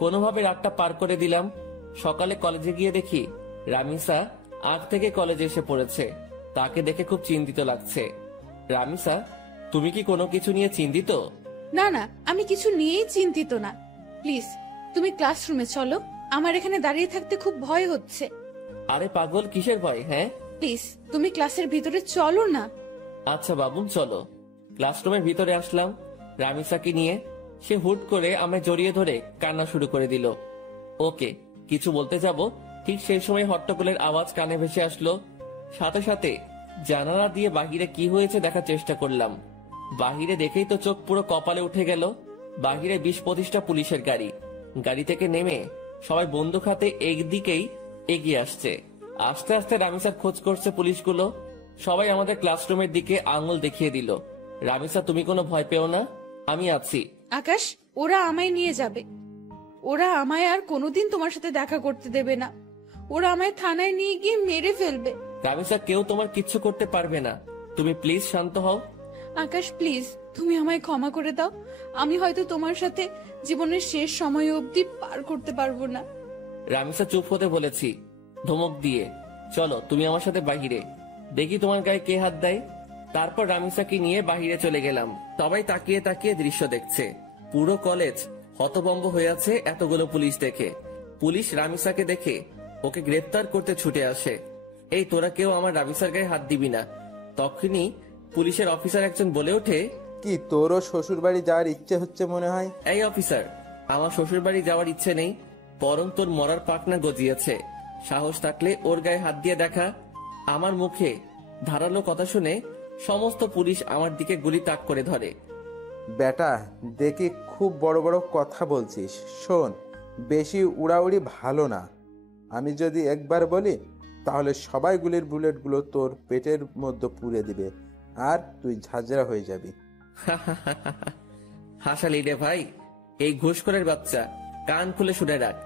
কোনোভাবে রাতটা পার করে দিলাম। সকালে কলেজে গিয়ে দেখি রামিসা আগ থেকে কলেজে এসে পড়েছে। তাকে দেখে খুব চিন্তিত লাগছে। রামিসা, তুমি কি কোনো কিছু নিয়ে চিন্তিত? না না, আমি কিছু নিয়েই চিন্তিত না। প্লিজ তুমি ক্লাসরুমে চলো, আমার এখানে দাঁড়িয়ে থাকতে খুব ভয় হচ্ছে। আরে পাগল, কিসের ভয়? হ্যাঁ প্লিজ তুমি ক্লাসের ভিতরে চলো না। আচ্ছা বাবুন, চলো। ক্লাসরুমের ভিতরে আসলাম রামিসাকে নিয়ে। সে হুট করে আমায় জড়িয়ে ধরে কান্না শুরু করে দিল। ওকে কিছু বলতে যাব, ঠিক সেই সময় হট্টগোলের আওয়াজ কানে ভেসে আসলো। সাথে সাথে জানালা দিয়ে বাহিরে কি হয়েছে দেখার চেষ্টা করলাম। বাহিরে দেখেই তো চোখ পুরো কপালে উঠে গেল। বাহিরে 20-25টা পুলিশের গাড়ি। গাড়ি থেকে নেমে সবাই বন্দুক হাতে একদিকেই এগিয়ে আসছে। আস্তে আস্তে রামিসার খোঁজ করছে পুলিশগুলো। সবাই আমাদের ক্লাসরুমের দিকে আঙুল দেখিয়ে দিল। রামিসা, তুমি কোনো ভয় পেও না, আমি আছি। আকাশ, ওরা আমায় নিয়ে যাবে। ওরা আমায় আর কোনোদিন তোমার সাথে দেখা করতে দেবে না। ওরা আমায় থানায় নিয়ে গিয়ে মেরে ফেলবে। রামিসা, কেউ তোমার কিচ্ছু করতে পারবে না, তুমি প্লিজ শান্ত হও। আকাশ প্লিজ, তুমি আমায় ক্ষমা করে দাও। আমি হয়তো তোমার সাথে জীবনের শেষ সময় অবধি পার করতে পারবো না। রামিসা চুপ হতে বলেছি ধমক দিয়ে। চলো তুমি আমার সাথে বাহিরে, দেখি তোমার গায়ে কে হাত দেয়। তারপর রামিসাকে নিয়ে বাহিরে চলে গেলাম। সবাই তাকিয়ে তাকিয়ে দৃশ্য দেখছে। পুরো কলেজ হতভম্ব হয়ে আছে এতগুলো পুলিশ দেখে। পুলিশ রামিসাকে দেখে ওকে গ্রেফতার করতে ছুটে আসে। এই তোরা কেউ আমার রামিসার গায়ে হাত দিবি না। তখনই পুলিশের অফিসার একজন বলে ওঠে, কি তোরও শ্বশুর বাড়ি যাওয়ার ইচ্ছে হচ্ছে মনে হয়? এই অফিসার, আমার শ্বশুর বাড়ি যাওয়ার ইচ্ছে নেই, বরং তোর মরার পাকনা গজিয়েছে। সাহস থাকলে ওর গায়ে হাত দিয়ে দেখা। আমার মুখে ধারালো কথা শুনে সমস্ত পুলিশ আমার দিকে গুলি তাক করে ধরে। বেটা, দেখি খুব বড় বড় কথা বলছিস। শোন, বেশি উড়াউড়ি ভালো না। আমি যদি একবার বলি তাহলে সবাই গুলির বুলেটগুলো তোর পেটের মধ্যে পুড়ে দিবে আর তুই ঝাঁঝরা হয়ে যাবি। হাসালি রে ভাই, এই ঘুষখোরের বাচ্চা, কান খুলে শুনে রাখ।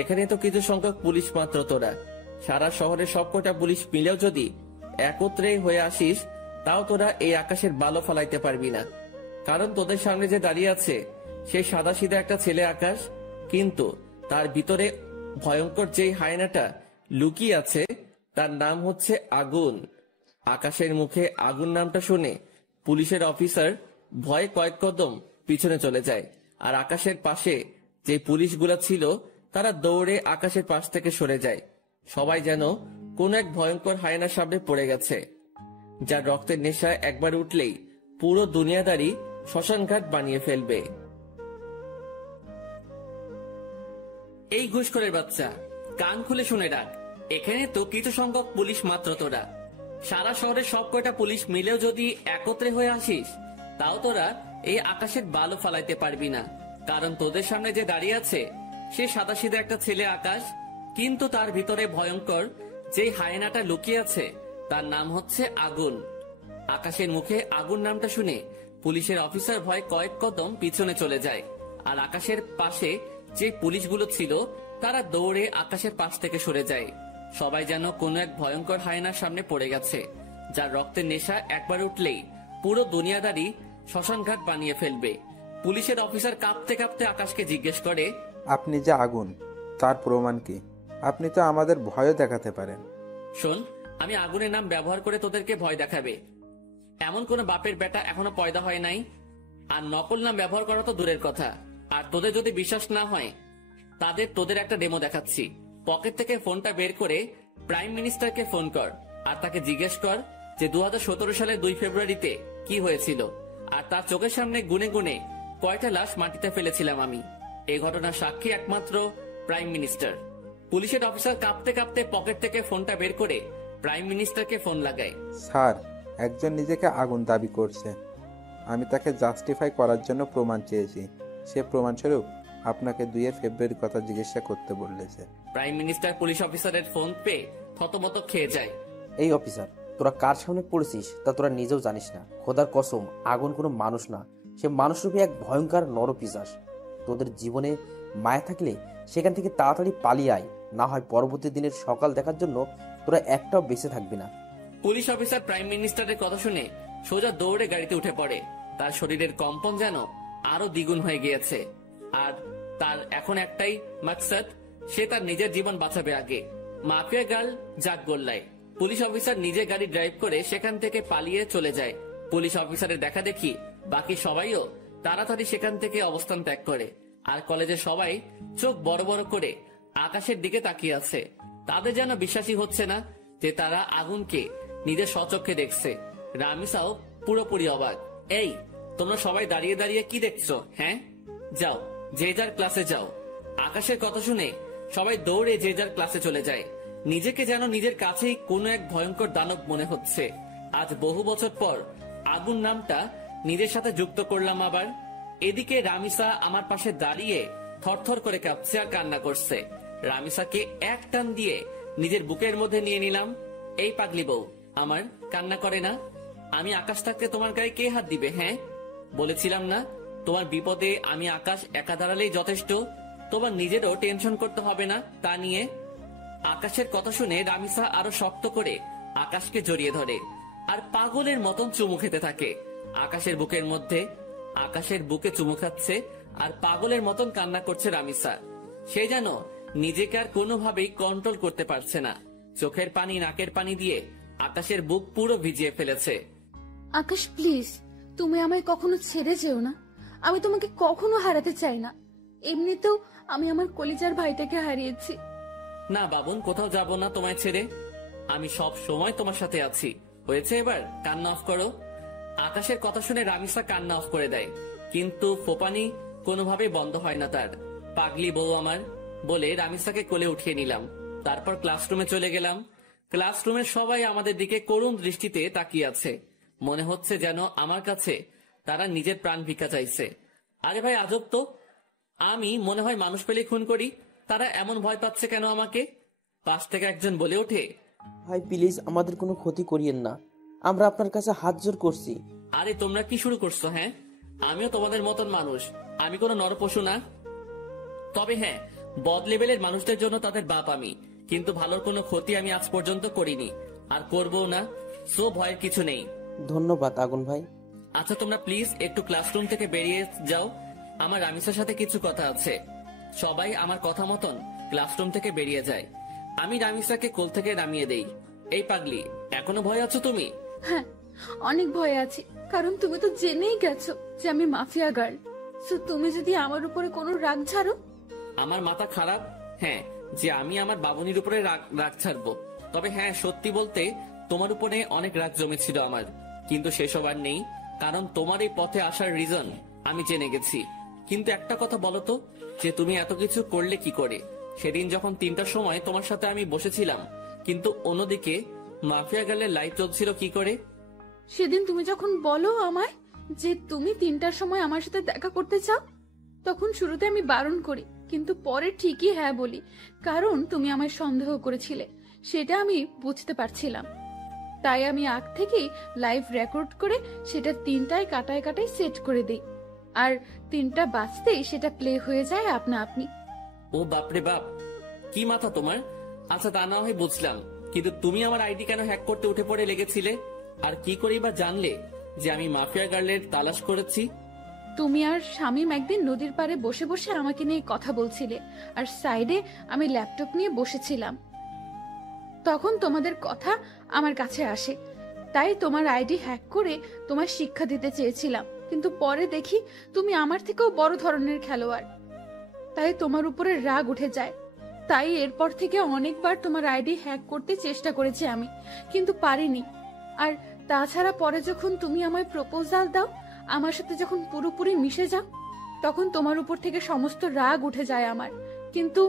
এখানে তো কিছু সংখ্যক পুলিশ মাত্র তোরা। সারা শহরের সবকটা পুলিশ মিলেও যদি একত্রে হয়ে আসিস, তাও তোরা এই আকাশের বালো ফলাইতে পারবি না। কারণ তোদের সামনে যে দাঁড়িয়ে আছে সেই সাদা সিধা একটা ছেলে আকাশ, কিন্তু তার ভিতরে ভয়ঙ্কর যেই হায়নাটা লুকিয়ে আছে তার নাম হচ্ছে আগুন। আকাশের মুখে আগুন নামটা শুনে পুলিশের অফিসার ভয়ে কয়েক কদম পিছনে চলে যায়। আর আকাশের পাশে যে পুলিশগুলা ছিল তারা দৌড়ে আকাশের পাশ থেকে সরে যায়। সবাই যেন কোন এক ভয়ঙ্কর হায়নার সামনে পড়ে গেছে, যার রক্তের নেশা একবার উঠলেই পুরো দুনিয়াদারি শ্মশানঘাট বানিয়ে ফেলবে। এই ঘুষখোরের বাচ্চা, কান খুলে শুনে রাখ। এখানে তো কিছু সংখ্যক পুলিশ মাত্র তোরা। সারা শহরের সব কয়টা পুলিশ মিলেও যদি একত্রে হয়ে আসিস, তাও তোরা এই আকাশের বালু ফালাইতে পারবি না। কারণ তোদের সামনে যে দাঁড়িয়ে আছে সে সাদাসিধা একটা ছেলে আকাশ, কিন্তু তার ভিতরে ভয়ঙ্কর যেই হায়নাটা লুকিয়ে আছে তার নাম হচ্ছে আগুন। আকাশের মুখে আগুন নামটা শুনে পুলিশের অফিসার ভয় কয়েক কদম পিছনে চলে যায়। আর আকাশের পাশে যে পুলিশগুলো ছিল তারা দৌড়ে আকাশের পাশ থেকে সরে যায়। সবাই যেন কোনো এক ভয়ঙ্কর হায়নার সামনে পড়ে গেছে, যার রক্তের নেশা একবার উঠলেই পুরো দুনিয়াদারি শ্মশানঘাট বানিয়ে ফেলবে। পুলিশের অফিসার কাঁপতে কাঁপতে আকাশকে জিজ্ঞেস করে, আপনি যে আগুন, তার প্রমাণ কি? আপনি তো আমাদের ভয় দেখাতে পারেন। শোন, আমি আগুনের নাম ব্যবহার করে তোদেরকে ভয় দেখাবে এমন কোন বাপের বেটা এখনো পয়দা হয় নাই। আর নকল নাম ব্যবহার করা তো দূরের কথা। আর তোদের যদি বিশ্বাস না হয় তোদের একটা ডেমো দেখাচ্ছি। পকেট থেকে ফোনটা বের করে প্রাইম মিনিস্টারকে ফোন কর আর তাকে জিজ্ঞেস কর যে 2017 সালের 2 ফেব্রুয়ারিতে কি হয়েছিল, আর তার চোখের সামনে গুনে গুনে কয়টা লাশ মাটিতে ফেলেছিলাম আমি। এই ঘটনার সাক্ষী একমাত্র প্রাইম মিনিস্টার। পুলিশের অফিসার কাঁপতে কাঁপতে পকেট থেকে ফোনটা বের করে প্রাইম মিনিস্টারকে ফোন লাগায়। স্যার, একজন নিজেকে আগুন দাবি করছে। আমি তাকে জাস্টিফাই করার জন্য প্রমাণ চেয়েছি। সে প্রমাণস্বরূপ আপনাকে 2 ফেব্রুয়ারির কথা জিজ্ঞাসা করতে বলেছে। প্রাইম মিনিস্টার পুলিশ অফিসারের ফোন পেয়ে থতমত খেয়ে যায়। এই অফিসার, তোরা কার সামনে পড়েছিস তা তোরা নিজেও জানিস না। খোদার কসম, আগুন কোনো মানুষ না, সে মানুষরূপী এক ভয়ঙ্কর নরপিশাচ। তোদের জীবনে মায়া থাকলে সেখান থেকে তাড়াতাড়ি পালিয়ে আয়, না হয় পরবর্তী দিনের সকাল দেখার জন্য তোরা একটাও বেঁচে থাকবি না। পুলিশ অফিসার প্রাইম মিনিস্টারের কথা শুনে সোজা দৌড়ে গাড়িতে উঠে পড়ে। তার শরীরের কম্পন যেন আরো দ্বিগুণ হয়ে গিয়েছে। আর তার এখন একটাই মাকসাদ, সে তার নিজের জীবন বাঁচাবে আগে। মাফিয়া গার্ল জাগ গোল্লায় পুলিশ অফিসার নিজে গাড়ি ড্রাইভ করে সেখান থেকে পালিয়ে চলে যায়। পুলিশ অফিসারের দেখা দেখি বাকি সবাইও তাড়াতাড়ি সেখান থেকে অবস্থান ত্যাগ করে। আর কলেজের সবাই চোখ বড় বড় করে আকাশের দিকে তাকিয়ে আছে। তাদের যেন বিশ্বাসই হচ্ছে না যে তারা আগুনকে নিজের স্বচক্ষে দেখছে। রামিসাও পুরোপুরি অবাক। এই, তোমরা সবাই দাঁড়িয়ে দাঁড়িয়ে কি দেখছো? হ্যাঁ, যাও যে যার ক্লাসে যাও। আকাশের কথা শুনে সবাই দৌড়ে যে যার ক্লাসে চলে যায়। নিজেকে যেন নিজের কাছেই কোনো এক ভয়ঙ্কর দানব মনে হচ্ছে। আজ বহু বছর পর আগুন নামটা নিজের সাথে যুক্ত করলাম আবার। এদিকে রামিসা আমার পাশে দাঁড়িয়ে থরথর করে কাঁপছে আর কান্না করছে। রামিসাকে এক টান দিয়ে নিজের বুকের মধ্যে নিয়ে নিলাম। এই পাগলি বউ আমার, কান্না করে না। আমি আকাশ থাকতে তোমার গায়ে কে হাত দিবে? হ্যাঁ, বলেছিলাম না তোমার বিপদে আমি আকাশ একা দাঁড়ালেই যথেষ্ট, তোমার নিজেরও টেনশন করতে হবে না তা নিয়ে। আকাশের কথা শুনে রামিসা আরো শক্ত করে আকাশকে জড়িয়ে ধরে আর পাগলের মতন চুমু খেতে থাকে আকাশের বুকের মধ্যে। আকাশের বুকে চুমু খাচ্ছে আর পাগলের মতন কান্না করছে রামিসা। সে যেন নিজেকে আর কোনোভাবেই কন্ট্রোল করতে পারছে না। চোখের পানি নাকের পানি দিয়ে আকাশের বুক পুরো ভিজিয়ে ফেলেছে। আকাশ প্লিজ, তুমি আমায় কখনো ছেড়ে যেও না। আমি তোমাকে কখনো হারাতে চাই না। এমনিতেও আমি আমার কলিজার ভাইটাকে হারিয়েছি। না বাবুন, কোথাও যাব না তোমায় ছেড়ে। আমি সব সময় তোমার সাথে আছি। হয়েছে, এবার কান্না অফ করো। আকাশের কথা শুনে রামিসা কান্না অফ করে দেয়, কিন্তু ফোপানি কোনোভাবে বন্ধ হয় না তার। পাগলি বউ আমার বলে রামিসাকে কোলে উঠিয়ে নিলাম। তারপর ক্লাসরুমে চলে গেলাম। ক্লাসরুমের সবাই আমাদের দিকে করুণ দৃষ্টিতে তাকিয়ে আছে। মনে হচ্ছে যেন আমার কাছে তারা নিজের প্রাণ ভিক্ষা চাইছে। আরে ভাই আজব তো, আমি মনে হয় মানুষ পেলে খুন করি, তারা এমন ভয় পাচ্ছে কেন আমাকে? পাশ থেকে একজন বলে ওঠে, ভাই প্লিজ আমাদের কোনো ক্ষতি করিয়েন না, আমরা আপনার কাছে হাত জোর করছি। আরে তোমরা কি শুরু করছো? হ্যাঁ, আমিও তোমাদের মতন মানুষ, আমি কোনো নরপশু না। তবে হ্যাঁ, বদ লেভেলের মানুষদের জন্য তাদের বাপ আমি, কিন্তু ভালোর কোনো ক্ষতি আমি আজ পর্যন্ত করিনি আর করবো না। সো ভয়ের কিছু নেই। ধন্যবাদ আগুন ভাই। আচ্ছা তোমরা প্লিজ একটু ক্লাসরুম থেকে বেরিয়ে যাও, আমার রামিসার সাথে কিছু কথা আছে। সবাই আমার কথা মতন ক্লাসরুম থেকে বেরিয়ে যায়। আমি রামিসাকে কোল থেকে নামিয়ে দেই। এই পাগলি, এখনো ভয় আছো তুমি? হ্যাঁ, অনেক ভয় আছি, কারণ তুমি তো জেনেই গেছো যে আমি মাফিয়া গার্ল। সো তুমি যদি আমার উপরে কোনো রাগ ছাড়ো। আমার মাথা খারাপ? হ্যাঁ, যে আমি আমার বাবুনির উপরে রাগ ছাড়বো? তবে হ্যাঁ, সত্যি বলতে তোমার উপরে অনেক রাগ জমেছিল আমার, কিন্তু সেসব আর নেই, কারণ তোমার এই পথে আসার রিজন আমি জেনে গেছি। কিন্তু একটা কথা বলো তো, যে তুমি এত কিছু করলে কি করে? সেদিন যখন 3টার সময় তোমার সাথে আমি বসেছিলাম, কিন্তু অন্যদিকে মাফিয়া গার্লের লাইফ চলছিল কি করে? সেদিন তুমি যখন বলো আমায় যে তুমি 3টার সময় আমার সাথে দেখা করতে চাও, তখন শুরুতে আমি বারণ করি, কিন্তু পরে ঠিকই হ্যাঁ বলি, কারণ তুমি আমায় সন্দেহ করেছিলে, সেটা আমি বুঝতে পারছিলাম। তাই আমি আগ থেকেই লাইভ রেকর্ড করে সেটা 3টায় কাটায় কাটায় সেট করে দিই, আর 3টা বাজতেই সেটা প্লে হয়ে যায় আপনা আপনি। ও বাপরে বাপ, কি মাথা তোমার! আচ্ছা তা না হয় বুঝলাম, কিন্তু তুমি আমার আইডি কেন হ্যাক করতে উঠে পড়ে লেগেছিলে? আর কি করেই বা জানলে যে আমি মাফিয়া গার্লের তালাশ করেছি? তুমি আর শামীম একদিন নদীর পাড়ে বসে বসে আমাকে নিয়ে কথা বলছিলে, আর সাইডে আমি ল্যাপটপ নিয়ে বসেছিলাম। তখন তোমাদের কথা আমার কাছে আসে, তাই তোমার আইডি হ্যাক করে তোমার শিক্ষা দিতে চেয়েছিলাম, কিন্তু পরে দেখি তুমি আমার থেকেও বড় ধরনের খেলোয়াড়, তাই তোমার উপরে রাগ উঠে যায়। তাই এরপর থেকে অনেকবার তোমার আইডি হ্যাক করতে চেষ্টা করেছি আমি, কিন্তু পারিনি। আর তাছাড়া পরে যখন তুমি আমায় প্রপোজাল দাও, আমার সাথে যখন পুরোপুরি মিশে যাও, তখন তোমার উপর থেকে সমস্ত রাগ উঠে যায় আমার। কিন্তু